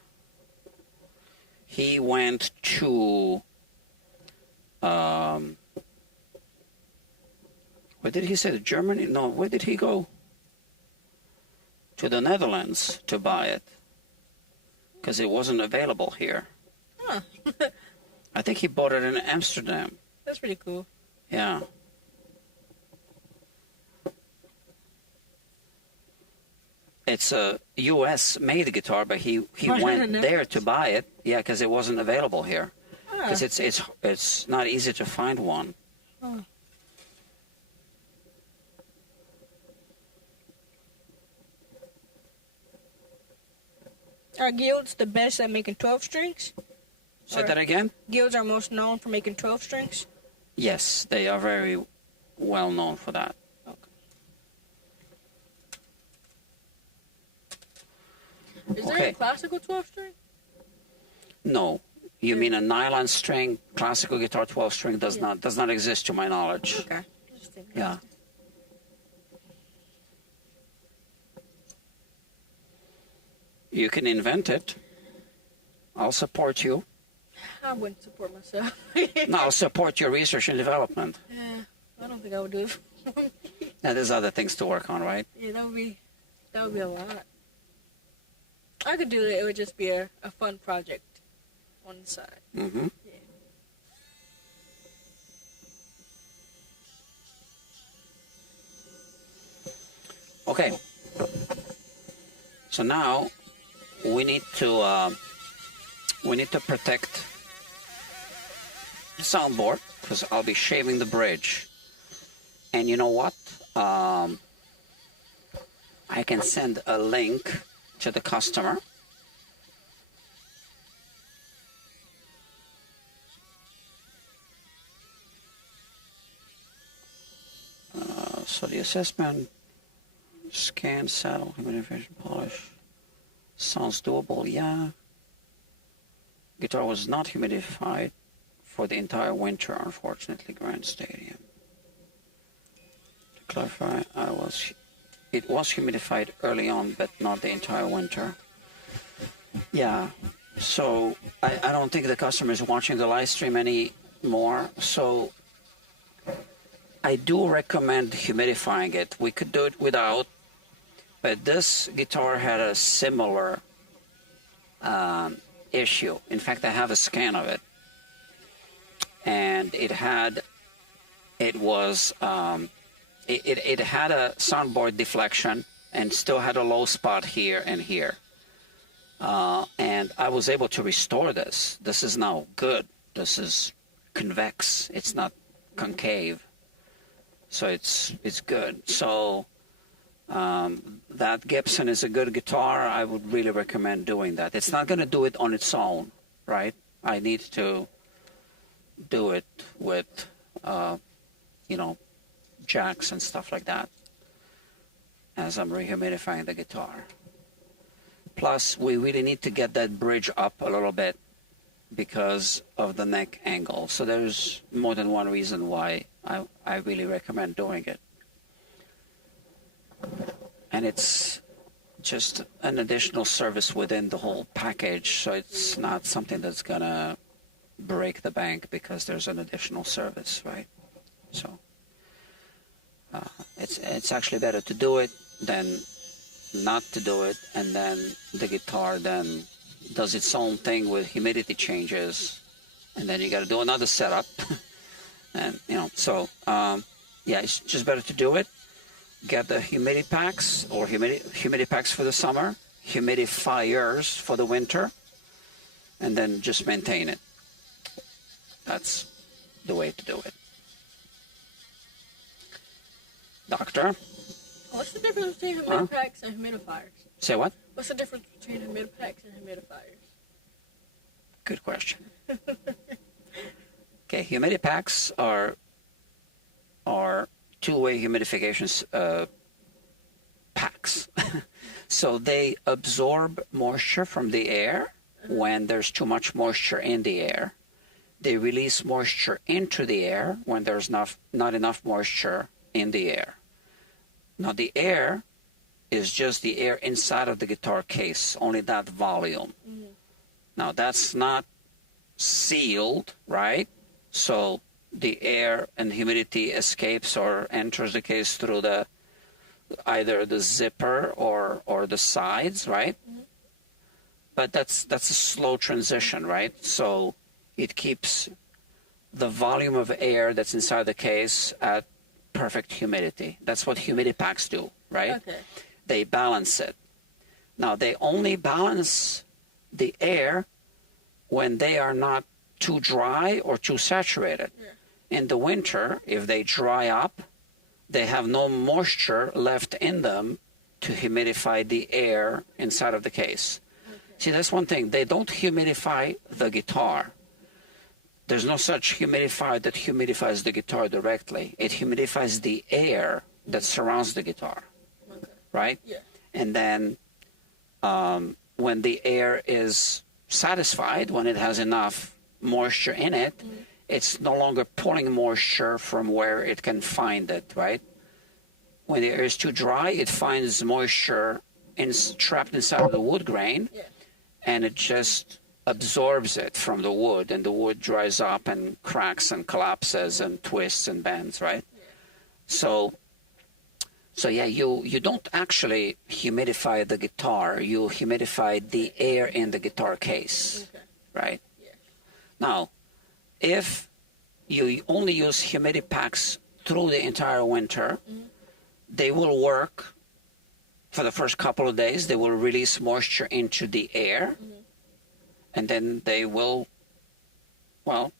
He went to where did he say? Germany? No, where did he go? To the Netherlands to buy it. Because it wasn't available here. Huh. I think he bought it in Amsterdam. That's pretty cool. Yeah. it's a U.S. made guitar, but he went there to buy it. Yeah, because it wasn't available here. Because it's not easy to find one. Oh. Are Guilds the best at making 12 strings? Say that again? Guilds are most known for making 12 strings? Yes, they are very well known for that. Okay. Is there a classical 12 string? No. You mean a nylon string classical guitar 12 string does not exist to my knowledge. Okay. Yeah. You can invent it. I'll support you. I wouldn't support myself. No, I'll support your research and development. Yeah, I don't think I would do it. Now, there's other things to work on, right? Yeah, that would be a lot. I could do it. It would just be a fun project on the side. Mm-hmm. Yeah. Okay. So now we need to protect the soundboard because I'll be shaving the bridge. And you know what? I can send a link to the customer. So the assessment, scan, saddle, humidification, polish, sounds doable, yeah. Guitar was not humidified for the entire winter, unfortunately, Grand Stadium. To clarify, it was humidified early on, but not the entire winter. Yeah, so I don't think the customer is watching the live stream anymore, so I do recommend humidifying it. We could do it without, but this guitar had a similar issue. In fact, I have a scan of it, and it had a soundboard deflection and still had a low spot here and here. And I was able to restore this. This is now good. This is convex. It's not concave. So it's good. So that Gibson is a good guitar. I would really recommend doing that. It's not going to do it on its own, right? I need to do it with, jacks and stuff like that as I'm rehumidifying the guitar. Plus, we really need to get that bridge up a little bit because of the neck angle. So there's more than one reason why I really recommend doing it. And it's just an additional service within the whole package, so it's not something that's gonna break the bank because there's an additional service, right? So it's actually better to do it than not to do it, and then the guitar then does its own thing with humidity changes, and then you got to do another setup. And it's just better to do it. Get the humidity packs or humidity packs for the summer, humidifiers for the winter, and then just maintain it. That's the way to do it. Doctor? What's the difference between humidipacks and humidifiers? Say what? What's the difference between humidipacks and humidifiers? Good question. Okay, humidipacks are two-way humidification packs. So they absorb moisture from the air when there's too much moisture in the air. They release moisture into the air when there's not enough moisture in the air. Now the air is just the air inside of the guitar case, only that volume. Mm-hmm. Now that's not sealed, right? So the air and humidity escapes or enters the case through either the zipper or the sides, right? Mm-hmm. But that's a slow transition, right? So it keeps the volume of air that's inside the case at perfect humidity. That's what humidipacks do, right? Okay. They balance it. Now, they only balance the air when they are not too dry or too saturated. Yeah. In the winter, if they dry up, they have no moisture left in them to humidify the air inside of the case. Okay. See, that's one thing. They don't humidify the guitar. There's no such humidifier that humidifies the guitar directly. It humidifies the air that surrounds the guitar, Okay. right? Yeah. And then when the air is satisfied, when it has enough moisture in it, it's no longer pulling moisture from where it can find it, right? When the air is too dry, it finds moisture trapped inside of the wood grain, Yeah. and it just absorbs it from the wood, and the wood dries up and cracks and collapses and twists and bends, right? Yeah. So yeah, you don't actually humidify the guitar, you humidify the air in the guitar case, Okay. right? Yeah. Now, if you only use humidity packs through the entire winter, they will work for the first couple of days. They will release moisture into the air, and then they will, well,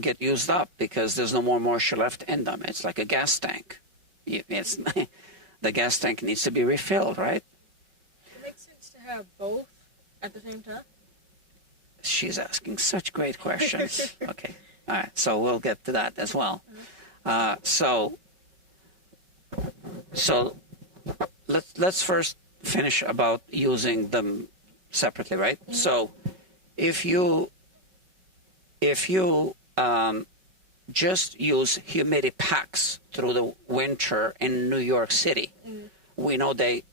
get used up because there's no more moisture left in them. It's like a gas tank. It's the gas tank needs to be refilled, right? It makes sense to have both at the same time. She's asking such great questions. Okay, all right. So we'll get to that as well. So let's first finish about using them separately, right? So if you just use humidity packs through the winter in New York City, we know they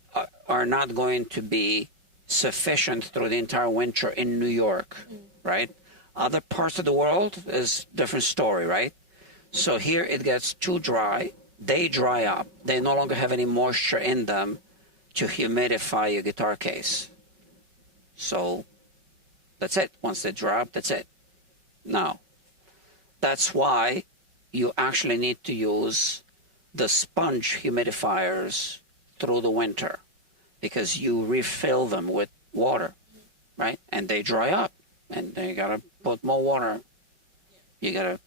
are not going to be sufficient through the entire winter in New York, right? Other parts of the world is different story, right? So here it gets too dry, they dry up, they no longer have any moisture in them to humidify your guitar case. So that's it. Once they dry up, that's it. Now, that's why you actually need to use the sponge humidifiers through the winter, because you refill them with water, right? And they dry up, and then you gotta put more water. You gotta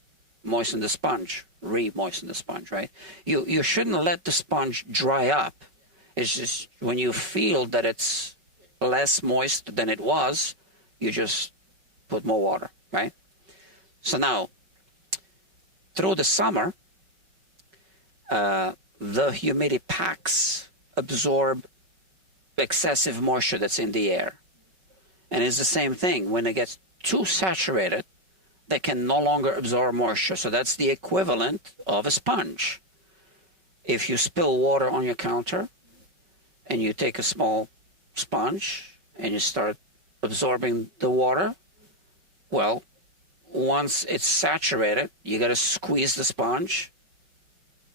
moisten the sponge, re-moisten the sponge, right? You shouldn't let the sponge dry up. It's just when you feel that it's less moist than it was, you just put more water, right? So now, through the summer, the humidity packs absorb excessive moisture that's in the air. And it's the same thing. When it gets too saturated, they can no longer absorb moisture. So that's the equivalent of a sponge. If you spill water on your counter and you take a small sponge and you start absorbing the water, well, once it's saturated, you got to squeeze the sponge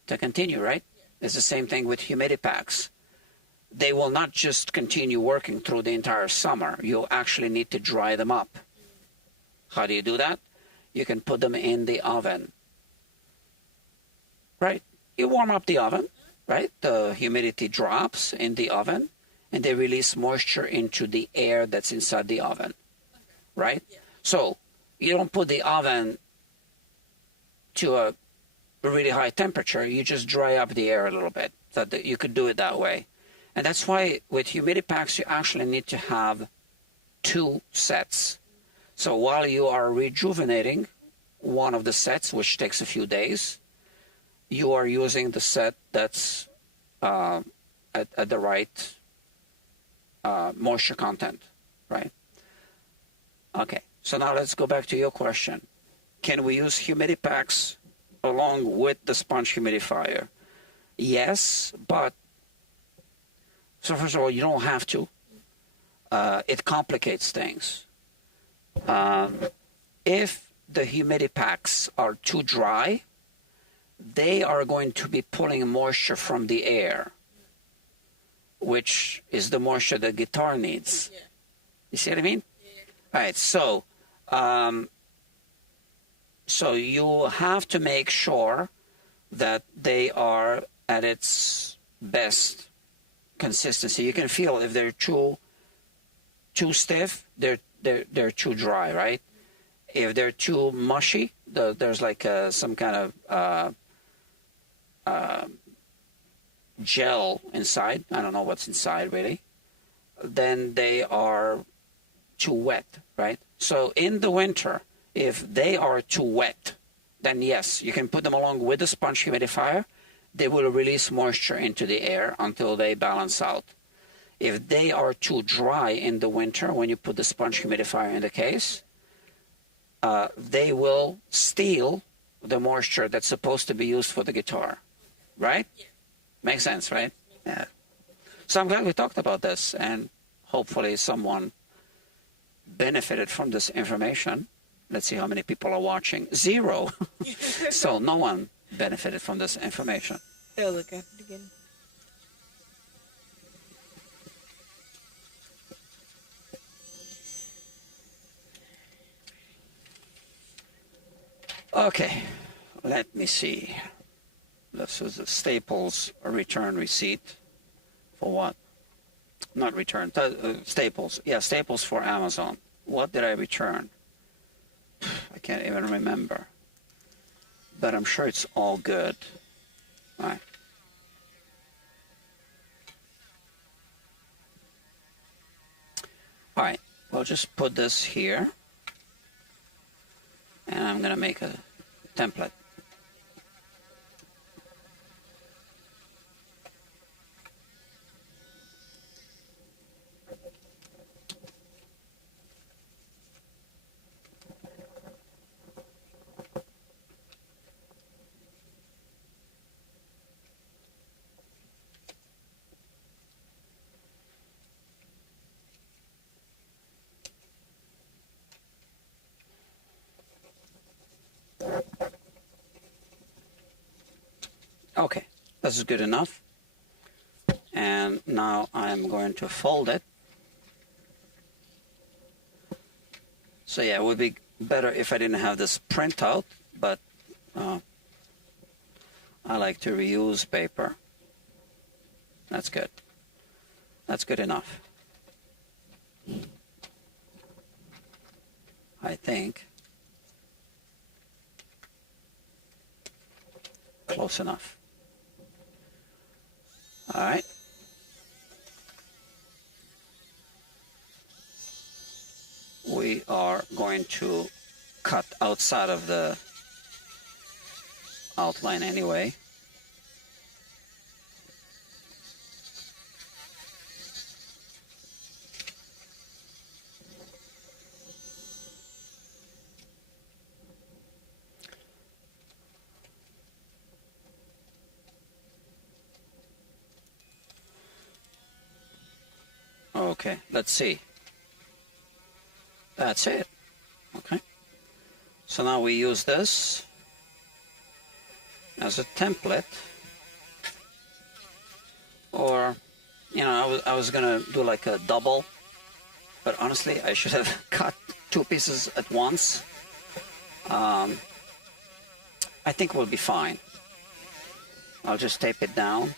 to continue, right? It's the same thing with humidity packs. They will not just continue working through the entire summer. You'll actually need to dry them up. How do you do that? You can put them in the oven, right? You warm up the oven, right? The humidity drops in the oven, and they release moisture into the air that's inside the oven, right? So you don't put the oven to a really high temperature. You just dry up the air a little bit. So that you could do it that way. And that's why with humidity packs, you actually need to have 2 sets. So while you are rejuvenating one of the sets, which takes a few days, you are using the set that's at the right moisture content, right? Okay, so now let's go back to your question. Can we use humidity packs along with the sponge humidifier? Yes, but so first of all, you don't have to. It complicates things. If the humidity packs are too dry, they are going to be pulling moisture from the air, which is the moisture the guitar needs. Yeah. You see what I mean? Yeah. All right, so you have to make sure that they are at its best consistency. You can feel if they're too stiff, they're too dry, right? If they're too mushy, there's like some kind of gel inside. I don't know what's inside really. Then they are too wet, right? So in the winter, if they are too wet, then yes, you can put them along with the sponge humidifier. They will release moisture into the air until they balance out. If they are too dry in the winter, when you put the sponge humidifier in the case, they will steal the moisture that's supposed to be used for the guitar, right? Yeah. Makes sense, right? Yeah. So I'm glad we talked about this, and hopefully someone benefited from this information. Let's see how many people are watching. 0. So no one benefited from this information. They'll look at it again. Okay, let me see. This is a Staples return receipt. For what? Not return, Staples. Yeah, Staples for Amazon. What did I return? I can't even remember. But I'm sure it's all good. All right. All right, we'll just put this here. And I'm going to make a template. Okay, this is good enough. And now I'm going to fold it. So yeah, it would be better if I didn't have this printout, but I like to reuse paper. That's good. That's good enough. I think. Close enough. All right. We are going to cut outside of the outline anyway. Okay, let's see. That's it. Okay. So now we use this as a template. Or, you know, I was gonna do like a double, but honestly, I should have cut 2 pieces at once. I think we'll be fine. I'll just tape it down.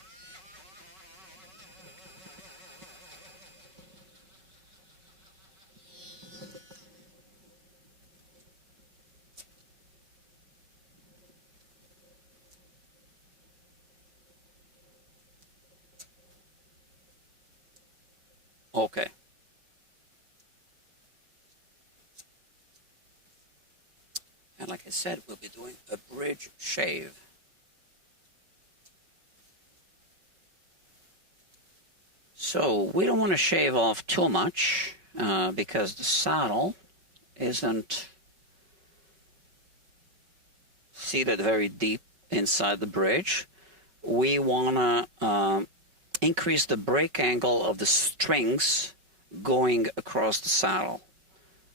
Okay. And like I said, we'll be doing a bridge shave. So we don't want to shave off too much because the saddle isn't seated very deep inside the bridge. We want to increase the break angle of the strings going across the saddle.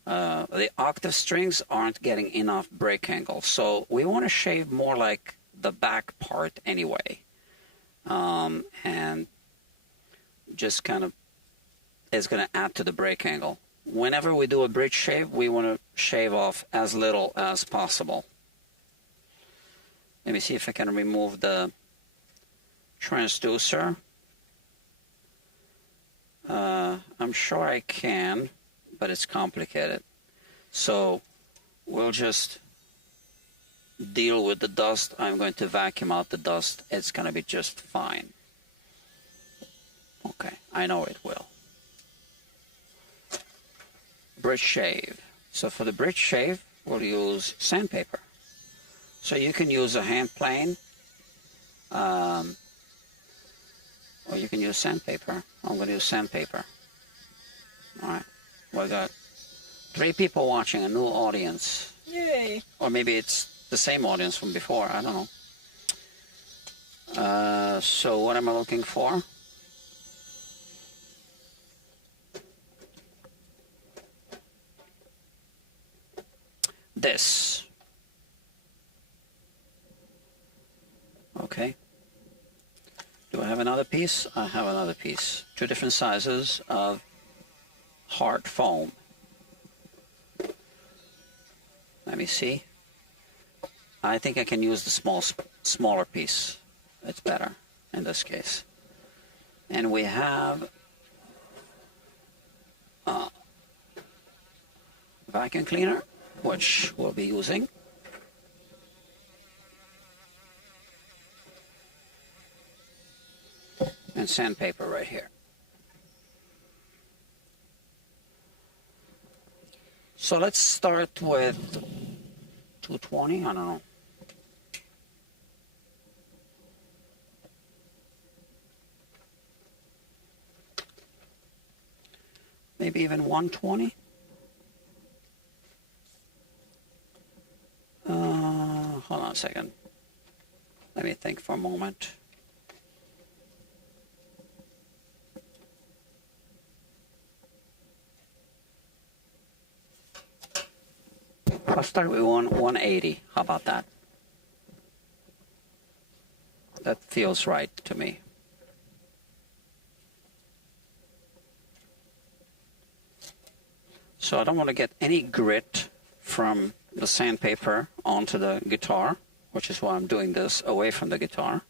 The octave strings aren't getting enough break angle, so we want to shave more like the back part anyway, and just kind of is going to add to the break angle. Whenever we do a bridge shave, we want to shave off as little as possible. Let me see if I can remove the transducer. I'm sure I can, but it's complicated. So we'll just deal with the dust. I'm going to vacuum out the dust. It's going to be just fine. Okay, I know it will. Bridge shave. So for the bridge shave, we'll use sandpaper. So you can use a hand plane, or you can use sandpaper. I'm going to use sandpaper. All right, we got 3 people watching, a new audience. Yay! Or maybe it's the same audience from before. I don't know. So what am I looking for? This. Okay. Do I have another piece? I have another piece. 2 different sizes of hard foam. Let me see. I think I can use the smaller piece. It's better in this case. And we have a vacuum cleaner, which we'll be using. And sandpaper right here. So let's start with 220, I don't know. Maybe even 120. Hold on a second. Let me think for a moment. I'll start with 180. How about that? That feels right to me. So I don't want to get any grit from the sandpaper onto the guitar, which is why I'm doing this away from the guitar.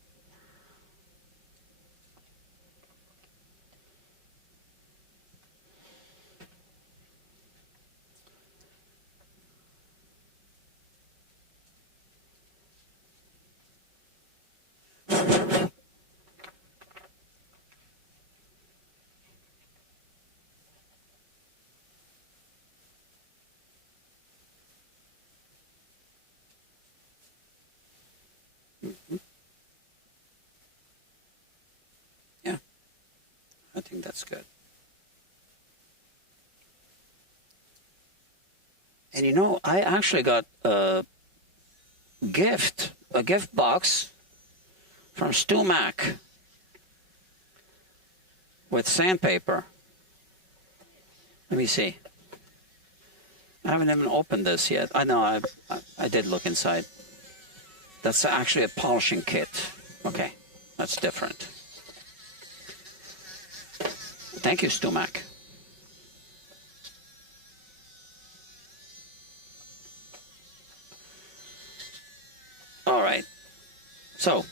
Yeah, I think that's good. And you know, I actually got a gift box from StewMac with sandpaper. Let me see. I haven't even opened this yet. I know I did look inside. That's actually a polishing kit. Okay, that's different. Thank you, StewMac. All right. So,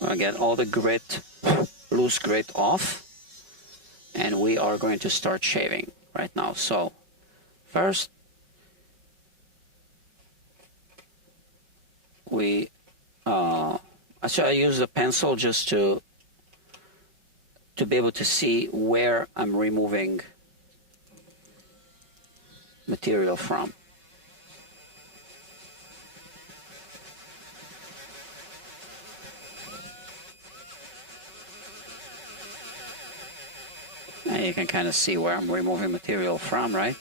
I'll get all the grit, loose grit off, and we are going to start shaving right now. So, first, I use the pencil just to be able to see where I'm removing material from. And you can kind of see where I'm removing material from, right?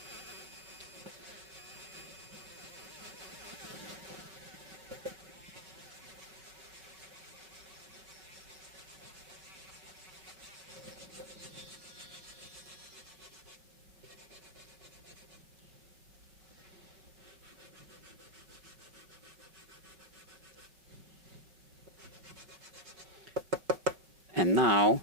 And now,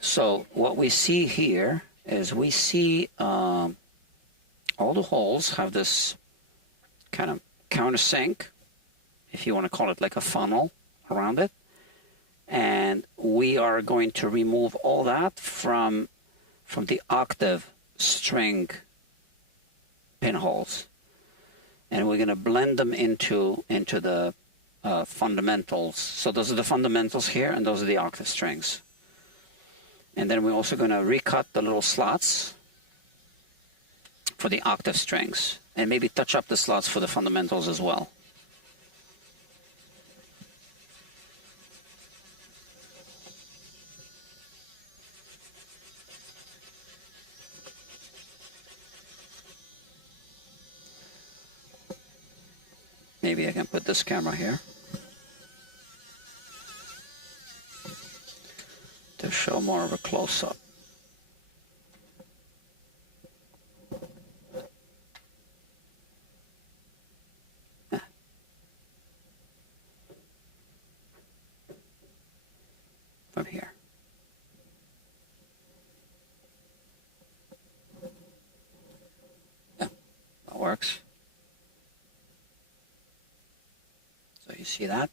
so what we see here is we see all the holes have this kind of countersink, if you want to call it like a funnel around it. And we are going to remove all that from the octave string pinholes. And we're going to blend them into the fundamentals. So those are the fundamentals here, and those are the octave strings. And then we're also going to recut the little slots for the octave strings, and maybe touch up the slots for the fundamentals as well. Maybe I can put this camera here to show more of a close-up. From here. Yeah, that works. So you see that?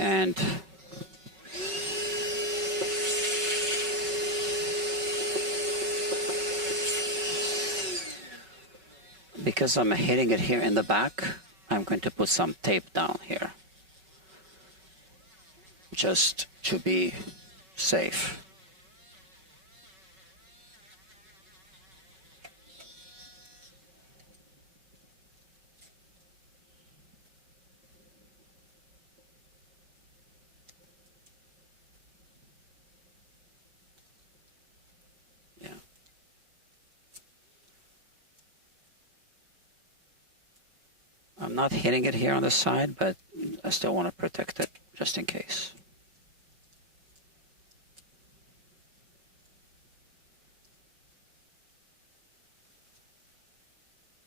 And because I'm hitting it here in the back, I'm going to put some tape down here, just to be safe. I'm not hitting it here on the side, but I still want to protect it just in case.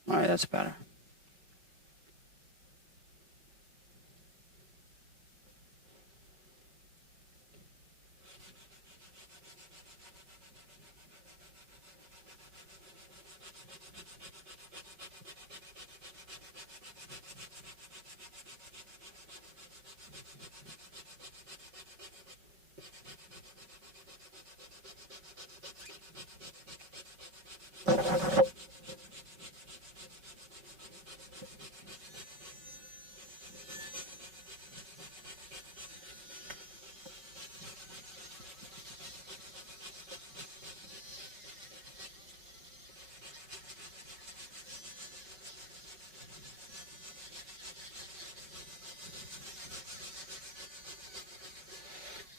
All right, that's better.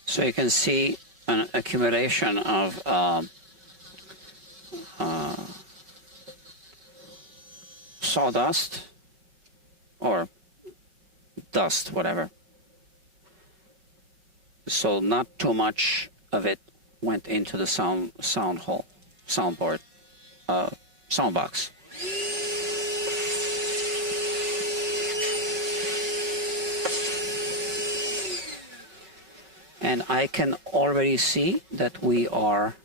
So you can see an accumulation of sawdust or dust, whatever. So not too much of it went into the soundboard, sound box. And I can already see that we are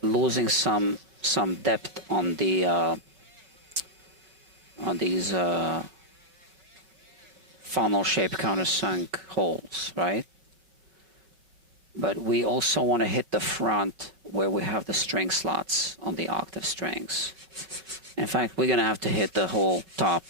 losing some depth on the on these funnel-shaped countersunk holes, right? But we also want to hit the front where we have the string slots on the octave strings. In fact, we're going to have to hit the whole top.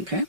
Okay.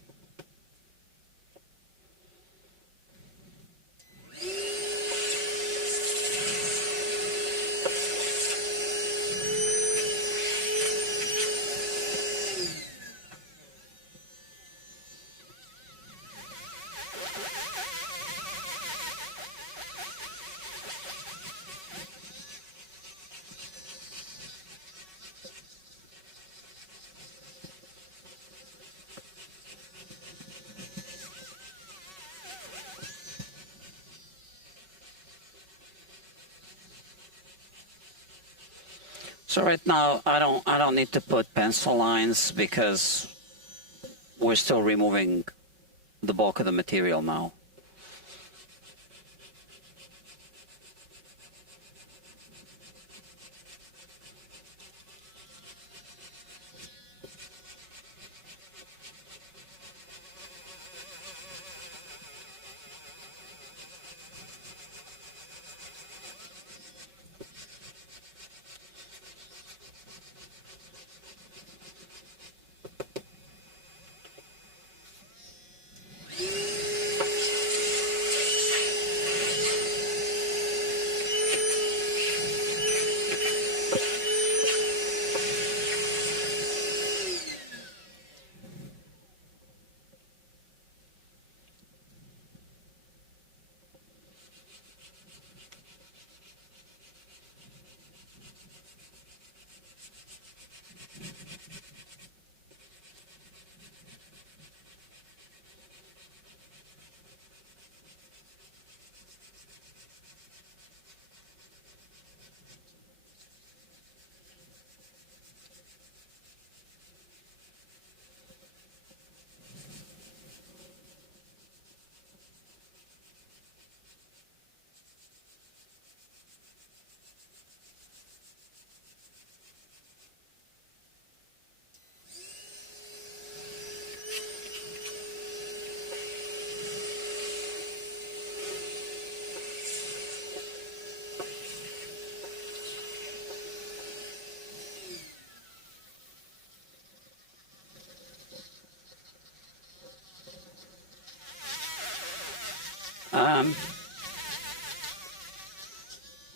So right now I don't need to put pencil lines because we're still removing the bulk of the material now.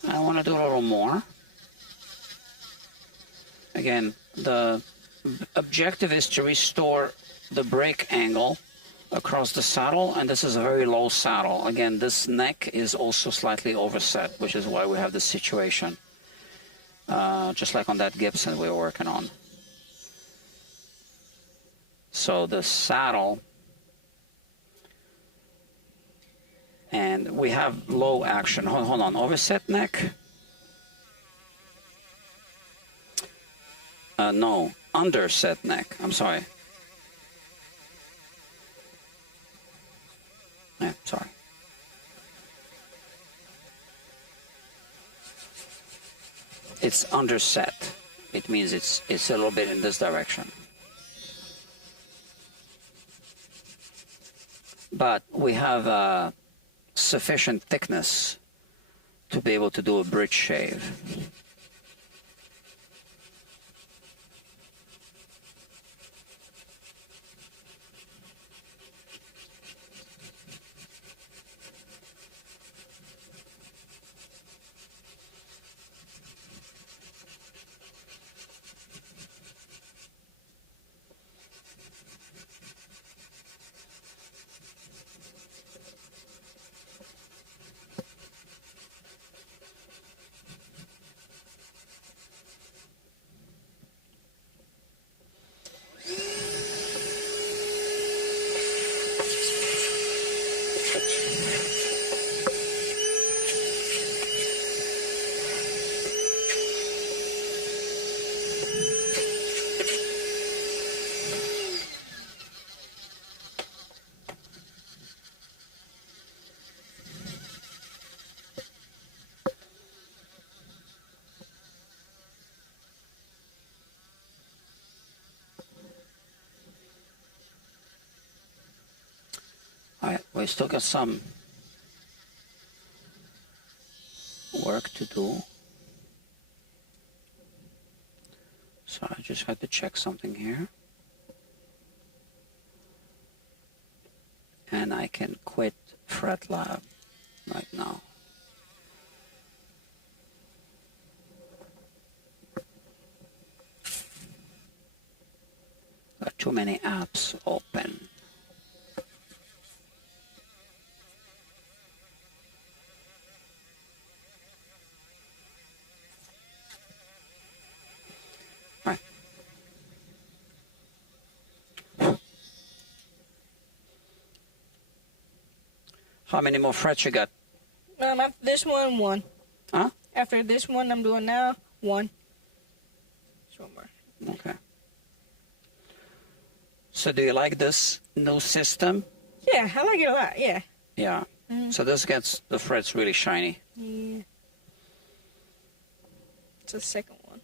I want to do a little more. Again, the objective is to restore the brake angle across the saddle, and this is a very low saddle. Again, this neck is also slightly overset, which is why we have this situation, just like on that Gibson we were working on. So the saddle, and we have low action. Hold on, overset neck? No, underset neck. I'm sorry. Yeah, sorry. It's underset. It means it's a little bit in this direction. But we have sufficient thickness to be able to do a bridge shave. Alright, we still got some work to do. So I just had to check something here. can quit Fret Lab right now. Got too many apps open. Right. How many more frets you got? After this one. Huh? After this one I'm doing now, one. Just one more. Okay. So do you like this new system? Yeah, I like it a lot, yeah. Yeah. So this gets the frets really shiny. Yeah. It's the second one.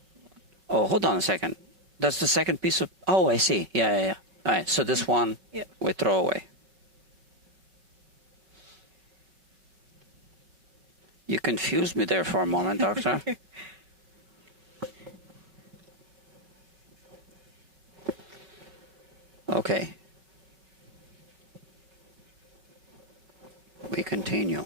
Oh, hold on a second. That's the second piece of... Oh, I see. Yeah. All right, so this one we throw away. You confused me there for a moment, Doctor. Okay. We continue.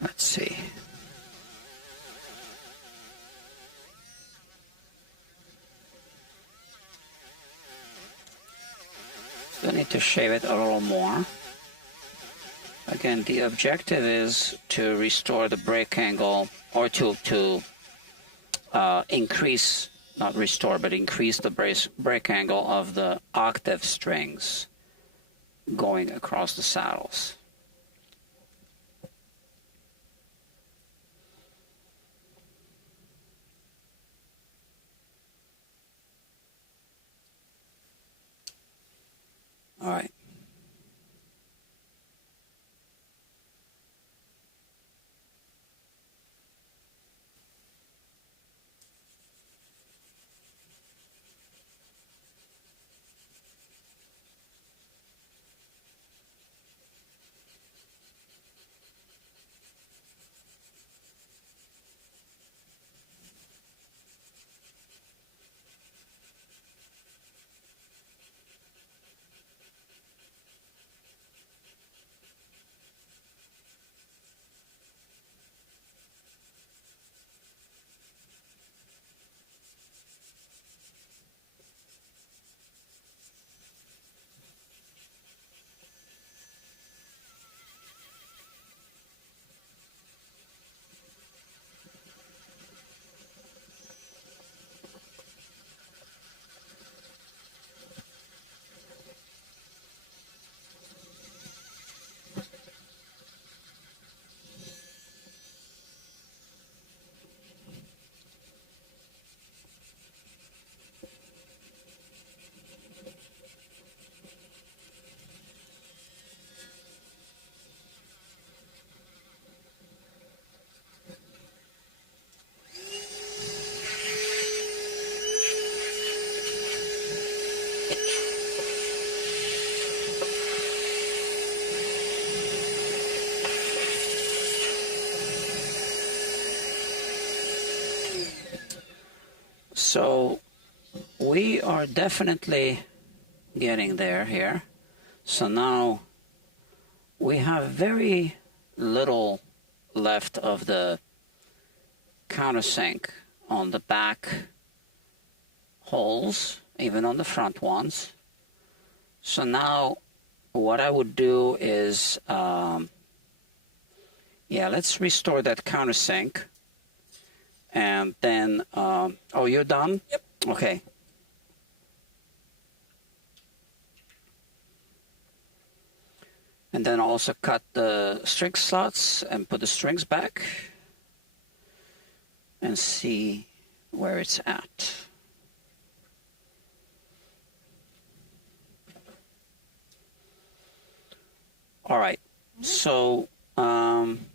Let's see. Still need to shave it a little more. Again, the objective is to restore the break angle, or to increase, not restore, but increase the break angle of the octave strings going across the saddles. All right. So we are definitely getting there here. So now we have very little left of the countersink on the back holes, even on the front ones. So now what I would do is Yeah, let's restore that countersink. And then, oh, you're done? Yep. Okay. And then also cut the string slots and put the strings back and see where it's at. All right, so I'm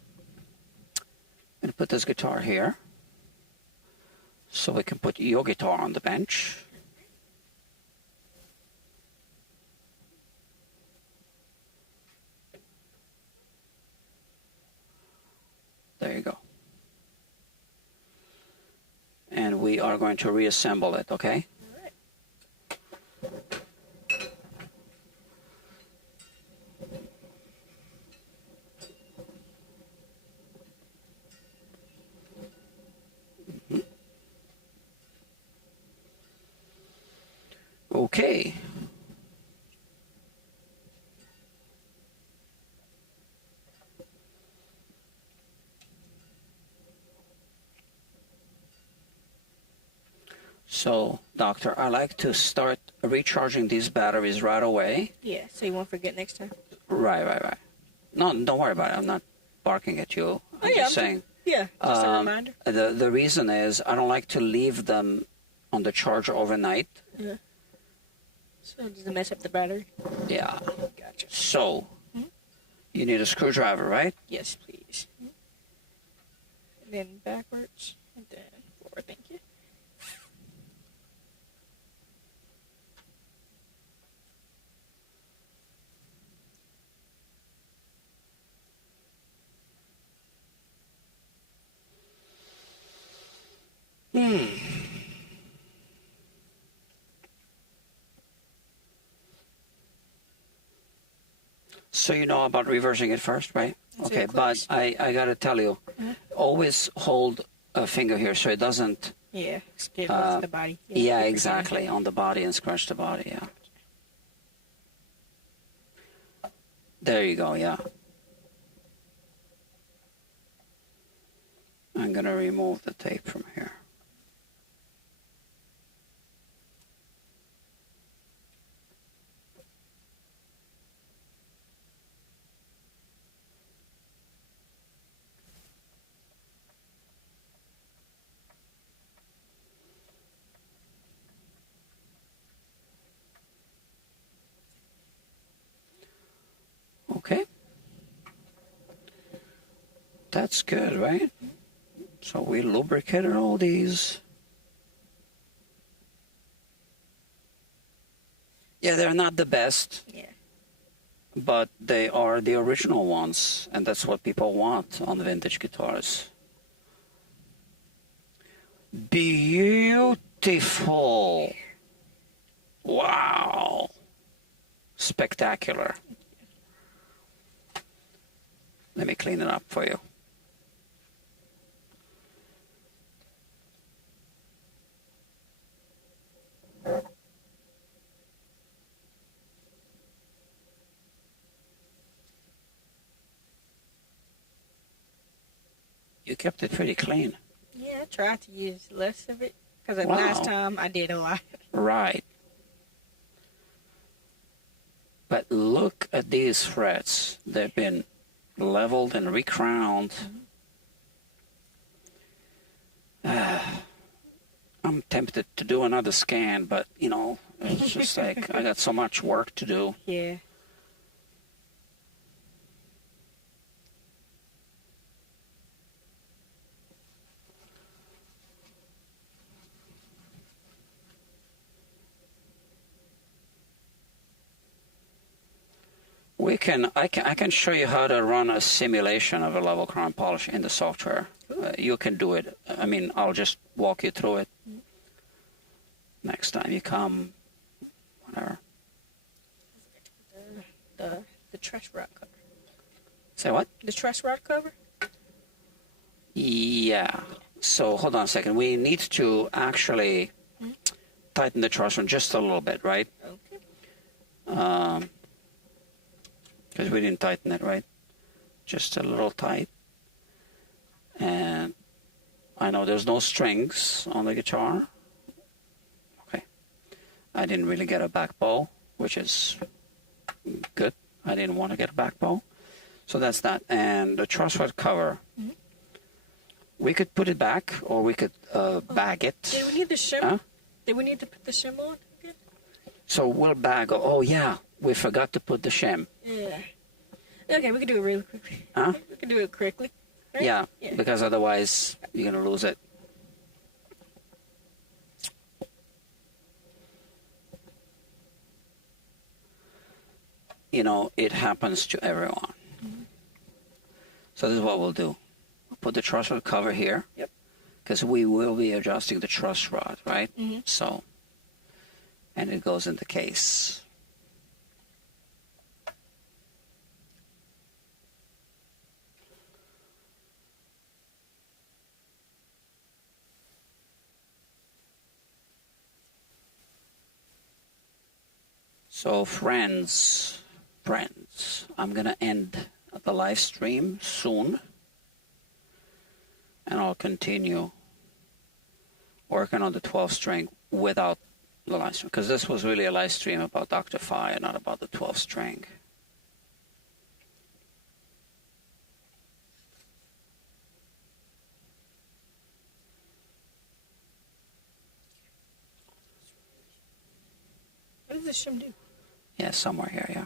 gonna put this guitar here so we can put your guitar on the bench. There you go. And we are going to reassemble it, okay? All right. Okay. So, Doctor, I like to start recharging these batteries right away. Yeah, so you won't forget next time. Right. No, don't worry about it. I'm not barking at you. I'm just saying. Just a reminder. The reason is I don't like to leave them on the charger overnight. Yeah. So does it mess up the battery? Yeah. Gotcha. So, you need a screwdriver, right? Yes, please. And then backwards, and then forward. Thank you. So you know about reversing it first, right? That's Okay, it, but close. I got to tell you, always hold a finger here so it doesn't... Yeah, skip to the body. Yeah, keep your exactly, on the body and scratch the body, yeah. There you go, yeah. I'm going to remove the tape from here. Okay. That's good, right? So we lubricated all these. Yeah, they're not the best, Yeah. but they are the original ones, and that's what people want on vintage guitars. Beautiful. Wow. Spectacular. Let me clean it up for you. You kept it pretty clean. Yeah, I tried to use less of it because Wow. last time I did a lot. Right. But look at these frets. They've been leveled and recrowned. I'm tempted to do another scan, but, you know, it's just like I got so much work to do. Yeah. I can show you how to run a simulation of a level crown polish in the software. You can do it. I mean, I'll just walk you through it next time you come, whatever. The truss rod cover. Say what? The truss rod cover? Yeah. So hold on a second. We need to actually tighten the truss rod just a little bit, right? Okay. Because we didn't tighten it, right? Just a little tight. And I know there's no strings on the guitar. Okay. I didn't really get a back bow, which is good. I didn't want to get a back bow. So that's that. And the truss rod cover, we could put it back or we could bag it. Did we need the shim? Huh? Did we need to put the shim on again? So we'll bag. Oh, yeah. We forgot to put the shim. Yeah. Okay, we can do it really quickly. Huh? We can do it quickly. Right? Yeah, because otherwise you're going to lose it. You know, it happens to everyone. So this is what we'll do. We'll put the truss rod cover here. Yep. Because we will be adjusting the truss rod, right? Mm-hmm. So, and it goes in the case. So friends, I'm going to end the live stream soon. And I'll continue working on the 12 string without the live stream. Because this was really a live stream about Dr. Fiya, not about the 12 string. What does the shim do? Yeah, somewhere here, yeah.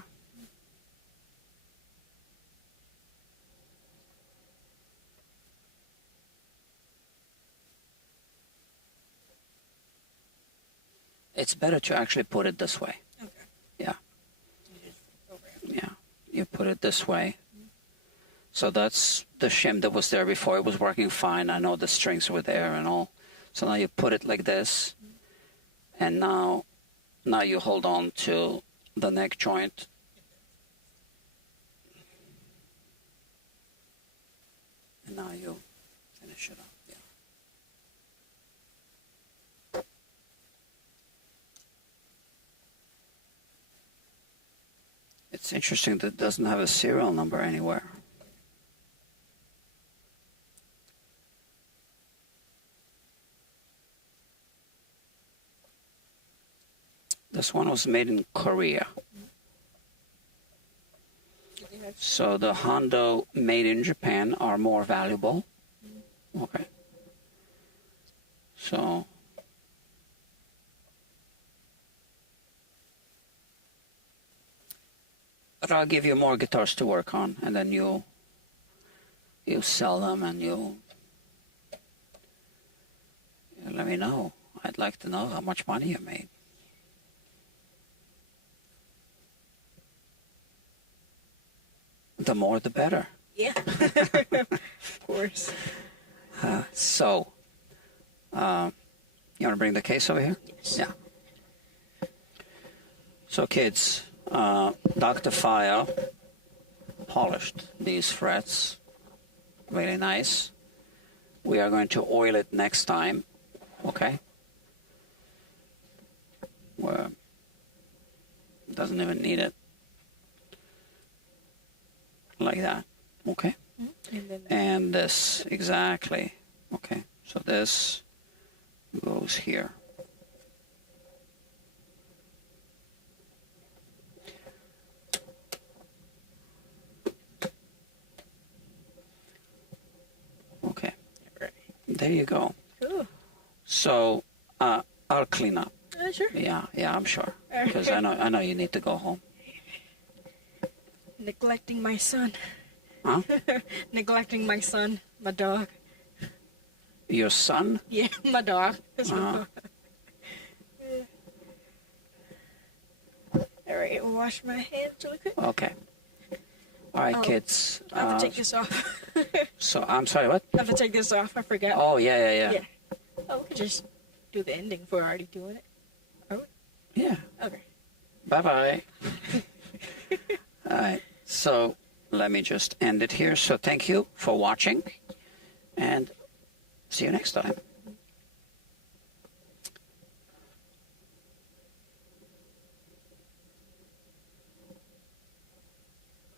It's better to actually put it this way. Okay. Yeah. Yeah. You put it this way. So that's the shim that was there before. It was working fine. I know the strings were there and all. So now you put it like this. And now you hold on to the neck joint. And now you finish it up. Yeah. It's interesting that it doesn't have a serial number anywhere. This one was made in Korea. So the Hondo made in Japan are more valuable. Okay. So but I'll give you more guitars to work on, and then you sell them and you let me know. I'd like to know how much money you made. The more, the better. Yeah. Of course. So, you want to bring the case over here? Yes. Yeah. So, kids, Dr. Fiya polished these frets. Really nice. We are going to oil it next time. Okay? Well, doesn't even need it. Like that. Okay? And this, exactly. Okay, so this goes here. Okay, there you go. Cool. So, I'll clean up. Sure. Yeah, I'm sure. Because I know you need to go home. Neglecting my son. Huh? Neglecting my son, my dog. Your son? Yeah, my dog. That's my dog. All right, we'll wash my hands really quick. Okay. All right, kids. I have to take this off. So, I'm sorry, what? I have to take this off. I forgot. Oh, yeah. Oh, we could just do the ending if we're already doing it. Are we? Yeah. Okay. Bye-bye. All right. So let me just end it here. So thank you for watching, and see you next time.